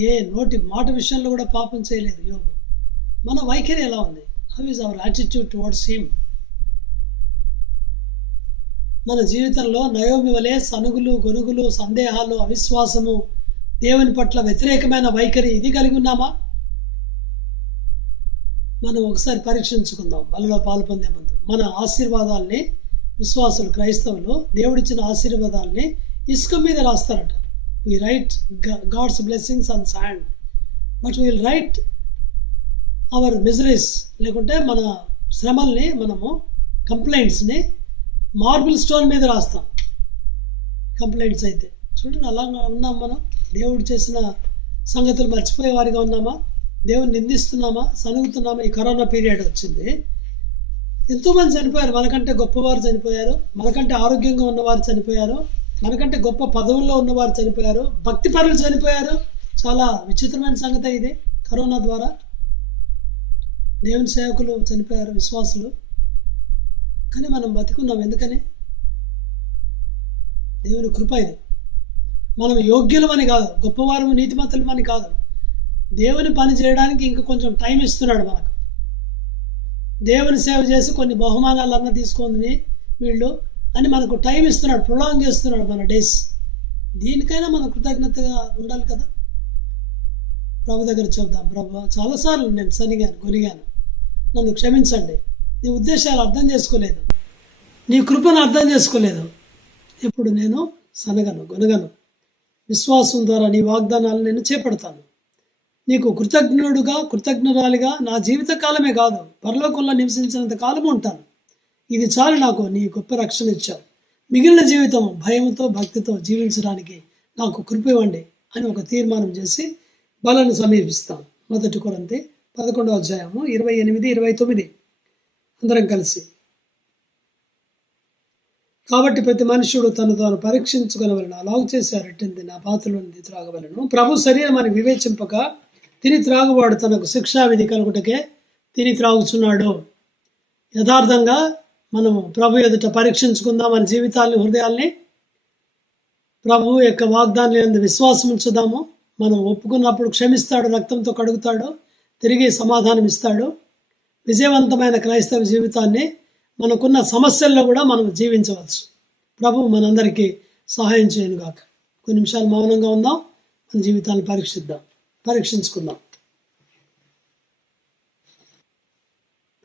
ఏ నోటి మాట విషయంలో కూడా పాపం చేయలేదు యోబు. మన వైఖరి ఎలా ఉంది? How is our attitude towards him? మన జీవితంలో నయోమి వలె సనుగులు, గొనుగులు, సందేహాలు, అవిశ్వాసము, దేవుని పట్ల వ్యతిరేకమైన వైఖరి ఇది కలిగి ఉన్నామా? మనం ఒకసారి పరీక్షించుకుందాం. బలలో పాలు పొందే ముందు మన ఆశీర్వాదాల్ని, విశ్వాసులు క్రైస్తవులు దేవుడిచ్చిన ఆశీర్వాదాల్ని ఇసుక మీద రాస్తారట. we write God's blessings on sand, but we will write our miseries, లేకుంటే మన శ్రమల్ని, మనము కంప్లైంట్స్ని మార్బుల్ స్టోన్ మీద రాస్తాం. కంప్లైంట్స్ అయితే చూడండి, అలా ఉన్నాం మనం. దేవుడు చేసిన సంగతులు మర్చిపోయే వారిగా ఉన్నామా? దేవుని నిందిస్తున్నామా? సనుగుతున్నామా? ఈ కరోనా పీరియడ్ వచ్చింది, ఎంతోమంది చనిపోయారు. మనకంటే గొప్పవారు చనిపోయారు, మనకంటే ఆరోగ్యంగా ఉన్నవారు చనిపోయారు, మనకంటే గొప్ప పదవుల్లో ఉన్నవారు చనిపోయారు, భక్తి పరులు చనిపోయారు. చాలా విచిత్రమైన సంగతి ఇది. కరోనా ద్వారా దేవుని సేవకులు చనిపోయారు, విశ్వాసులు. కానీ మనం బతికున్నాం. ఎందుకని? దేవుని కృప ఇది. మనం యోగ్యులమని కాదు, గొప్పవారు నీతిమంతులమని కాదు. దేవుని పని చేయడానికి ఇంకా కొంచెం టైం ఇస్తున్నాడు మనకు. దేవుని సేవ చేసి కొన్ని బహుమానాలన్నా తీసుకుంది వీళ్ళు అని మనకు టైం ఇస్తున్నాడు, ప్రొలాంగ్ చేస్తున్నాడు మన డేస్. దీనికైనా మనం కృతజ్ఞతగా ఉండాలి కదా. ప్రభు దగ్గర చెప్దాం, ప్రభు చాలాసార్లు నేను సనిగాను, గొనిగాను, నన్ను క్షమించండి. నీ ఉద్దేశాలు అర్థం చేసుకోలేదు, నీ కృపను అర్థం చేసుకోలేదు. ఇప్పుడు నేను సనగను, గొనగను. విశ్వాసం ద్వారా నీ వాగ్దానాలను నేను చేపడతాను. నీకు కృతజ్ఞురాలిగా నా జీవిత కాలమే కాదు, పరలోకంలో నివసించినంత కాలము ఉంటాను. ఇది చాలు, నాకు నీ గొప్ప రక్షణ ఇచ్చావు. మిగిలిన జీవితం భయంతో, భక్తితో జీవించడానికి నాకు కృప ఇవ్వండి అని ఒక తీర్మానం చేసి బలను సమీపిస్తాం. 1 కొరింథీ 11వ అధ్యాయము 28, 29 అందరం కలిసి. కాబట్టి ప్రతి మనుషుడు తను తాను పరీక్షించుకొనవలెను, అలాగ చేశారట్టింది నా పాత్రలో త్రాగవలను. ప్రభు శరీరం అని వివేచింపక తిని త్రాగువాడు తనకు శిక్షావిధి కలుగుటకే తిని త్రాగుచున్నాడు. యథార్థంగా మనము ప్రభు ఎదుట పరీక్షించుకుందాం మన జీవితాన్ని, హృదయాల్ని. ప్రభు యొక్క వాగ్దానాన్ని విశ్వాసం ఉంచుదాము. మనం ఒప్పుకున్నప్పుడు క్షమిస్తాడు, రక్తంతో కడుగుతాడు, తిరిగి సమాధానం ఇస్తాడు. విజయవంతమైన క్రైస్తవ జీవితాన్ని మనకున్న సమస్యల్లో కూడా మనం జీవించవచ్చు. ప్రభు మనందరికీ సహాయం చేయను గాక. కొన్ని నిమిషాలు మౌనంగా ఉందాం, మన జీవితాన్ని పరీక్షించుకుందాం,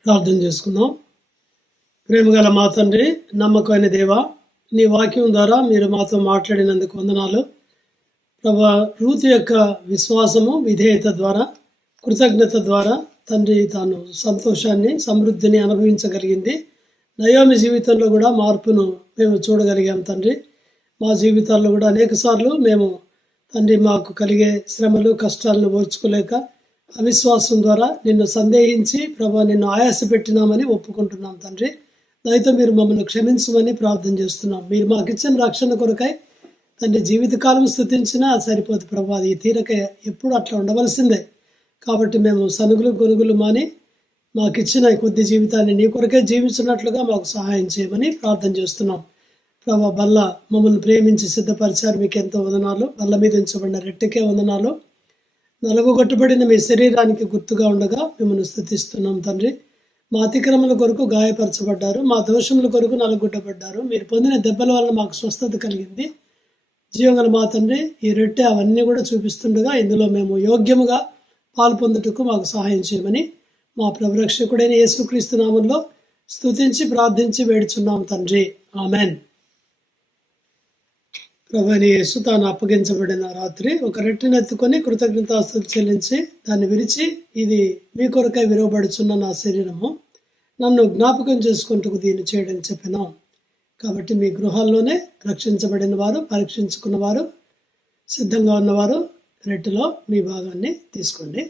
ప్రార్థన చేసుకుందాం. ప్రేమగల మా తండ్రి, నమ్మకమైన దేవా, నీ వాక్యం ద్వారా మీరు మాతో మాట్లాడినందుకు వందనాలు. ప్రభా, రూతు యొక్క విశ్వాసము, విధేయత ద్వారా, కృతజ్ఞత ద్వారా తండ్రి తాను సంతోషాన్ని, సమృద్ధిని అనుభవించగలిగింది. నయోమి జీవితంలో కూడా మార్పును మేము చూడగలిగాం తండ్రి. మా జీవితాల్లో కూడా అనేక సార్లు మేము తండ్రి మాకు కలిగే శ్రమలు, కష్టాలను ఓర్చుకోలేక అవిశ్వాసం ద్వారా నిన్ను సందేహించి ప్రభా నిన్ను ఆయాస పెట్టినామని ఒప్పుకుంటున్నాం తండ్రి. దయతో మీరు మమ్మల్ని క్షమించమని ప్రార్థన చేస్తున్నాం. మీరు మాకు ఇచ్చిన రక్షణ కొరకై తండ్రి జీవితకాలం స్తుతించినా సరిపోదు ప్రభా, అది తీరక ఎప్పుడు అట్లా ఉండవలసిందే. కాబట్టి మేము సనుగులు, గొనుగులు మాని మాకు ఇచ్చిన కొద్ది జీవితాన్ని నీ కొరకే జీవించినట్లుగా మాకు సహాయం చేయమని ప్రార్థన చేస్తున్నాం. ప్రభా, బల్ల మమ్మల్ని ప్రేమించి సిద్ధపరిచారు, మీకు ఎంతో వందనాలు. బల్ల మీద ఉంచబడిన రెట్టెకే వందనాలు. నలుగుగొట్టబడిన మీ శరీరానికి గుర్తుగా ఉండగా మిమ్మల్ని స్తుతిస్తున్నాం తండ్రి. మా అతిక్రమల కొరకు గాయపరచబడ్డారు, మా దోషముల కొరకు నలుగుట్టబడ్డారు. మీరు పొందిన దెబ్బల వల్ల మాకు స్వస్థత కలిగింది. జీవగల మా తండ్రి, ఈ రొట్టె అవన్నీ కూడా చూపిస్తుండగా ఇందులో మేము యోగ్యముగా పాల్పొందుటకు మాకు సహాయం చేయమని మా ప్రభు రక్షకుడైన యేసుక్రీస్తు నామంలో స్తుతించి ప్రార్థించి వేడుచున్నాం తండ్రి, ఆమెన్. ప్రభువైన యేసు తాను అప్పగించబడిన రాత్రి ఒక రొట్టెను ఎత్తుకొని కృతజ్ఞతాస్తుతులు చెల్లించి దాన్ని విరిచి, ఇది మీ కొరకై విరవబడుచున్న నా శరీరము, నన్ను జ్ఞాపకం చేసుకుంటూ దీన్ని చేయడం చెప్పినాం. కాబట్టి మీ గృహాల్లోనే రక్షించబడిన వారు, పరీక్షించుకున్న వారు, సిద్ధంగా ఉన్నవారు రొట్టెలో మీ భాగాన్ని తీసుకోండి.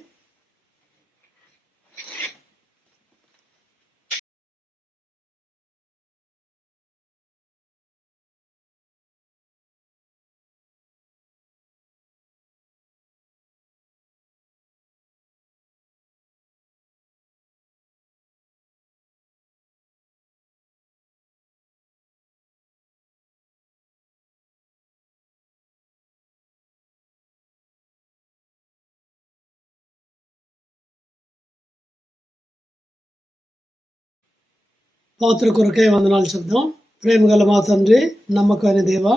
పాత్ర కొరకై వందనాలు చెప్దాం. ప్రేమ గల మా తండ్రి, నమ్మకమైన దేవ,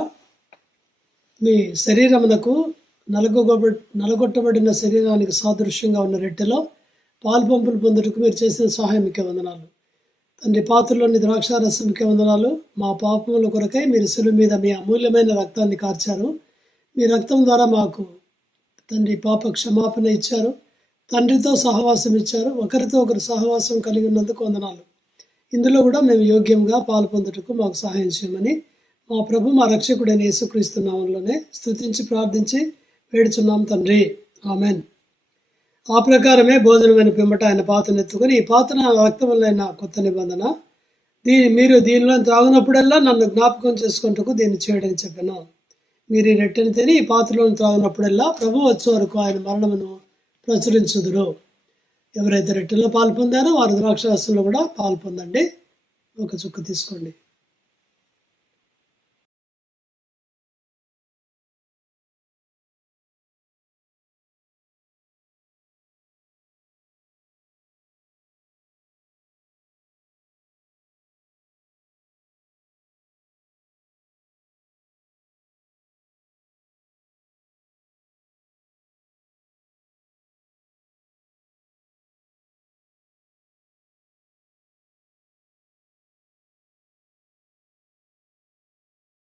మీ శరీరమునకు నలగొట్టబడిన శరీరానికి సాదృశ్యంగా ఉన్న రొట్టెలో పాల్పంపులు పొందుటకు మీరు చేసిన సహాయంకే వందనాలు తండ్రి. పాత్రలోని ద్రాక్షారసంకే వందనాలు. మా పాపముల కొరకై మీరు శిలువ మీద మీ అమూల్యమైన రక్తాన్ని కార్చారు. మీ రక్తం ద్వారా మాకు తండ్రి పాప క్షమాపణ ఇచ్చారు, తండ్రితో సహవాసం ఇచ్చారు, ఒకరితో ఒకరు సహవాసం కలిగి ఉన్నందుకు వందనాలు. ఇందులో కూడా మేము యోగ్యంగా పాలు పొందుటకు మాకు సహాయం చేయమని మా ప్రభు మా రక్షకుడైన యేసుక్రీస్తు నామంలోనే స్తుతించి ప్రార్థించి వేడుచున్నాం తండ్రి, ఆమెన్. ఆ ప్రకారమే భోజనమైన పిమ్మట ఆయన పాత్రను ఎత్తుకొని, ఈ పాత్ర నా రక్తం వల్ల కొత్త నిబంధన, మీరు దీనిలో త్రాగినప్పుడల్లా నన్ను జ్ఞాపకం చేసుకుంటూ దీన్ని చేయడని చెప్పాను. మీరు ఈ రొట్టెను తిని ఈ పాత్రలో త్రాగినప్పుడల్లా ప్రభు వచ్చే వరకు ఆయన మరణమును ప్రచురించుదురు. ఎవరైతే రొట్టెలో పాలు పొందారో వారు ద్రాక్షారసంలో కూడా పాలు పొందండి. ఒక చుక్క తీసుకోండి.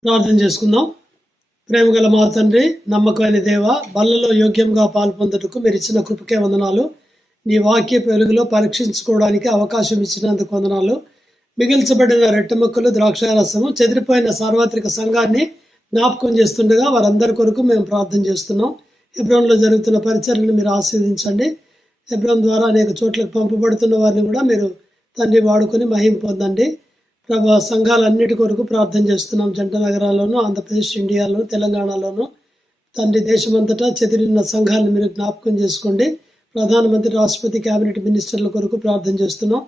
ప్రార్థన చేసుకుందాం. ప్రేమగల మా తండ్రి, నమ్మకమైన దేవ, బల్లలో యోగ్యంగా పాల్పొందుటకు మీరు ఇచ్చిన కృపకే వందనాలు. నీ వాక్య వెలుగులో పరీక్షించుకోవడానికి అవకాశం ఇచ్చినందుకు వందనాలు. మిగిల్చబడిన రొట్టె ముక్కలు, ద్రాక్షారసము, చెదిరిపోయిన సార్వత్రిక సంఘాన్ని జ్ఞాపకం చేస్తుండగా వారందరి కొరకు మేము ప్రార్థన చేస్తున్నాం. హెబ్రోన్లో జరుగుతున్న పరిచర్యను మీరు ఆశీర్వదించండి. హెబ్రోన్ ద్వారా అనేక చోట్లకు పంపబడుతున్న వారిని కూడా మీరు తండ్రి వాడుకొని మహిమ పొందండి. ప్రభా, సంఘాలన్నిటి కొరకు ప్రార్థన చేస్తున్నాం. జంట నగరాల్లోనూ, ఆంధ్రప్రదేశ్, ఇండియాలో, తెలంగాణలోనూ తండ్రి దేశమంతటా చెదిరిన సంఘాలను మీరు జ్ఞాపకం చేసుకోండి. ప్రధానమంత్రి, రాష్ట్రపతి, క్యాబినెట్ మినిస్టర్ల కొరకు ప్రార్థన చేస్తున్నాం.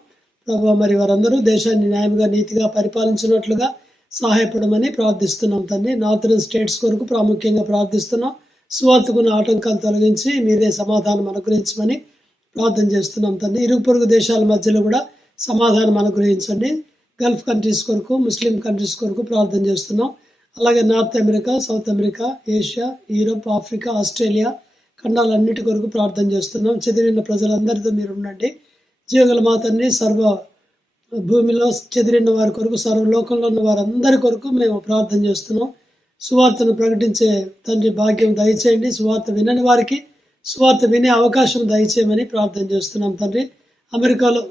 ప్రభా, మరి వారందరూ దేశాన్ని న్యాయంగా నీతిగా పరిపాలించినట్లుగా సహాయపడమని ప్రార్థిస్తున్నాం తండ్రి. నార్థరన్ స్టేట్స్ కొరకు ప్రాముఖ్యంగా ప్రార్థిస్తున్నాం. సువార్తకున్న ఆటంకాలు తొలగించి మీరే సమాధానం అనుగ్రహించమని ప్రార్థన చేస్తున్నాం తండ్రి. ఇరుగు పొరుగు దేశాల మధ్యలో కూడా సమాధానం అనుగ్రహించండి. గల్ఫ్ కంట్రీస్ కొరకు, ముస్లిం కంట్రీస్ కొరకు ప్రార్థన చేస్తున్నాం. అలాగే North America, South America, Asia, Europe, Africa, Australia ఖండాలన్నిటి కొరకు ప్రార్థన చేస్తున్నాం. చెదిరిన ప్రజలందరితో మీరు ఉండండి. జీవగల మా తండ్రి, సర్వ భూమిలో చెదిరిన వారి కొరకు, సర్వలోకంలో ఉన్న వారందరి కొరకు మేము ప్రార్థన చేస్తున్నాం. సువార్తను ప్రకటించే తండ్రి భాగ్యం దయచేయండి. సువార్త వినని వారికి సువార్త వినే అవకాశం దయచేయమని ప్రార్థన చేస్తున్నాం తండ్రి. అమెరికాలో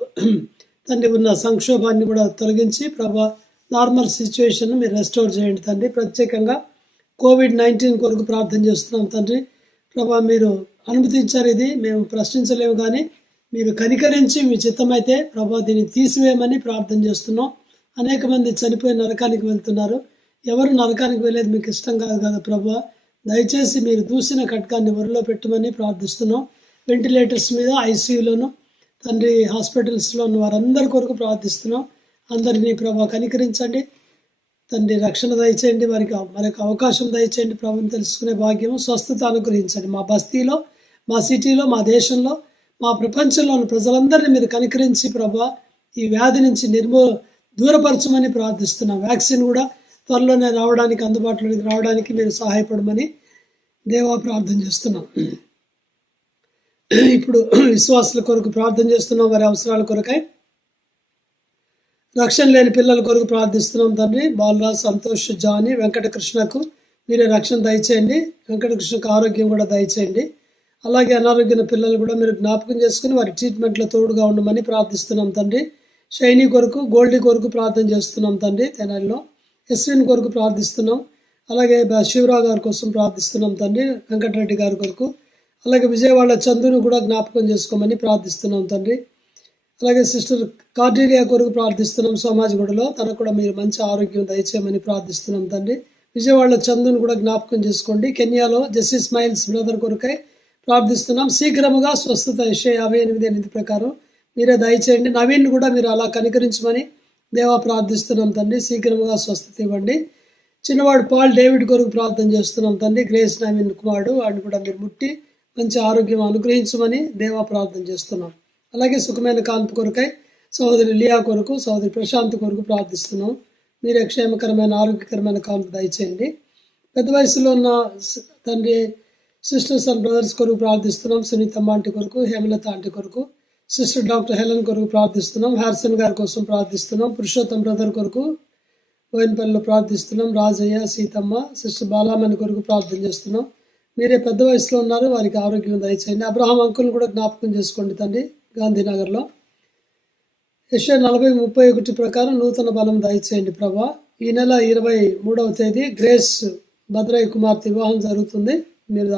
తండ్రి ఉన్న సంక్షోభాన్ని కూడా తొలగించి ప్రభా, నార్మల్ సిచ్యువేషన్ మీరు రెస్టోర్ చేయండి తండ్రి. ప్రత్యేకంగా COVID-19 కొరకు ప్రార్థన చేస్తున్నాం తండ్రి. ప్రభా, మీరు అనుమతించారు, ఇది మేము ప్రశ్నించలేము, కానీ మీరు కనికరించి మీ చిత్తమైతే ప్రభా దీన్ని తీసివేయమని ప్రార్థన చేస్తున్నాం. అనేక మంది చనిపోయి నరకానికి వెళ్తున్నారు. ఎవరు నరకానికి వెళ్ళేది మీకు ఇష్టం కాదు కదా ప్రభా. దయచేసి మీరు దూసిన ఖడ్గాన్ని వరిలో పెట్టమని ప్రార్థిస్తున్నాం. వెంటిలేటర్స్ మీద, ఐసీయూలోను తండ్రి, హాస్పిటల్స్లో ఉన్న వారందరి కొరకు ప్రార్థిస్తున్నాం. అందరినీ ప్రభా కనికరించండి తండ్రి. రక్షణ దయచేయండి, వారికి మరొక అవకాశం దయచేయండి. ప్రభుని తెలుసుకునే భాగ్యము, స్వస్థత అనుగ్రహించండి. మా బస్తీలో, మా సిటీలో, మా దేశంలో, మా ప్రపంచంలో ఉన్న ప్రజలందరినీ మీరు కనికరించి ప్రభా ఈ వ్యాధి నుంచి దూరపరచమని ప్రార్థిస్తున్నాం. వ్యాక్సిన్ కూడా త్వరలోనే రావడానికి, అందుబాటులోకి రావడానికి మీరు సహాయపడమని దేవా ప్రార్థన చేస్తున్నాం. ఇప్పుడు విశ్వాసుల కొరకు ప్రార్థన చేస్తున్నాం, వారి అవసరాల కొరకై. రక్షణ లేని పిల్లల కొరకు ప్రార్థిస్తున్నాం తండ్రి. బాలరాజ్, సంతోష్, జానీ, వెంకటకృష్ణకు మీరే రక్షణ దయచేయండి. వెంకటకృష్ణకు ఆరోగ్యం కూడా దయచేయండి. అలాగే అనారోగ్యమైన పిల్లలు కూడా మీరు జ్ఞాపకం చేసుకుని వారి ట్రీట్మెంట్లో తోడుగా ఉండమని ప్రార్థిస్తున్నాం తండ్రి. షైనీ కొరకు, గోల్డీ కొరకు ప్రార్థన చేస్తున్నాం తండ్రి. తెనాలిలో ఎస్విన్ కొరకు ప్రార్థిస్తున్నాం. అలాగే శివరావు గారి కోసం ప్రార్థిస్తున్నాం తండ్రి. వెంకటరెడ్డి గారి కొరకు, అలాగే విజయవాడ చందును కూడా జ్ఞాపకం చేసుకోమని ప్రార్థిస్తున్నాం తండ్రి. అలాగే సిస్టర్ కార్డీలియా కొరకు ప్రార్థిస్తున్నాం. సమాజగూడలో తనకు కూడా మీరు మంచి ఆరోగ్యం దయచేయమని ప్రార్థిస్తున్నాం తండ్రి. విజయవాడ చందును కూడా జ్ఞాపకం చేసుకోండి. కెన్యాలో జెస్సీ స్మైల్స్ బ్రదర్ కొరకై ప్రార్థిస్తున్నాం. శీఘ్రముగా స్వస్థత యెషయా 58:8 ప్రకారం మీరే దయచేయండి. నవీన్ కూడా మీరు అలా కనికరించమని దేవా ప్రార్థిస్తున్నాం తండ్రి. శీఘ్రముగా స్వస్థత ఇవ్వండి. చిన్నవాడు పాల్ డేవిడ్ కొరకు ప్రార్థన చేస్తున్నాం తండ్రి. గ్రేస్ నవీన్ కుమారుడు, వాడిని కూడా మీరు ముట్టి మంచి ఆరోగ్యం అనుగ్రహించమని దేవా ప్రార్థన చేస్తున్నాం. అలాగే సుఖమైన కాంతి కొరకై సహోదరి లియా కొరకు, సహోదరి ప్రశాంత్ కొరకు ప్రార్థిస్తున్నాం. మీరే క్షేమకరమైన ఆరోగ్యకరమైన కాంతి దయచేయండి. పెద్ద వయసులో ఉన్న తండ్రి సిస్టర్స్ అండ్ బ్రదర్స్ కొరకు ప్రార్థిస్తున్నాం. సునీతమ్మ ఆంటీ కొరకు, హేమలత ఆంటీ కొరకు, సిస్టర్ డాక్టర్ హెలెన్ కొరకు ప్రార్థిస్తున్నాం. హార్సన్ గారి కోసం ప్రార్థిస్తున్నాం. పురుషోత్తం బ్రదర్ కొరకు బోయినపల్లిలో ప్రార్థిస్తున్నాం. రాజయ్య, సీతమ్మ, సిస్టర్ బాలామణి కొరకు ప్రార్థన చేస్తున్నాం. మీరే పెద్ద వయసులో ఉన్నారు, వారికి ఆరోగ్యం దయచేయండి. అబ్రహాం అంకుల్ని కూడా జ్ఞాపకం చేసుకోండి తండ్రి. గాంధీనగర్లో యెషయా 40:31 ప్రకారం నూతన బలం దయచేయండి ప్రభా. ఈ నెల 23వ తేదీ గ్రేస్ భద్రయ్య కుమార్తె వివాహం జరుగుతుంది. మీరు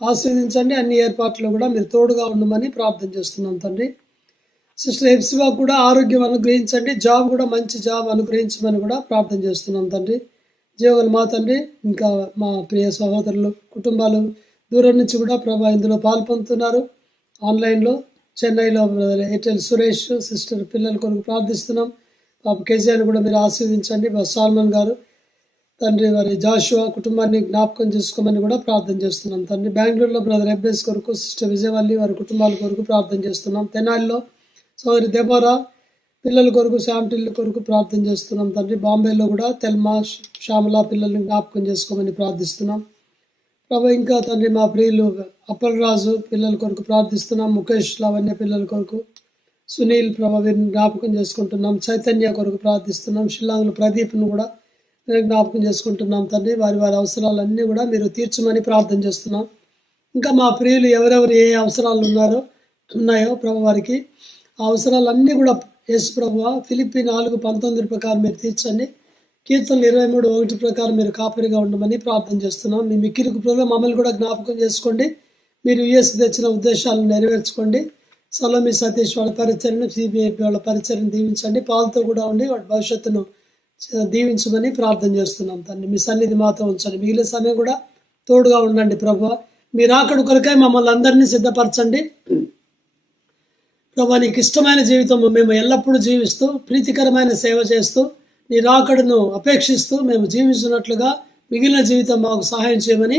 ఆస్వాదించండి. అన్ని ఏర్పాట్లు కూడా మీరు తోడుగా ఉండమని ప్రార్థన చేస్తున్నాం తండ్రి. సిస్టర్ హెప్సివా కూడా ఆరోగ్యం అనుగ్రహించండి. జాబ్ కూడా మంచి జాబ్ అనుగ్రహించమని కూడా ప్రార్థన చేస్తున్నాం తండ్రి. జీవగల మా తండ్రి, ఇంకా మా ప్రియ సహోదరులు కుటుంబాలు దూరం నుంచి కూడా ప్రభా ఇందులో పాల్పొందుతున్నారు. ఆన్లైన్లో చెన్నైలో ఎయిర్టెల్ సురేష్ సిస్టర్ పిల్లల కొరకు ప్రార్థిస్తున్నాం. పాప కేజీఆర్ని కూడా మీరు ఆస్వాదించండి. సాల్మన్ గారు తండ్రి, వారి జాషువా కుటుంబాన్ని జ్ఞాపకం చేసుకోమని కూడా ప్రార్థన చేస్తున్నాం తండ్రి. బెంగళూరులో బ్రదర్ ఎబ్బేస్ కొరకు, సిస్టర్ విజయవల్లి వారి కుటుంబాల కొరకు ప్రార్థన చేస్తున్నాం. తెనాలిలో సోదరి దెబోరా పిల్లల కొరకు, శాంటిల్ కొరకు ప్రార్థన చేస్తున్నాం తండ్రి. బాంబేలో కూడా తెల్మా, శ్యామల పిల్లల్ని జ్ఞాపకం చేసుకోమని ప్రార్థిస్తున్నాం ప్రభు. ఇంకా తండ్రి మా ప్రియులు అప్పలరాజు పిల్లల కొరకు ప్రార్థిస్తున్నాం. ముఖేష్, లావణ్య పిల్లల కొరకు, సునీల్ ప్రభు వీరిని జ్ఞాపకం చేసుకుంటున్నాం. చైతన్య కొరకు ప్రార్థిస్తున్నాం. షిల్లాంగ్లో ప్రదీప్ను కూడా జ్ఞాపకం చేసుకుంటున్నాం తండ్రి. వారి వారి అవసరాలన్నీ కూడా మీరు తీర్చమని ప్రార్థన చేస్తున్నాం. ఇంకా మా ప్రియులు ఎవరెవరు ఏ అవసరాలు ఉన్నాయో ప్రభు వారికి ఆ అవసరాలన్నీ కూడా యేసు ప్రభువా ఫిలిప్పీ 4:19 ప్రకారం మీరు తీర్చండి. కీర్తనలు 23:1 ప్రకారం మీరు కాపరిగా ఉండమని ప్రార్థన చేస్తున్నాం. మీ మిక్కిలి కృపలో మమ్మల్ని కూడా జ్ఞాపకం చేసుకోండి. మీరు యుఎస్కి తెచ్చిన ఉద్దేశాలను నెరవేర్చుకోండి. సలోమి సతీష్ వాళ్ళ పరిచర్ని, సిబిఐపి వాళ్ళ పరిచర్ని దీవించండి. పాలతో కూడా ఉండి వాటి భవిష్యత్తును దీవించమని ప్రార్థన చేస్తున్నాం తండ్రి. మీ సన్నిధి మాతో ఉంచండి. మిగిలిన సమయం కూడా తోడుగా ఉండండి ప్రభువా. మీరు అక్కడి కొరకై మమ్మల్ని అందరినీ సిద్ధపరచండి ప్రభా. నీకు ఇష్టమైన జీవితం మేము ఎల్లప్పుడూ జీవిస్తూ ప్రీతికరమైన సేవ చేస్తూ నీ రాకడను అపేక్షిస్తూ మేము జీవించినట్లుగా మిగిలిన జీవితం మాకు సహాయం చేయమని,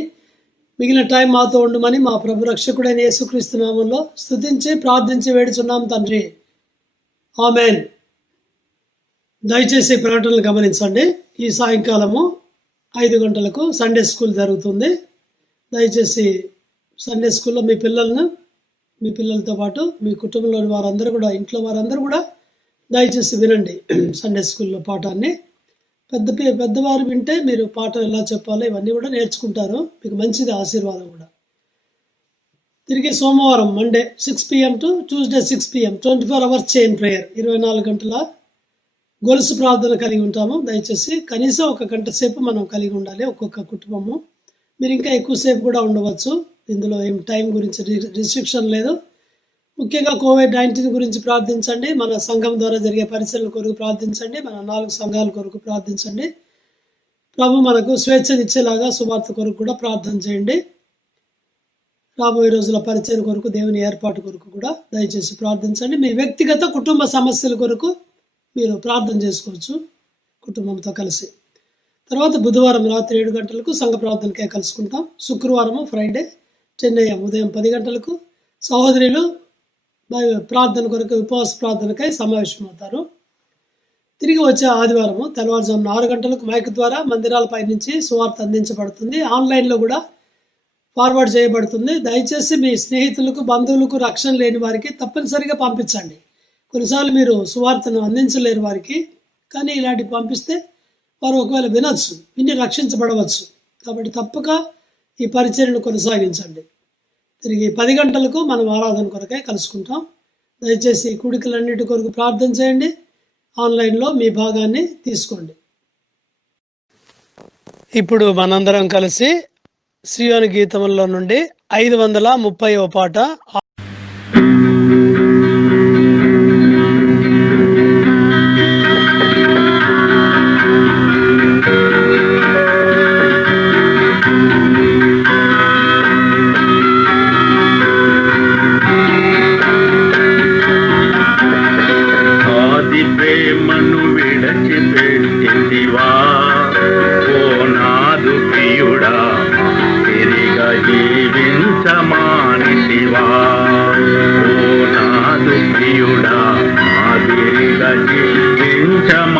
మిగిలిన టైం మాతో ఉండమని మా ప్రభు రక్షకుడైన యేసుక్రీస్తు నామంలో స్తుతించి ప్రార్థించి వేడుచున్నాం తండ్రి. ఆమెన్. దయచేసి ప్రకటనలు గమనించండి. ఈ సాయంకాలము 5 గంటలకు సండే స్కూల్ జరుగుతుంది. దయచేసి సండే స్కూల్లో మీ పిల్లలతో పాటు మీ కుటుంబంలోని వారందరూ కూడా, ఇంట్లో వారందరూ కూడా దయచేసి వినండి సండే స్కూల్లో పాఠాన్ని. పెద్దవారు వింటే మీరు పాఠం ఎలా చెప్పాలో ఇవన్నీ కూడా నేర్చుకుంటారు. మీకు మంచిది, ఆశీర్వాదం కూడా. తిరిగి సోమవారం Monday 6 PM to Tuesday 6 PM 24 hours chain prayer, 24 గంటల గొలుసు ప్రార్థన కలిగి ఉంటాము. దయచేసి కనీసం 1 గంట సేపు మనం కలిగి ఉండాలి ఒక్కొక్క కుటుంబము. మీరు ఇంకా ఎక్కువసేపు కూడా ఉండవచ్చు. ఇందులో ఏం టైం గురించి రిస్ట్రిక్షన్ లేదు. ముఖ్యంగా COVID-19 గురించి ప్రార్థించండి. మన సంఘం ద్వారా జరిగే పరిచర్యల కొరకు ప్రార్థించండి. మన 4 సంఘాల కొరకు ప్రార్థించండి. ప్రభు మనకు స్వేచ్ఛనిచ్చేలాగా సువార్త కొరకు కూడా ప్రార్థన చేయండి. రాబోయే రోజుల పరిచర్య కొరకు, దేవుని ఏర్పాటు కొరకు కూడా దయచేసి ప్రార్థించండి. మీ వ్యక్తిగత కుటుంబ సమస్యల కొరకు మీరు ప్రార్థన చేసుకోవచ్చు కుటుంబంతో కలిసి. తర్వాత బుధవారం రాత్రి 7 గంటలకు సంఘ ప్రార్థనకే కలుసుకుంటాం. శుక్రవారం ఫ్రైడే 10 AM ఉదయం 10 గంటలకు సహోదరులు ప్రార్థన కొరకు ఉపవాస ప్రార్థనకై సమావేశమవుతారు. తిరిగి వచ్చే ఆదివారం తెల్లవారుజామున 6 గంటలకు మైక్ ద్వారా మందిరాలపై నుంచి సువార్త అందించబడుతుంది. ఆన్లైన్లో కూడా ఫార్వర్డ్ చేయబడుతుంది. దయచేసి మీ స్నేహితులకు, బంధువులకు రక్షణ లేని వారికి తప్పనిసరిగా పంపించండి. కొన్నిసార్లు మీరు సువార్తను అందించలేరు వారికి, కానీ ఇలాంటివి పంపిస్తే వారు ఒకవేళ విని రక్షించబడవచ్చు. కాబట్టి తప్పక ఈ పరిచర్యను కొనసాగించండి. తిరిగి 10 గంటలకు మనం ఆరాధన కొరకై కలుసుకుంటాం. దయచేసి కూడికలన్నిటి కొరకు ప్రార్థన చేయండి. ఆన్లైన్లో మీ భాగాన్ని తీసుకోండి. ఇప్పుడు మనందరం కలిసి సియోను గీతముల్లో నుండి 530వ పాట ప్రేమను విడచిపెట్టివా ఓ నాదు ప్రియుడా, తిరిగా జీవించమానితివా ఓ నాదు ప్రియుడా, తిరిగా జీవించమానితివా.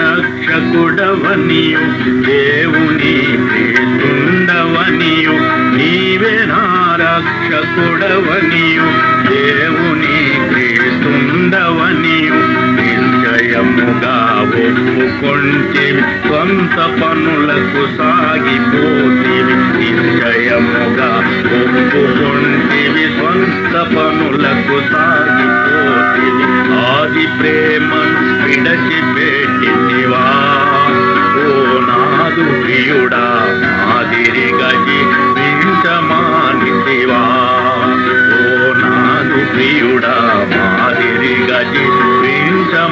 రక్షకుడవనియు దేవుని ప్రియసుండవనియు, నీవే నా రక్షకుడవనియు దేవుని ప్రియసుండవనియు, నిశ్చయముగా ఒప్పుకొంటివి, స్వంత పనులకు సాగిపోతివి. నిశ్చయముగా ఒప్పుకొంటివి, స్వంత పనులకు సాగిపోతివి. ఆది ప్రేమను విడచిపెట్టివా ఓ నాదు ప్రియుడా, మాదిరిగా జీవించమానితివా ఓ నాదు ప్రియుడా, మాదిరిగా జీవించమానితివా.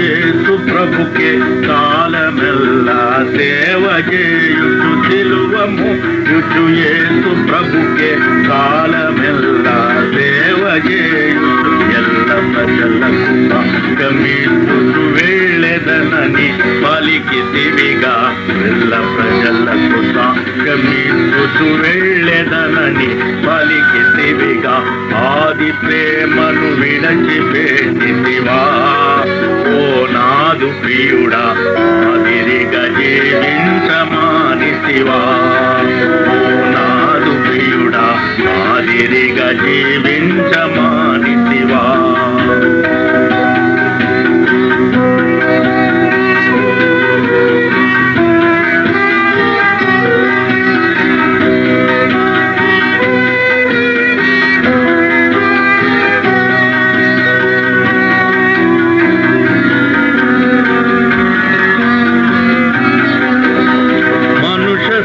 యేసు ప్రభుకే కాలమెల్లా సేవ చేయుచు, సిలువము యుచు యేసు ప్రభుకే కాలమెల్లా సేవ చేయుచు, ఎల్ల ప్రజలకు గమించుచు వెళ్ళెదనని పలికితివిగా, ఎల్ల ప్రజలకు గమించుచు వెళ్ళెదనని పలికితివిగా. ఆది ప్రేమను విడచిపెట్టితివా ఓ నాదు ప్రియుడా, మాదిరిగా జీవించమానితివా ఓ నాదు ప్రియుడా, మాదిరిగా జీవించమానితివా.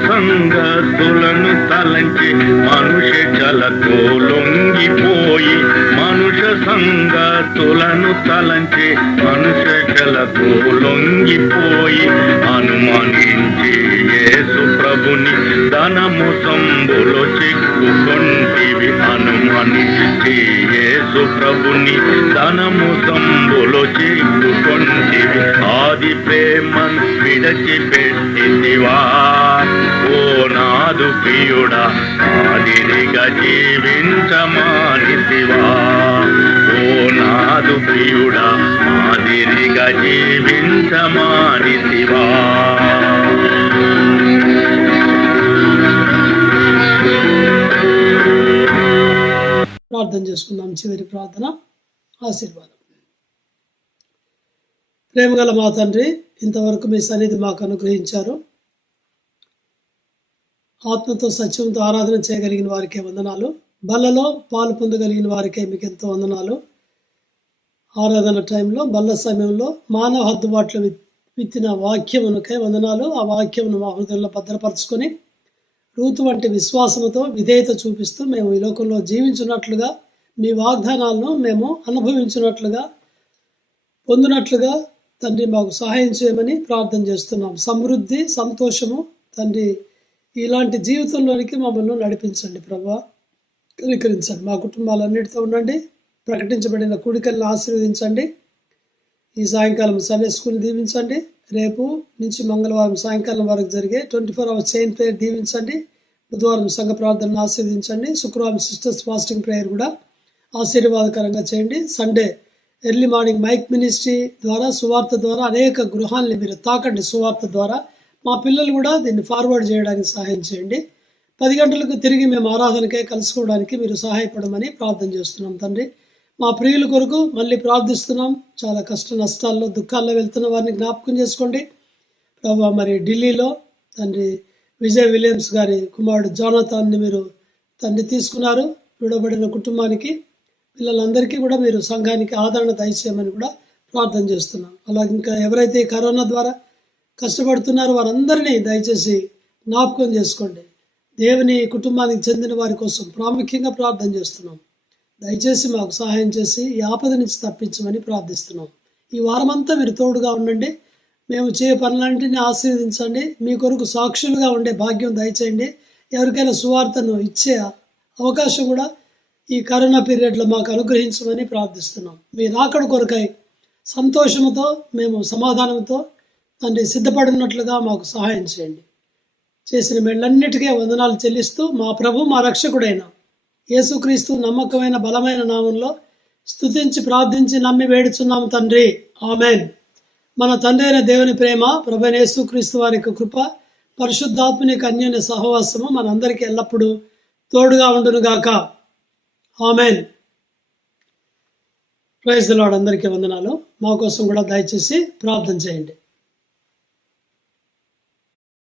సంగతులను తలంచి మనుష్య చలకు లొంగిపోయి, మనుష్య సంగతులను తలంచి మనుష్య చలకు లొంగిపోయి, అనుమానించి యేసు ప్రభుని ధనము సంబులో చిక్కుకొంటివి. అనుమానించి యేసు ప్రభుని ధనము సంబులో చిక్కుకొంటివి. ఆది ప్రేమను విడచిపెట్టితివా ఓ నాదు ప్రియుడా, మాదిరిగా జీవించమానితివా ఓ నాదు ప్రియుడా, మాదిరిగా జీవించమానితివా. ప్రార్థన చేసుకుందాం. చివరి ప్రార్థన, ఆశీర్వాదం. ప్రేమగల మా తండ్రి, ఇంతవరకు మీ సన్నిధి మాకు అనుగ్రహించారు. ఆత్మతో సత్యంతో ఆరాధన చేయగలిగిన వారికి వందనాలు. బల్లలో పాలు పొందగలిగిన వారికే మీకు ఎంతో వందనాలు. ఆరాధన టైంలో బల్ల సమయంలో మానవ హద్దుబాట్లు విత్తిన వాక్యమునకై వందనాలు. ఆ వాక్యమును మా హృదయంలో భద్రపరచుకొని రూతు వంటి విశ్వాసముతో విధేయత చూపిస్తూ మేము ఈ లోకంలో జీవించున్నట్లుగా, మీ వాగ్దానాలను మేము అనుభవించినట్లుగా, పొందినట్లుగా తండ్రి మాకు సహాయం చేయమని ప్రార్థన చేస్తున్నాం. సమృద్ధి, సంతోషము తండ్రి ఇలాంటి జీవితంలోనికి మమ్మల్ని నడిపించండి ప్రభువా. కనికరించండి. మా కుటుంబాలన్నిటితో ఉండండి. ప్రకటించబడిన కూడికలను ఆశీర్వదించండి. ఈ సాయంకాలం సండే స్కూల్ దీవించండి. రేపు నుంచి మంగళవారం సాయంకాలం వరకు జరిగే 24 hours చైన్ ప్రేయర్ దీవించండి. బుధవారం సంఘ ప్రార్థనను ఆశీర్వదించండి. శుక్రవారం సిస్టర్స్ ఫాస్టింగ్ ప్రేయర్ కూడా ఆశీర్వాదకరంగా చేయండి. Sunday early morning mike ministry ద్వారా, సువార్త ద్వారా అనేక గృహాలని మీరు తాకండి. సువార్త ద్వారా మా పిల్లలు కూడా దీన్ని ఫార్వర్డ్ చేయడానికి సహాయం చేయండి. 10 గంటలకు తిరిగి మేము ఆరాధనకే కలుసుకోవడానికి మీరు సహాయపడమని ప్రార్థన చేస్తున్నాం తండ్రి. మా ప్రియుల కొరకు మళ్ళీ ప్రార్థిస్తున్నాం. చాలా కష్ట నష్టాల్లో, దుఃఖాల్లో వెళ్తున్న వారిని జ్ఞాపకం చేసుకోండి ప్రభా. మరి ఢిల్లీలో తండ్రి విజయ్ విలియమ్స్ గారి కుమారుడు జానతాన్ని మీరు తండ్రి తీసుకున్నారు. విడబడిన కుటుంబానికి, పిల్లలందరికీ కూడా మీరు సంఘానికి ఆదరణ దయచేయమని కూడా ప్రార్థన చేస్తున్నాం. అలాగే ఇంకా ఎవరైతే కరోనా ద్వారా కష్టపడుతున్నారో వారందరినీ దయచేసి జ్ఞాపకం చేసుకోండి. దేవుని కుటుంబానికి చెందిన వారి కోసం ప్రాముఖ్యంగా ప్రార్థన చేస్తున్నాం. దయచేసి మాకు సహాయం చేసి ఈ ఆపద నుంచి తప్పించమని ప్రార్థిస్తున్నాం. ఈ వారమంతా మీరు తోడుగా ఉండండి. మేము చేయ పనులన్నింటినీ ఆశీర్వదించండి. మీ కొరకు సాక్షులుగా ఉండే భాగ్యం దయచేయండి. ఎవరికైనా సువార్తను ఇచ్చే అవకాశం కూడా ఈ కరోనా పీరియడ్లో మాకు అనుగ్రహించమని ప్రార్థిస్తున్నాం. మీ రాకడ కొరకై సంతోషంతో మేము సమాధానంతో తండ్రి సిద్ధపడినట్లుగా మాకు సహాయం చేయండి. చేసిన మేళ్ళన్నిటికీ వందనాలు చెల్లిస్తూ మా ప్రభు మా రక్షకుడైన యేసుక్రీస్తు నమ్మకమైన బలమైన నామంలో స్తుతించి ప్రార్థించి నమ్మి వేడుచున్నాము తండ్రి. ఆమెన్. మన తండ్రి అయిన దేవుని ప్రేమ, ప్రభువైన యేసుక్రీస్తు వారి కృప, పరిశుద్ధాత్మని అన్యోన్య సహవాసము మనందరికీ ఎల్లప్పుడూ తోడుగా ఉండునుగాక. ఆమెన్. Praise the Lord. అందరికీ వందనాలు. మా కోసం కూడా దయచేసి ప్రార్థన చేయండి.